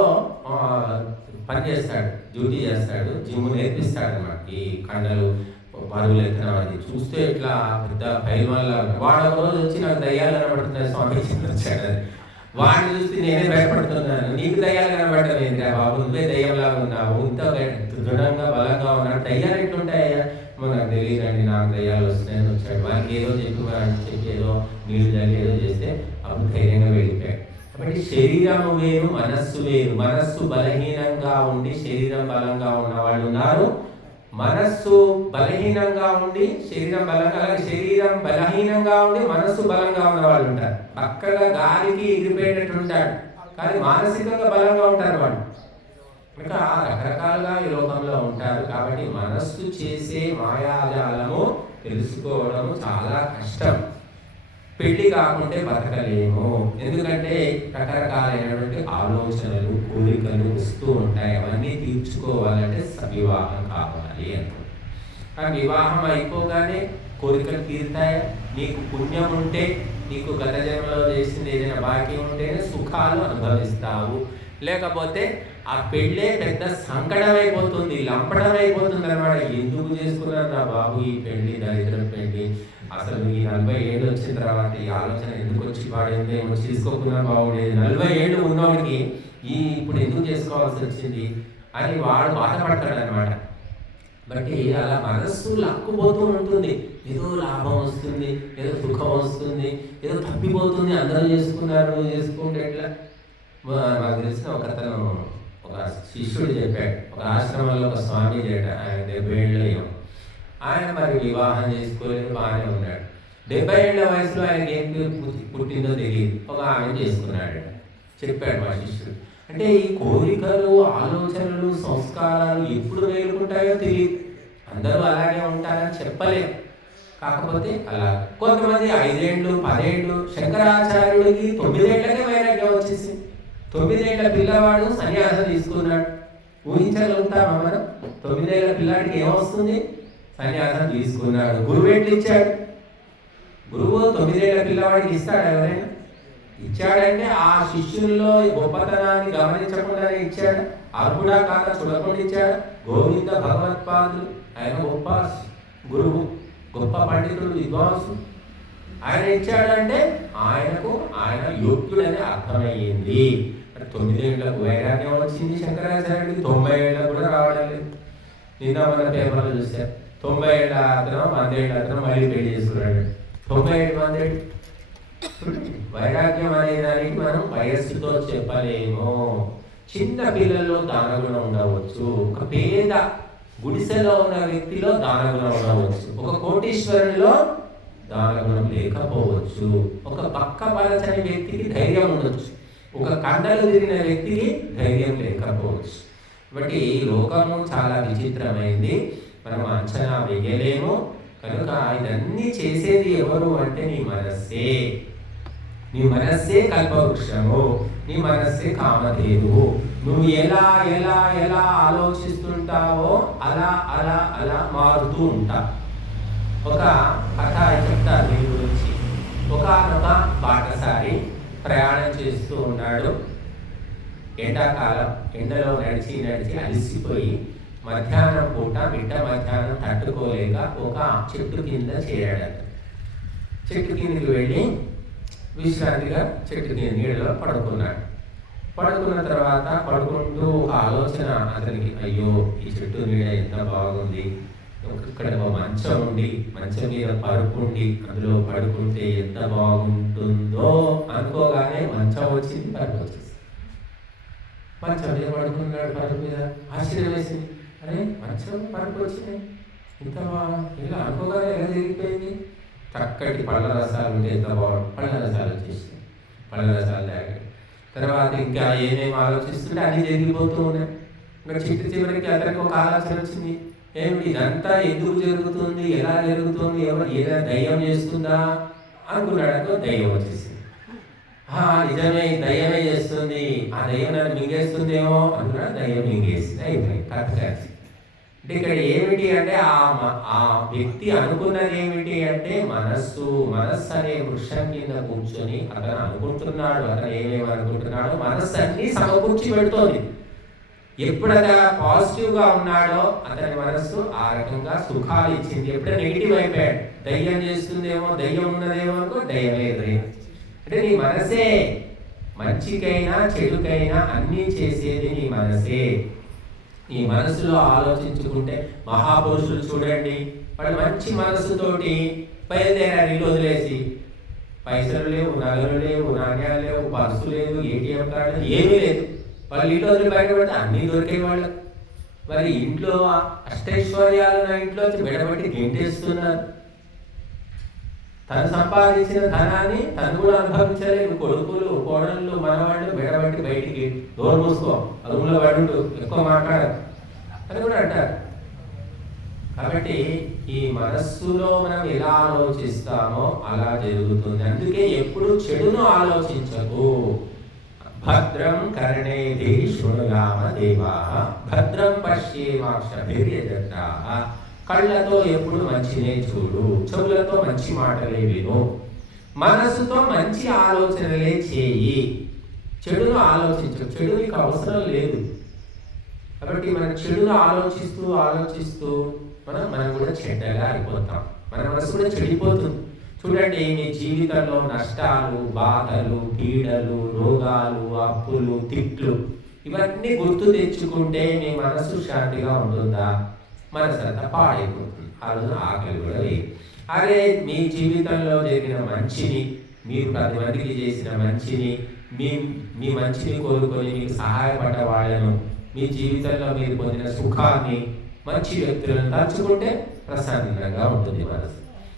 పని చేస్తాడు, డ్యూటీ చేస్తాడు, జిమ్ నేర్పిస్తాడు అన్నమాట. ఈ కండలు బరువులు ఎత్తడం అది చూస్తే ఇట్లా పెద్ద పైల్వాన్ లాగా. వాడు ఒక రోజు వచ్చి నాకు దయ్యాలు కనబడుతున్నాయి స్వామీజీ వచ్చాడు. వాడిని చూస్తే నేనే భయపడుతున్నాను. నీకు దయ్యాలు కనబడటం ఏంటిరా బాబు, నువ్వే దయ్యంలాగా ఉన్నావు, ఇంత దృఢంగా బలంగా ఉన్నాడు, దయ్యాలు ఎట్లుంటాయా? నాకు తెలియదండి, నాకు దయ్యాలు వస్తున్నాయని వచ్చాడు. వానికి ఏదో చెప్పి ఏదో నీళ్ళు తల్లి ఏదో చేస్తే అప్పుడు ధైర్యంగా వెళ్ళిపోయాడు. కాబట్టి శరీరం వేరు, మనస్సు వేరు. మనస్సు బలహీనంగా ఉండి శరీరం బలంగా ఉన్న వాళ్ళు ఉన్నారు. మనస్సు బలహీనంగా ఉండి శరీరం బలంగా, అలాగే శరీరం బలహీనంగా ఉండి మనస్సు బలంగా ఉన్న వాళ్ళు ఉంటారు. పక్కగా గాలికి ఎగిరిపోయేటట్టు ఉంటాడు, కానీ మానసికంగా బలంగా ఉంటారు వాళ్ళు. ఇంకా రకరకాలుగా ఈ లోకంలో ఉంటారు. కాబట్టి మనస్సు చేసే మాయాజాలము తెలుసుకోవడము చాలా కష్టం. పెళ్లి కాకుంటే బతకలేము. ఎందుకంటే రకరకాలైనటువంటి ఆలోచనలు, కోరికలు వస్తూ ఉంటాయి. అవన్నీ తీర్చుకోవాలంటే వివాహం కావాలి అనుకుంటాం. ఆ వివాహం అయిపోగానే కోరికలు తీరుతాయా? నీకు పుణ్యం ఉంటే, నీకు గత జన్మలో చేసింది ఏదైనా బాకీ ఉంటేనే సుఖాలు అనుభవిస్తావు. లేకపోతే ఆ పెళ్ళే పెద్ద సంకటమైపోతుంది, లంపటమైపోతుంది అనమాట. ఎందుకు చేసుకున్నారు నా బాబు ఈ పెళ్లి, దరిద్రం పెళ్లి, అసలు ఈ 40 ఏళ్ళు వచ్చిన తర్వాత ఈ ఆలోచన ఎందుకు వచ్చి పాడింది, ఏమో చేసుకోకుండా బాగుండేది, 40 ఏళ్ళు ఉన్నవాడికి ఇప్పుడు ఎందుకు చేసుకోవాల్సి వచ్చింది అని వాడు బాధపడతాడు అనమాట. బట్టి అలా మనస్సు లక్కుపోతూ ఉంటుంది. ఏదో లాభం వస్తుంది, ఏదో సుఖం వస్తుంది, ఏదో తప్పిపోతుంది. అందరూ చేసుకున్నారు, నువ్వు చేసుకుంటే ఎట్లా? నాకు తెలిసిన ఒక అతను, ఒక శిష్యుడు చెప్పాడు. ఒక ఆశ్రమంలో ఒక స్వామి చేయట, ఆయన 70 ఏళ్ళు. ఆయన మరి వివాహం చేసుకోలేదు, బాగానే ఉన్నాడు. 70 ఏళ్ల వయసులో ఆయనకి ఏం పుట్టిందో తెలియదు, ఒక ఆమె చేసుకున్నాడు. చెప్పాడు మా శిష్యుడు. అంటే ఈ కోరికలు, ఆలోచనలు, సంస్కారాలు ఎప్పుడు మేలుకుంటాయో తెలియదు. అందరూ అలాగే ఉంటారని చెప్పలేము. కాకపోతే అలా కొంతమంది 5 ఏళ్ళు 10 ఏళ్ళు, శంకరాచార్యుడికి 9 ఏళ్లకే వైరాగ్యం వచ్చేసి 9 ఏళ్ల పిల్లవాడు సన్యాసం తీసుకున్నాడు. ఊహించగలుగుతామా మనం? 9 ఏళ్ల పిల్లాడికి ఏమొస్తుంది? సన్యాసం తీసుకున్నాడు. గురువు ఎట్లు ఇచ్చాడు? గురువు 9 ఏళ్ల పిల్లవాడికి ఇస్తాడు ఎవరైనా? ఇచ్చాడంటే ఆ శిష్యుల్లో గొప్పతనాన్ని గమనించకుండానే ఇచ్చాడు. అర్హుడా కాక చూడకుండా ఇచ్చాడు. గోవింద భగవత్పాదులు ఆయన గొప్ప గురువు, గొప్ప పండితుడు, విద్వాంసు. ఆయన ఇచ్చాడంటే ఆయన యోగ్యుడని అర్థమయ్యింది. 9 ఏళ్లకు వైరాగ్యం వచ్చింది శంకరాచార్యుడికి, 90 ఏళ్ళకు కూడా రావడం లేదు. నిన్న మన పేపర్లో చూశారు, 90 ఏళ్ళ అతను 100 ఏళ్ళ అతను మళ్ళీ పెళ్లి చేసుకున్నాడు. 90 ఏళ్ళు 100 ఏళ్ళు. వైరాగ్యం అనే దానికి మనం వయస్సుతో చెప్పలేము. చిన్న పిల్లల్లో దానగుణం ఉండవచ్చు, ఒక పేద గుడిసెలో ఉన్న వ్యక్తిలో దానగుణం ఉండవచ్చు, ఒక కోటీశ్వరునిలో దానగుణం లేకపోవచ్చు, ఒక పక్క పలచని వ్యక్తికి ధైర్యం ఉండొచ్చు, ఒక కండలు తిరిగిన వ్యక్తికి ధైర్యం లేకపోవచ్చు. కాబట్టి లోకము చాలా విచిత్రమైంది, మనం అంచనా వేయలేము. కనుక ఇదన్నీ చేసేది ఎవరు అంటే నీ మనస్సే. నీ మనస్సే కల్పవృక్షము, నీ మనస్సే కామధేనువు. నువ్వు ఎలా ఎలా ఎలా ఆలోచిస్తుంటావో అలా అలా అలా మారుతూ ఉంటావు. ఒక కథ చెప్తారు దీని గురించి. ఒకనొక బాటసారి ప్రయాణం చేస్తూ ఉన్నాడు. ఎండాకాలం, ఎండలో నడిచి నడిచి అలసిపోయి మధ్యాహ్నం పూట మిట్ట మధ్యాహ్నం తట్టుకోలేక ఒక చెట్టు కింద చేరాడు. చెట్టు కిందకి వెళ్ళి విశ్రాంతిగా చెట్టు కింద నీడలో పడుకున్నాడు. పడుకున్న తర్వాత పడుకుంటూ ఒక ఆలోచన అతనికి, అయ్యో ఈ చెట్టు నీడ ఎంత బాగుంది, ఇక్కడ మంచం ఉండి మంచం మీద పడుకుండి అందులో పడుకుంటే ఎంత బాగుంటుందో అనుకోగానే మంచం వచ్చింది, పరుపు వచ్చేసి మంచం మీద పడుకున్నాడు. పరుపు మీద ఆశ్చర్యం వేసింది, అరే మంచం పరుపు వచ్చినాయి, ఇంత ఇలా అనుకోగానే ఎలా జరిగిపోయింది. చక్కటి పళ్ళ రసాలు ఉంటే ఎంత బాగుంది, పళ్ళ రసాలు వచ్చేసినాయి. పళ్ళ రసాలు తాగాడు. తర్వాత ఇంకా ఏమేమి ఆలోచిస్తుంటే అన్నీ జరిగిపోతూ ఉన్నాయి. ఇంకా చివరికి అతనికి ఒక ఆలోచన వచ్చింది, ఏమిటి ఇదంతా ఎందుకు జరుగుతుంది, ఎలా జరుగుతుంది, ఎవరు ఏదైనా దయ్యం చేస్తుందా అనుకున్నాడు. దయ్యం వచ్చేసింది. నిజమే, దయ్యమే చేస్తుంది, ఆ దయ్యం నన్ను మింగేస్తుందేమో అనుకున్నాడు. దయ్యం మింగేసింది, అయిపోయింది కథ. అంటే ఇక్కడ ఏమిటి అంటే ఆ వ్యక్తి అనుకున్నది ఏమిటి అంటే మనస్సు అనే వృక్షం కింద కూర్చొని అతను అనుకుంటున్నాడు, అతను ఏమేమి అనుకుంటున్నాడో మనస్సు అన్ని సమకూర్చి పెడుతోంది. ఎప్పుడైతే పాజిటివ్గా ఉన్నాడో అతని మనస్సు ఆ రకంగా సుఖాలు ఇచ్చింది. ఎప్పుడైనా నెగిటివ్ అయిపోయాడు, దయ్యం చేస్తుందేమో, దయ్యం ఉన్నదేమో అనుకో, దయ్యం లేదు. అంటే నీ మనసే మంచికైనా చెడుకైనా అన్నీ చేసేది నీ మనసే. నీ మనసులో ఆలోచించుకుంటే మహాపురుషులు చూడండి, వాళ్ళు మంచి మనసుతోటి బయలుదేరారు ఇల్లు వదిలేసి. పైసలు లేవు, నగలు లేవు, నాణ్యాలు లేవు, పర్సు లేదు, ఏటీఎం కార్డు ఏమీ లేదు. వాళ్ళు ఇల్లు వదిలి బయటపడితే అన్నీ దొరికే వాళ్ళు. మరి ఇంట్లో అష్టైశ్వర్యాలు నా ఇంట్లో బెడబట్టి గెంటేస్తున్నారు. తను సంపాదించిన ధనాన్ని తను కూడా అనుభవించలేదు. కొడుకులు, కోడళ్ళు, మనవాళ్ళు బెడబట్టి బయటికి డోర్ మూసుకో, రూమ్లో పడుంటూ ఎక్కువ మాట్లాడరు అని కూడా అంటారు. కాబట్టి ఈ మనస్సులో మనం ఎలా ఆలోచిస్తామో అలా జరుగుతుంది. అందుకే ఎప్పుడు చెడును ఆలోచించకు. భద్రం కర్ణేభిః శృణుయామ దేవాః భద్రం పశ్యేమాక్షభిర్యజత్రాః. కళ్ళతో ఎప్పుడు మంచినే చూడు, చెవులతో మంచి మాటలే విను, మనసుతో మంచి ఆలోచనలే చేయి. చెడును ఆలోచించు, చెడు నీకు అవసరం లేదు. కాబట్టి మనం చెడును ఆలోచిస్తూ మనం కూడా చెడ్డగా అయిపోతాం. మన మనసు కూడా చెడిపోతుంది. చూడండి, మీ జీవితంలో నష్టాలు, బాధలు, పీడలు, రోగాలు, అప్పులు, తిట్లు ఇవన్నీ గుర్తు తెచ్చుకుంటే మీ మనసు శాంతిగా ఉంటుందా? మనసు అంతా పాడైపోతుంది. ఆ రోజు ఆకలి కూడా లేదు. అదే మీ జీవితంలో జరిగిన మంచిని, మీరు 10 మందికి చేసిన మంచిని, మీ మంచిని కోరుకొని మీకు సహాయపడ్డ వాళ్ళను, మీ జీవితంలో మీరు పొందిన సుఖాన్ని, మంచి వ్యక్తులను తలుచుకుంటే ప్రశాంతంగా ఉంటుంది మనసు.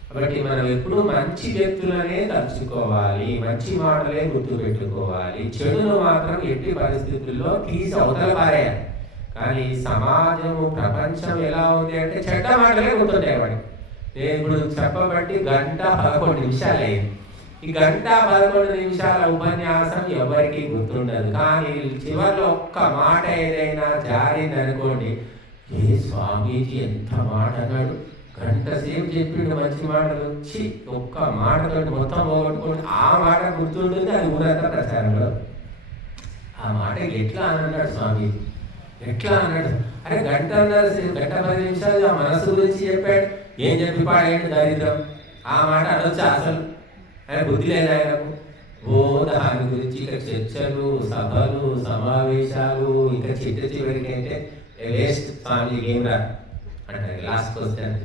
కాబట్టి మనం ఎప్పుడు మంచి వ్యక్తులనే తలుచుకోవాలి, మంచి మాటలే గుర్తుపెట్టుకోవాలి. చెడును మాత్రం ఎట్టి పరిస్థితుల్లో తీసి అవతల పారేయాలి. కానీ సమాజము, ప్రపంచం ఎలా ఉంది అంటే చెడ్డ మాటలే గుర్తుంటాయి వాడికి. నేను ఇప్పుడు చెప్పబట్టి 1:11 నిమిషాలు అయింది. ఈ 1:11 ఉపన్యాసం ఎవరికి గుర్తుండదు. కానీ చివరిలో ఒక్క మాట ఏదైనా జారిందనుకోండి, ఏ స్వామీజీ ఎంత మాట అన్నాడు, 1 గంట సేపు చెప్పిండు మంచి మాటలు, వచ్చి ఒక్క మాటతో మొత్తం పోగొట్టుకోండి. ఆ మాట గుర్తుంటుంది, అది ఊరంతా ప్రచారంలో. ఆ మాట ఎట్లా అన్నాడు స్వామీజీ, ఎట్లా అన్నాడు? అరే 1:30 సేపు, 1:10 ఆ మనసు గురించి చెప్పాడు. ఏం చెప్పి పాడాడు దరిద్రం. ఆ మాట అనొచ్చా అసలు? ఆయన బుద్ధి లేదా ఆయనకు? ఓ దాని గురించి ఇక చర్చలు, సభలు, సమావేశాలు, ఇంకా చివరికి అంటే వేస్ట్ స్వామి ఏం రా అంటారు లాస్ట్ క్వశ్చన్.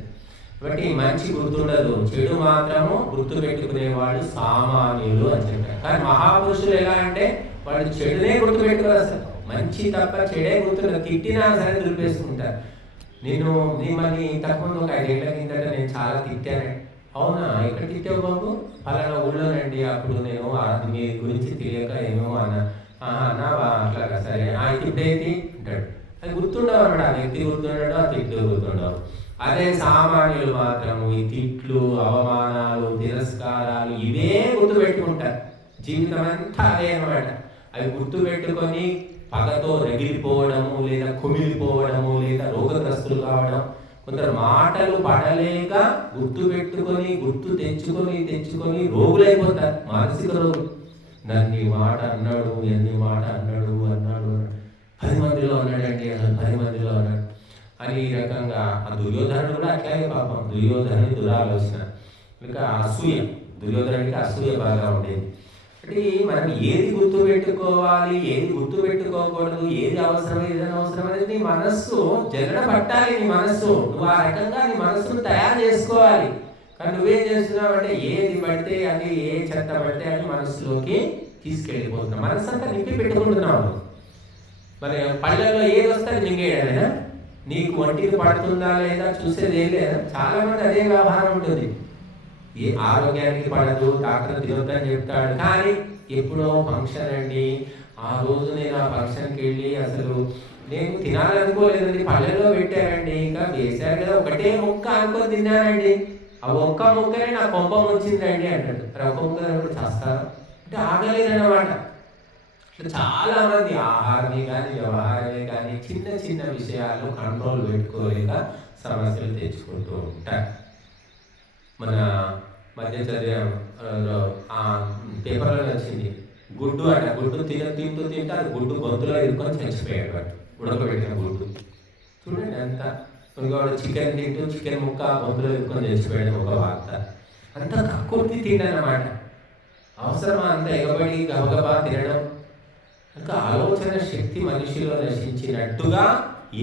కాబట్టి మంచి గుర్తుండదు, చెడు మాత్రము గుర్తు పెట్టుకునేవాళ్ళు సామాన్యులు అని చెప్పారు. కానీ మహాపురుషులు ఎలా అంటే వాళ్ళు చెడునే గుర్తు పెట్టుకోరు, అసలు మంచి తప్ప చెడే గుర్తుండదు. తిట్టినా సరే దులిపేసుకుంటారు. నేను మిమ్మల్ని ఇంతకుముందు ఒక 5 ఏళ్ల కిందట నేను చాలా తిట్టాను. అవునా, ఎక్కడ తిట్టావు బాబు? పలానా ఊళ్ళోనండి, అప్పుడు నేను అది మీ గురించి తెలియక ఏమో అన్నావా, అట్లాగా, సరే ఇప్పుడేంటి అంటాడు. అది గుర్తుండవు అన్నాడు. ఆ వ్యక్తి గుర్తుండడు, ఆ తిట్లు గుర్తుండవు. అదే సామాన్యులు మాత్రము ఈ తిట్లు, అవమానాలు, తిరస్కారాలు ఇవే గుర్తు పెట్టుకుంటారు. జీవితం అంతా అదే అనమాట. అవి గుర్తు పెట్టుకొని పగతో రగిలిపోవడము, లేదా కుమిలిపోవడము, లేదా రోగగ్రస్తులు కావడం. కొందరు మాటలు పడలేక గుర్తు పెట్టుకొని, గుర్తు తెచ్చుకొని రోగులైపోతారు, మానసిక రోగులు. నన్ను ఈ మాట అన్నాడు, ఎన్ని మాట అన్నాడు 10 మందిలో అన్నాడండి, అసలు 10 మందిలో అన్నాడు అని. ఈ రకంగా ఆ దుర్యోధనుడు కూడా అట్లాగే పాపం. దుర్యోధనుడి దురాలోచన, ఇంకా అసూయ, దుర్యోధనుడికి అసూయ బాగా ఉండేది. అంటే మనం ఏది గుర్తు పెట్టుకోవాలి, ఏది గుర్తు పెట్టుకోకూడదు, ఏది అవసరం, ఏదైనా అవసరం అనేది నీ మనస్సు జగడ పట్టాలి. నీ మనస్సు నువ్వు ఆ రకంగా నీ మనస్సును తయారు చేసుకోవాలి. కానీ నువ్వేం చేస్తున్నావు అంటే ఏది పడితే అది, ఏ చెత్త పడితే అది మనస్సులోకి తీసుకెళ్ళిపోతున్నావు. మనస్సు అంతా నింపి పెట్టుకుంటున్నావు. మరి పళ్ళల్లో ఏది వస్తే అది మింగేయడమేనా? నీకు ఒంటికి పడుతుందా లేదా చూసేది ఏం లేదా? చాలా మంది అదే వ్యవహారం ఉంటుంది. ఏ ఆరోగ్యానికి పడదు, డాక్టర్ తినొద్దని చెప్తాడు. కానీ ఎప్పుడో ఫంక్షన్ అండి, ఆ రోజు నేను ఆ ఫంక్షన్కి వెళ్ళి అసలు నేను తినాలనుకోలేదండి, పళ్ళెల్లో పెట్టారండి, ఇంకా వేశారు కదా, ఒకటే ముక్క అనుకొని తిన్నానండి, ఆ ఒక్క ముక్కనే నా కొంపం వచ్చిందండి అంటాడు. ఒక్క ముక్క చేస్తారు అంటే ఆగలేదన్నమాట. చాలా మంది ఆహారమే కానీ వ్యవహారమే కానీ చిన్న చిన్న విషయాలు కంట్రోల్ పెట్టుకోలేక సమస్యలు తెచ్చుకుంటూ ఉంటారు. మన మధ్య చదివాం, పేపర్లో వచ్చింది, గుడ్డు అంట, గుడ్డు తింటూ అది గుడ్డు గొంతులో ఇరుకొని చచ్చిపోయాడు, ఉడకబెట్టిన గుడ్డు. చూడండి అంత. ఇంకోడు చికెన్ తింటూ చికెన్ ముక్క గొంతులో ఇరుకొని చచ్చిపోయాడు, ఒక వార్త. అంత కక్కుర్తి తిండనమాట. అవసరమా అంత ఎగబడి గబగబా తినడం? ఇంకా ఆలోచన శక్తి మనిషిలో నశించినట్టుగా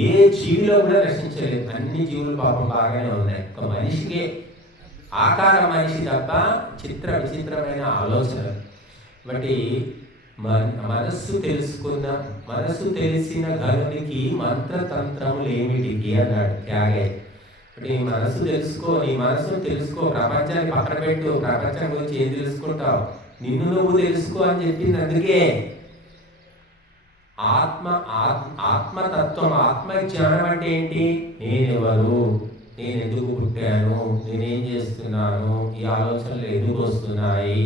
ఏ జీవిలో కూడా నశించలేదు. అన్ని జీవులు పాపం బాగానే ఉన్నాయి. ఒక మనిషికే ఆకార మనిషి తప్ప చిత్ర విచిత్రమైన ఆలోచనలు. బట్టి మనస్సు తెలిసిన గనునికి మంత్రతంత్రములు ఏమిటికి అన్నాడు త్యాగే. నీ మనసు తెలుసుకో, నీ మనసును తెలుసుకో, ప్రపంచాన్ని పక్కన పెట్టు. ప్రపంచం గురించి ఏం తెలుసుకుంటావు? నిన్ను నువ్వు తెలుసుకో అని చెప్పింది. అందుకే ఆత్మతత్వం, ఆత్మజ్ఞానం అంటే ఏంటి? నేనెవరు, నేను ఎందుకు పుట్టాను, నేనేం చేస్తున్నాను, ఈ ఆలోచనలు ఎందుకు వస్తున్నాయి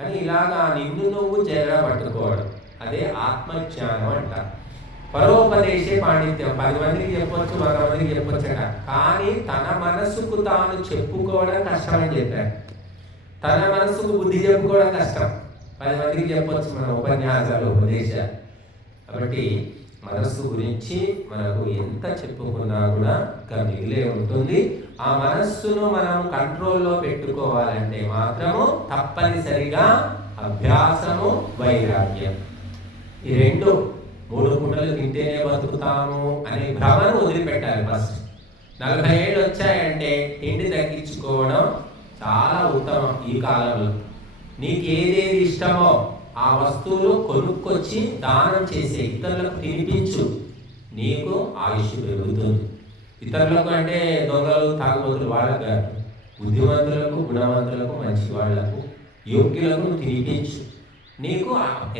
అని ఇలాగా నిన్ను నువ్వు జరగ పట్టుకోవడం, అదే ఆత్మజ్ఞానం అంట. పరోపదేశే పాండిత్యం. 10 మందికి చెప్పొచ్చు, 100 మందికి చెప్పొచ్చట. కానీ తన మనస్సుకు తాను చెప్పుకోవడం కష్టమని చెప్పారు. తన మనస్సుకు బుద్ధి చెప్పుకోవడం కష్టం. 10 మందికి చెప్పొచ్చు మన ఉపన్యాసాలు, ఉపదేశాలు. కాబట్టి మనస్సు గురించి మనకు ఎంత చెప్పుకున్నా కూడా ఇంకా మిగిలే ఉంటుంది. ఆ మనస్సును మనం కంట్రోల్లో పెట్టుకోవాలంటే మాత్రము తప్పనిసరిగా అభ్యాసము, వైరాగ్యం. ఈ 3 పూటలు తింటేనే బతుకుతాము అనే భ్రమను వదిలిపెట్టాలి. ఫస్ట్ 40 ఏళ్ళు వచ్చాయంటే తిండి తగ్గించుకోవడం చాలా ఉత్తమం. ఈ కాలంలో నీకు ఏదేది ఇష్టమో ఆ వస్తువులు కొనుక్కొచ్చి దానం చేసే, ఇతరులకు తినిపించు, నీకు ఆయుష్ పెరుగుతుంది. ఇతరులకు అంటే దొంగలు, తాగుబోతులు వాళ్ళకు కాదు, బుద్ధిమంతులకు, గుణవంతులకు, మంచి వాళ్లకు, యోగ్యులకు తినిపించు, నీకు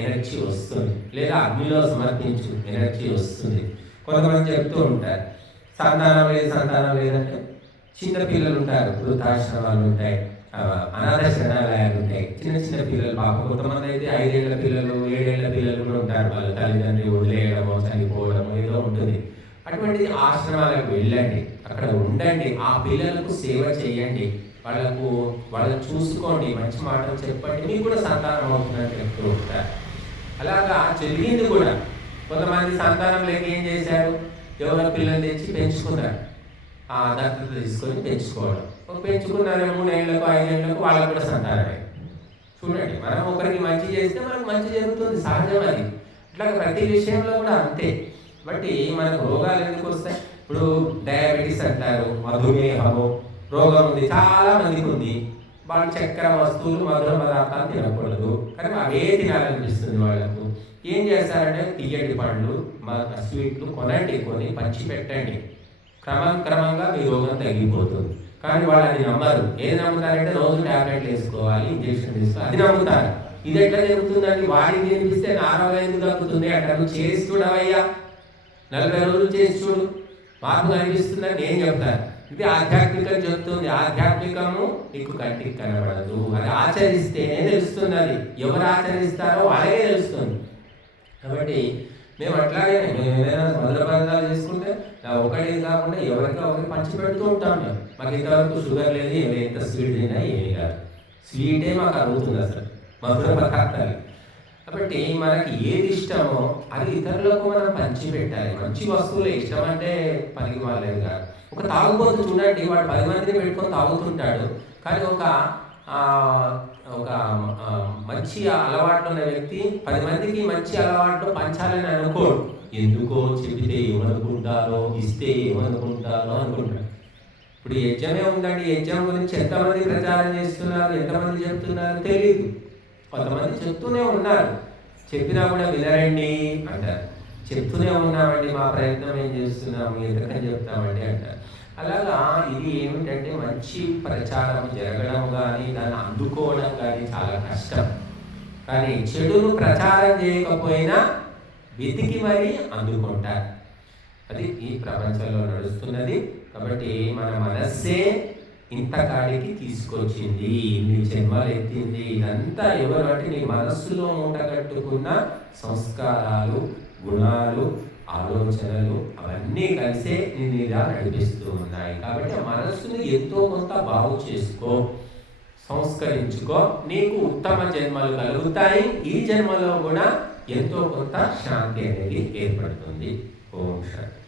ఎనర్జీ వస్తుంది. లేదా అగ్నిలో సమర్పించు, ఎనర్జీ వస్తుంది. కొంతమంది చెప్తూ ఉంటారు, సంతానం లేదంటే చిన్న పిల్లలు ఉంటారు, వృద్ధాశ్రమాలు ఉంటాయి, అనాథ శరణాలయాలు ఉంటాయి. చిన్న పిల్లలు పాపం, కొంతమంది అయితే 5 ఏళ్ల పిల్లలు, 7 ఏళ్ల పిల్లలు కూడా ఉంటారు. వాళ్ళ తల్లిదండ్రులు వదిలేయడమో, చనిపోవడమో ఏదో ఉంటుంది. అటువంటి ఆశ్రమాలకు వెళ్ళండి, అక్కడ ఉండండి, ఆ పిల్లలకు సేవ చేయండి, వాళ్ళని చూసుకోండి, మంచి మాటలు చెప్పండి, మీకు కూడా సంతానం అవుతుందని చెప్తూ ఉంటారు. అలాగా జరిగింది కూడా. కొంతమంది సంతానం లేక ఏం చేశారు, ఎవరో పిల్లలు తెచ్చి పెంచుకున్నారు, ఆ దత్తత తీసుకొని పెంచుకోవడం. పెంచుకున్నారు 3 ఏళ్లకు, 5 ఏళ్లకు వాళ్ళకు కూడా సంతానమే. చూడండి, మనం ఒకరికి మంచి చేస్తే మనకు మంచి జరుగుతుంది, సహజం అది. ఇట్లా ప్రతి విషయంలో కూడా అంతే. బట్టి మనకు రోగాలు ఎందుకు వస్తాయి? ఇప్పుడు డయాబెటీస్ అంటారు, మధుమేహము రోగం ఉంది, చాలా మందికి ఉంది. వాళ్ళు చక్కెర వస్తువులు, మధుర పదార్థాలు తినకూడదు, కానీ అవే తినాలనిపిస్తుంది వాళ్ళకు. ఏం చేస్తారంటే తీయటి పండ్లు, స్వీట్లు కొని పంచి పెట్టండి, క్రమంగా మీ రోగం తగ్గిపోతుంది. కానీ వాళ్ళు అది నమ్మరు. ఏది నమ్ముతారంటే రోజు ట్యాబ్లెట్లు వేసుకోవాలి, ఇంజక్షన్ తీసుకోవాలి, అది నమ్ముతారు. ఇది ఎట్లా జరుగుతుందండి? వాడికి తినిపిస్తే నా రోగం ఎందుకు తగ్గుతుంది అంటారు. నువ్వు చేసి చూడవయ్యా, 40 రోజులు చేసి చూడు, మార్పు కనిపిస్తుందని నేను చెప్తాను. ఇది ఆధ్యాత్మికం చెప్తుంది. ఆధ్యాత్మికము నీకు కంటికి కనబడదు, అది ఆచరిస్తేనే తెలుస్తుంది. అది ఎవరు ఆచరిస్తారో వాళ్ళకే తెలుస్తుంది. కాబట్టి మేము అట్లాగే, మేము ఏదైనా మధుర పదార్థాలు చేసుకుంటే ఒకటి కాకుండా ఎవరికి పంచి పెడుతూ ఉంటాం. మాకు ఇంతవరకు షుగర్ లేదు, ఎంత స్వీట్ తిన్నా ఏమీ కాదు, స్వీటే మాకు అరుగుతుంది అసలు, మధుర పదార్థాలు. కాబట్టి మనకి ఏది ఇష్టమో అది ఇతరులకు మనం పంచి పెట్టాలి. మంచి వస్తువులు ఇష్టం అంటే పనికి వాళ్ళేది కాదు. ఒక తాగుబోతు చూడండి, వాడు 10 మందిని పెట్టుకొని తాగుతుంటాడు, కానీ ఒక మంచి అలవాట్లు ఉన్న వ్యక్తి 10 మందికి మంచి అలవాట్లు పంచాలని అనుకోడు. ఎందుకో చెబితే ఏమనుకుంటారో, ఇస్తే ఏమనుకుంటారో అనుకుంటాడు. ఇప్పుడు యజ్ఞమే ఉందండి, యజ్ఞం గురించి ఎంతమంది ప్రచారం చేస్తున్నారు, ఎంతమంది చెప్తున్నారు తెలియదు. కొంతమంది చెప్తూనే ఉన్నారు, చెప్పినా కూడా వినరండి అంటారు. చెప్తూనే ఉన్నామండి, మా ప్రయత్నం ఏం చేస్తున్నాము, ఎంతకని చెప్తామండి అంటారు. అలాగా ఇది ఏమిటంటే మంచి ప్రచారం జరగడం కానీ, దాన్ని అందుకోవడం కానీ చాలా కష్టం. కానీ చెడును ప్రచారం చేయకపోయినా వెతికి మరీ అందుకుంటారు. అది ఈ ప్రపంచంలో నడుస్తున్నది. కాబట్టి మన మనస్సే ఇంతకాడికి తీసుకొచ్చింది, ఇన్ని జన్మలు ఎత్తింది. ఇదంతా ఎవరు అంటే నీ మనస్సులో మూటగట్టుకున్న సంస్కారాలు, గుణాలు, ఆలోచనలు అవన్నీ కలిసే నిన్ను ఇలా నడిపిస్తూ ఉన్నాయి. కాబట్టి ఆ మనస్సును ఎంతో కొంత బాగు చేసుకో, సంస్కరించుకో, నీకు ఉత్తమ జన్మలు కలుగుతాయి. ఈ జన్మలో కూడా ఎంతో కొంత శాంతి అనేది ఏర్పడుతుంది. ఓం శాంతి.